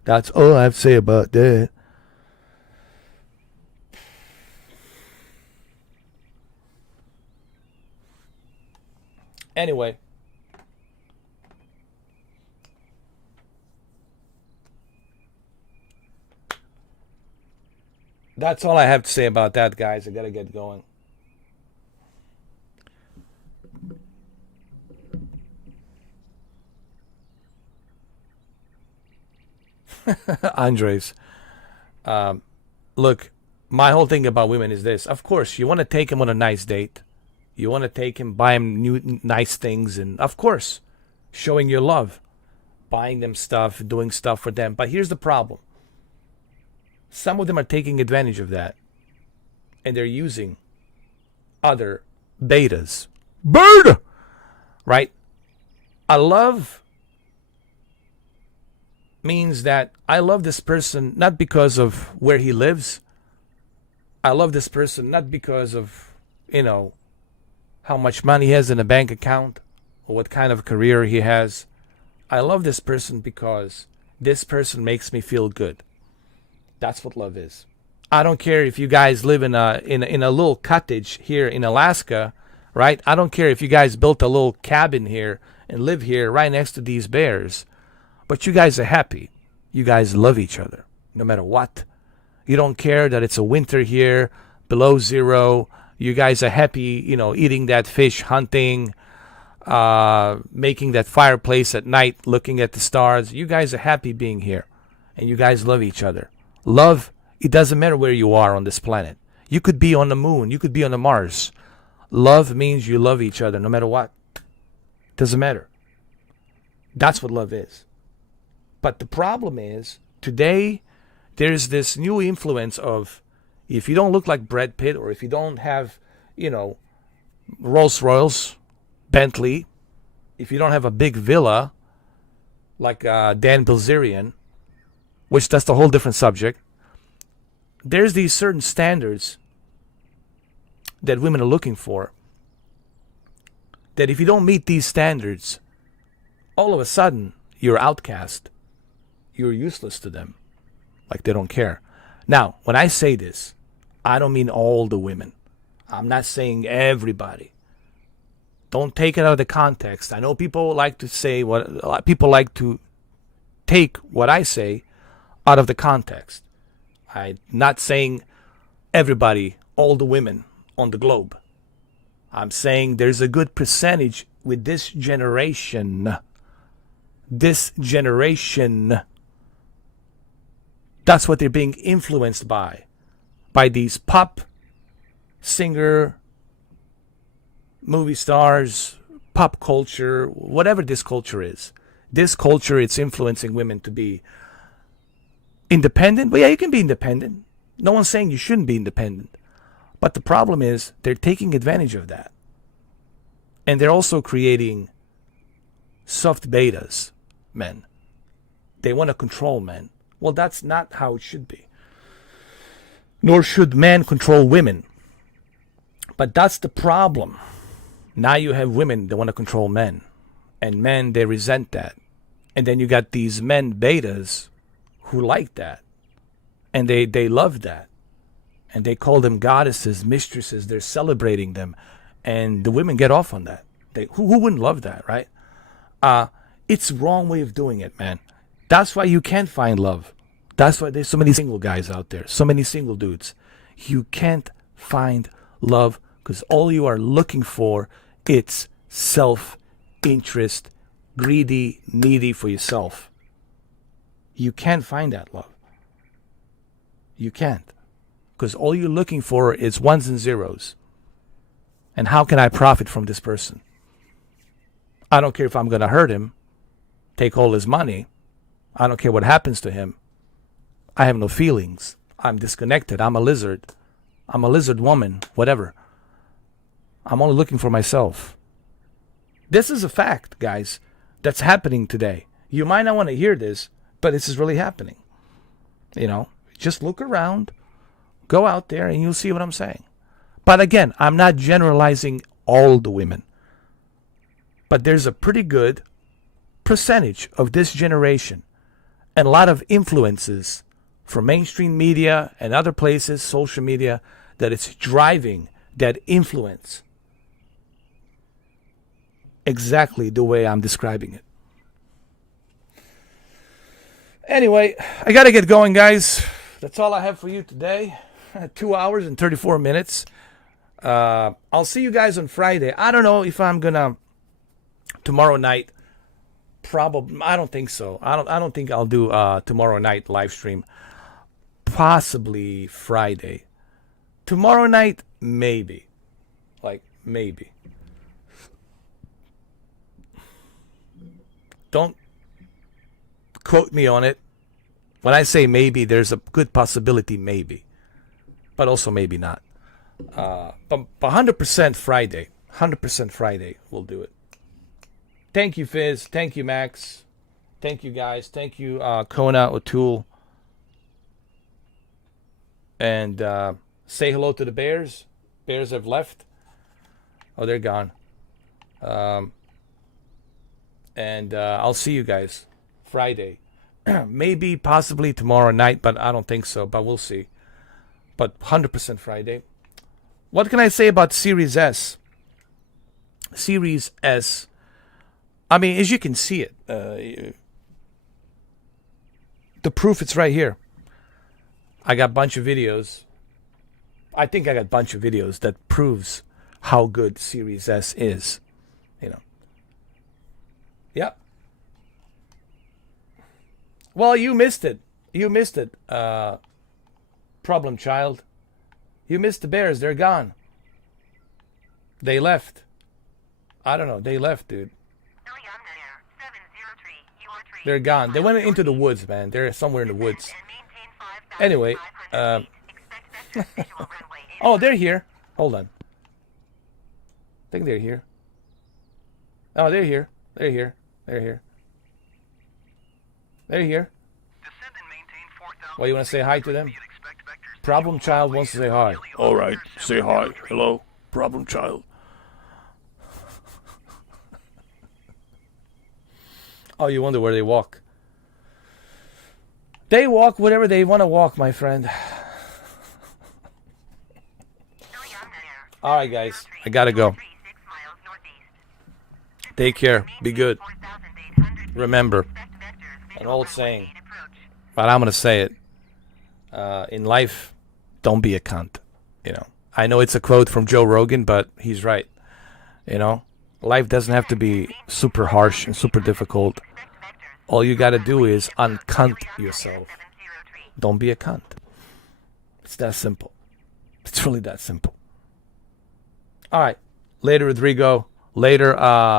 That's all I have to say about that. Anyway. That's all I have to say about that, guys. I gotta get going. Andres. Look, my whole thing about women is this. Of course, you want to take him on a nice date. You want to take him, buy him new nice things. And of course, showing your love. Buying them stuff, doing stuff for them. But here's the problem. Some of them are taking advantage of that. And they're using other betas. Bird! Right? I love means that I love this person not because of where he lives. I love this person not because of, how much money he has in a bank account or what kind of career he has. I love this person because this person makes me feel good. That's what love is. I don't care if you guys live in a little cottage here in Alaska, right? I don't care if you guys built a little cabin here and live here right next to these bears. But you guys are happy. You guys love each other, no matter what. You don't care that it's a winter here, below zero. You guys are happy, eating that fish, hunting, making that fireplace at night, looking at the stars. You guys are happy being here, and you guys love each other. Love, it doesn't matter where you are on this planet. You could be on the moon. You could be on the Mars. Love means you love each other no matter what. Doesn't matter. That's what love is. But the problem is, today, there's this new influence of, if you don't look like Brad Pitt, or if you don't have, Rolls Royce, Bentley, if you don't have a big villa like Dan Bilzerian, which that's a whole different subject, there's these certain standards that women are looking for, that if you don't meet these standards, all of a sudden you're outcast. You're useless to them. Like they don't care. Now, when I say this, I don't mean all the women. I'm not saying everybody. Don't take it out of the context. I know people like to say people like to take what I say out of the context. I'm not saying everybody, all the women on the globe. I'm saying there's a good percentage with this generation. This generation. That's what they're being influenced by these pop singer, movie stars, pop culture, whatever this culture is. This culture, it's influencing women to be independent. But yeah, you can be independent. No one's saying you shouldn't be independent. But the problem is they're taking advantage of that. And they're also creating soft betas, men. They want to control men. Well, that's not how it should be. Nor should men control women. But that's the problem. Now you have women that want to control men. And men, they resent that. And then you got these men betas who like that. And they love that. And they call them goddesses, mistresses. They're celebrating them. And the women get off on that. Who wouldn't love that, right? It's the wrong way of doing it, man. That's why you can't find love. That's why there's so many single guys out there. So many single dudes. You can't find love because all you are looking for, it's self-interest, greedy, needy for yourself. You can't find that love. You can't. Because all you're looking for is ones and zeros. And how can I profit from this person? I don't care if I'm going to hurt him, take all his money. I don't care what happens to him. I have no feelings. I'm disconnected. I'm a lizard. I'm a lizard woman, whatever. I'm only looking for myself. This is a fact, guys, that's happening today. You might not want to hear this, but this is really happening. Just look around, go out there, and you'll see what I'm saying. But again, I'm not generalizing all the women. But there's a pretty good percentage of this generation and a lot of influences from mainstream media and other places, social media, that it's driving that influence exactly the way I'm describing it. Anyway, I got to get going, guys. That's all I have for you today. 2 hours and 34 minutes. I'll see you guys on Friday. I don't know if I'm going to tomorrow night. Probably, I don't think so. I don't think I'll do tomorrow night live stream. Possibly Friday. Tomorrow night, maybe. Maybe. Don't quote me on it. When I say maybe, there's a good possibility maybe. But also maybe not. But 100% Friday. 100% Friday we'll do it. Thank you, Fizz. Thank you, Max. Thank you, guys. Thank you, Kona, O'Toole. And say hello to the Bears. Bears have left. Oh, they're gone. And I'll see you guys Friday. Maybe, possibly tomorrow night, but I don't think so. But we'll see. But 100% Friday. What can I say about Series S? Series S. I mean, as you can see it, the proof it's right here. I got a bunch of videos. I think I got a bunch of videos that proves how good Series S is. You know. Yep. Well, you missed it. You missed it. Problem child. You missed the Bears. They're gone. They left. I don't know. They left, dude. They're gone. They went into the woods, man. They're somewhere in the woods. Anyway, oh, they're here. Hold on. I think they're here. Oh, they're here. They're here. They're here. They're here. Well, you want to say hi to them? Problem child wants to say hi. All right, say hi. Hello, problem child. Oh, you wonder where they walk. They walk whatever they want to walk, my friend. All right, guys. I got to go. Take care. Be good. Remember, an old saying, but I'm going to say it. In life, don't be a cunt. You know, I know it's a quote from Joe Rogan, but he's right. You know, life doesn't have to be super harsh and super difficult. All you got to do is uncunt yourself. Don't be a cunt. It's that simple. It's really that simple. All right. Later, Rodrigo. Later,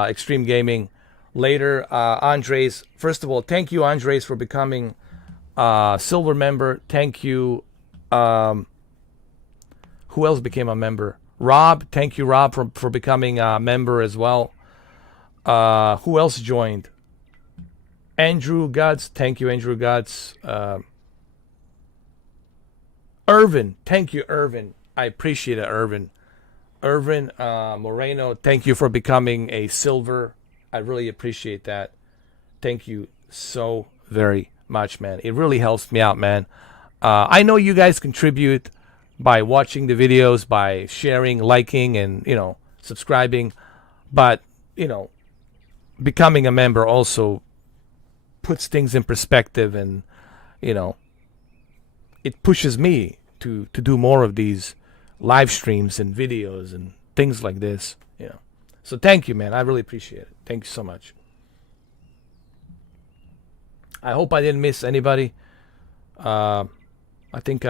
Extreme Gaming. Later, Andres. First of all, thank you, Andres, for becoming silver member. Thank you. Who else became a member? Rob. Thank you, Rob, for becoming a member as well. Who else joined? Andrew Guts. Thank you, Andrew Guts. Irvin. Thank you, Irvin. I appreciate it, Irvin. Irvin Moreno. Thank you for becoming a silver. I really appreciate that. Thank you so very much, man. It really helps me out, man. I know you guys contribute by watching the videos, by sharing, liking, and, you know, subscribing. But, you know, becoming a member also puts things in perspective, and, you know, it pushes me to do more of these live streams and videos and things like this, you know. So thank you, man. I really appreciate it. Thank you so much. I hope I didn't miss anybody. I think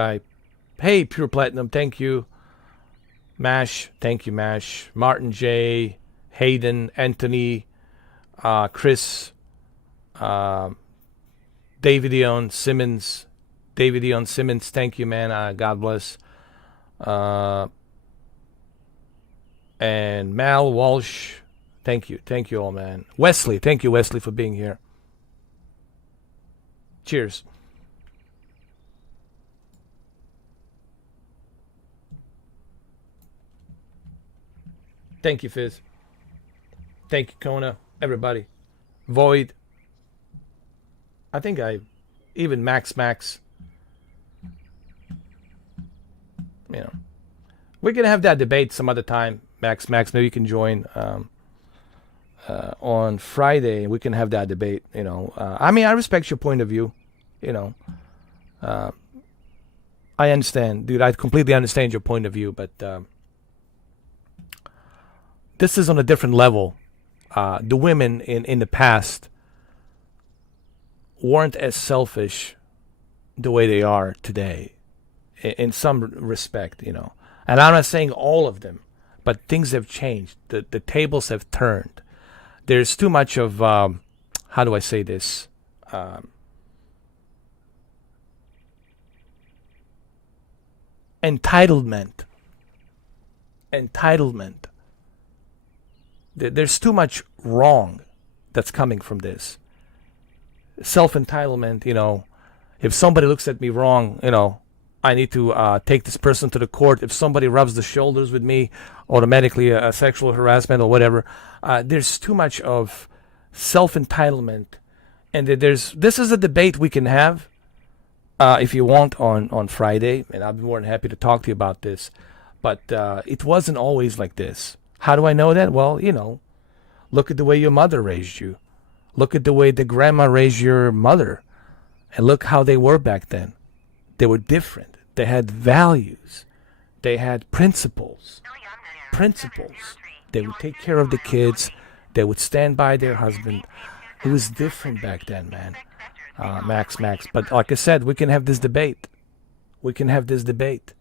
hey, Pure Platinum, thank you. Mash, thank you, Mash. Martin J, Hayden, Anthony, Chris, Davidion Simmons. Davidion Simmons, thank you, man. God bless. And Mal Walsh, thank you. Thank you all, man. Wesley, thank you, Wesley, for being here. Cheers. Thank you, Fizz. Thank you, Kona. Everybody. Void. I think even Max. You know, we're gonna have that debate some other time. Max, maybe you can join on Friday. We can have that debate. You know, I mean, I respect your point of view. You know, I understand, dude. I completely understand your point of view, but this is on a different level. The women in the past weren't as selfish the way they are today. In some respect, you know. And I'm not saying all of them, but things have changed. The tables have turned. There's too much of, how do I say this? Entitlement. There's too much wrong that's coming from this. Self-entitlement, you know. If somebody looks at me wrong, you know, I need to take this person to the court. If somebody rubs the shoulders with me, automatically a sexual harassment or whatever. There's too much of self-entitlement. And this is a debate we can have if you want on Friday. And I'll be more than happy to talk to you about this. But it wasn't always like this. How do I know that? Well, you know, look at the way your mother raised you. Look at the way the grandma raised your mother. And look how they were back then. They were different. They had values. They had principles. Principles. They would take care of the kids. They would stand by their husband. It was different back then, man. Max. But like I said, we can have this debate. We can have this debate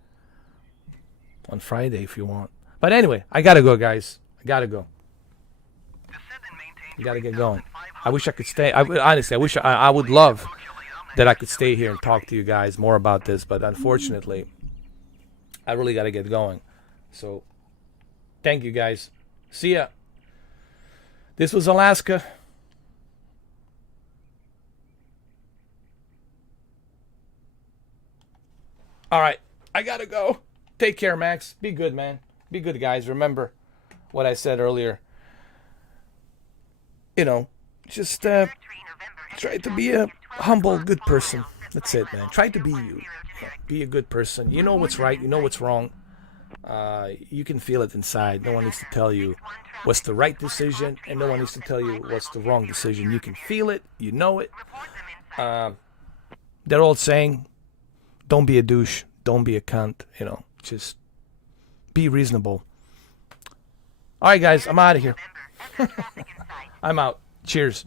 on Friday if you want. But anyway, I gotta go, guys. I gotta go. I gotta get going. I wish I could stay. Honestly, I would love that I could stay here and talk to you guys more about this. But unfortunately, I really gotta get going. So, thank you, guys. See ya. This was Alaska. All right, I gotta go. Take care, Max. Be good, man. Be good, guys. Remember what I said earlier. You know, just try to be a humble, good person. That's it, man. Try to be you. Be a good person. You know what's right. You know what's wrong. You can feel it inside. No one needs to tell you what's the right decision, and no one needs to tell you what's the wrong decision. You can feel it. You know it. They're all saying, don't be a douche. Don't be a cunt. You know, just be reasonable. All right, guys, I'm out of here. I'm out. Cheers.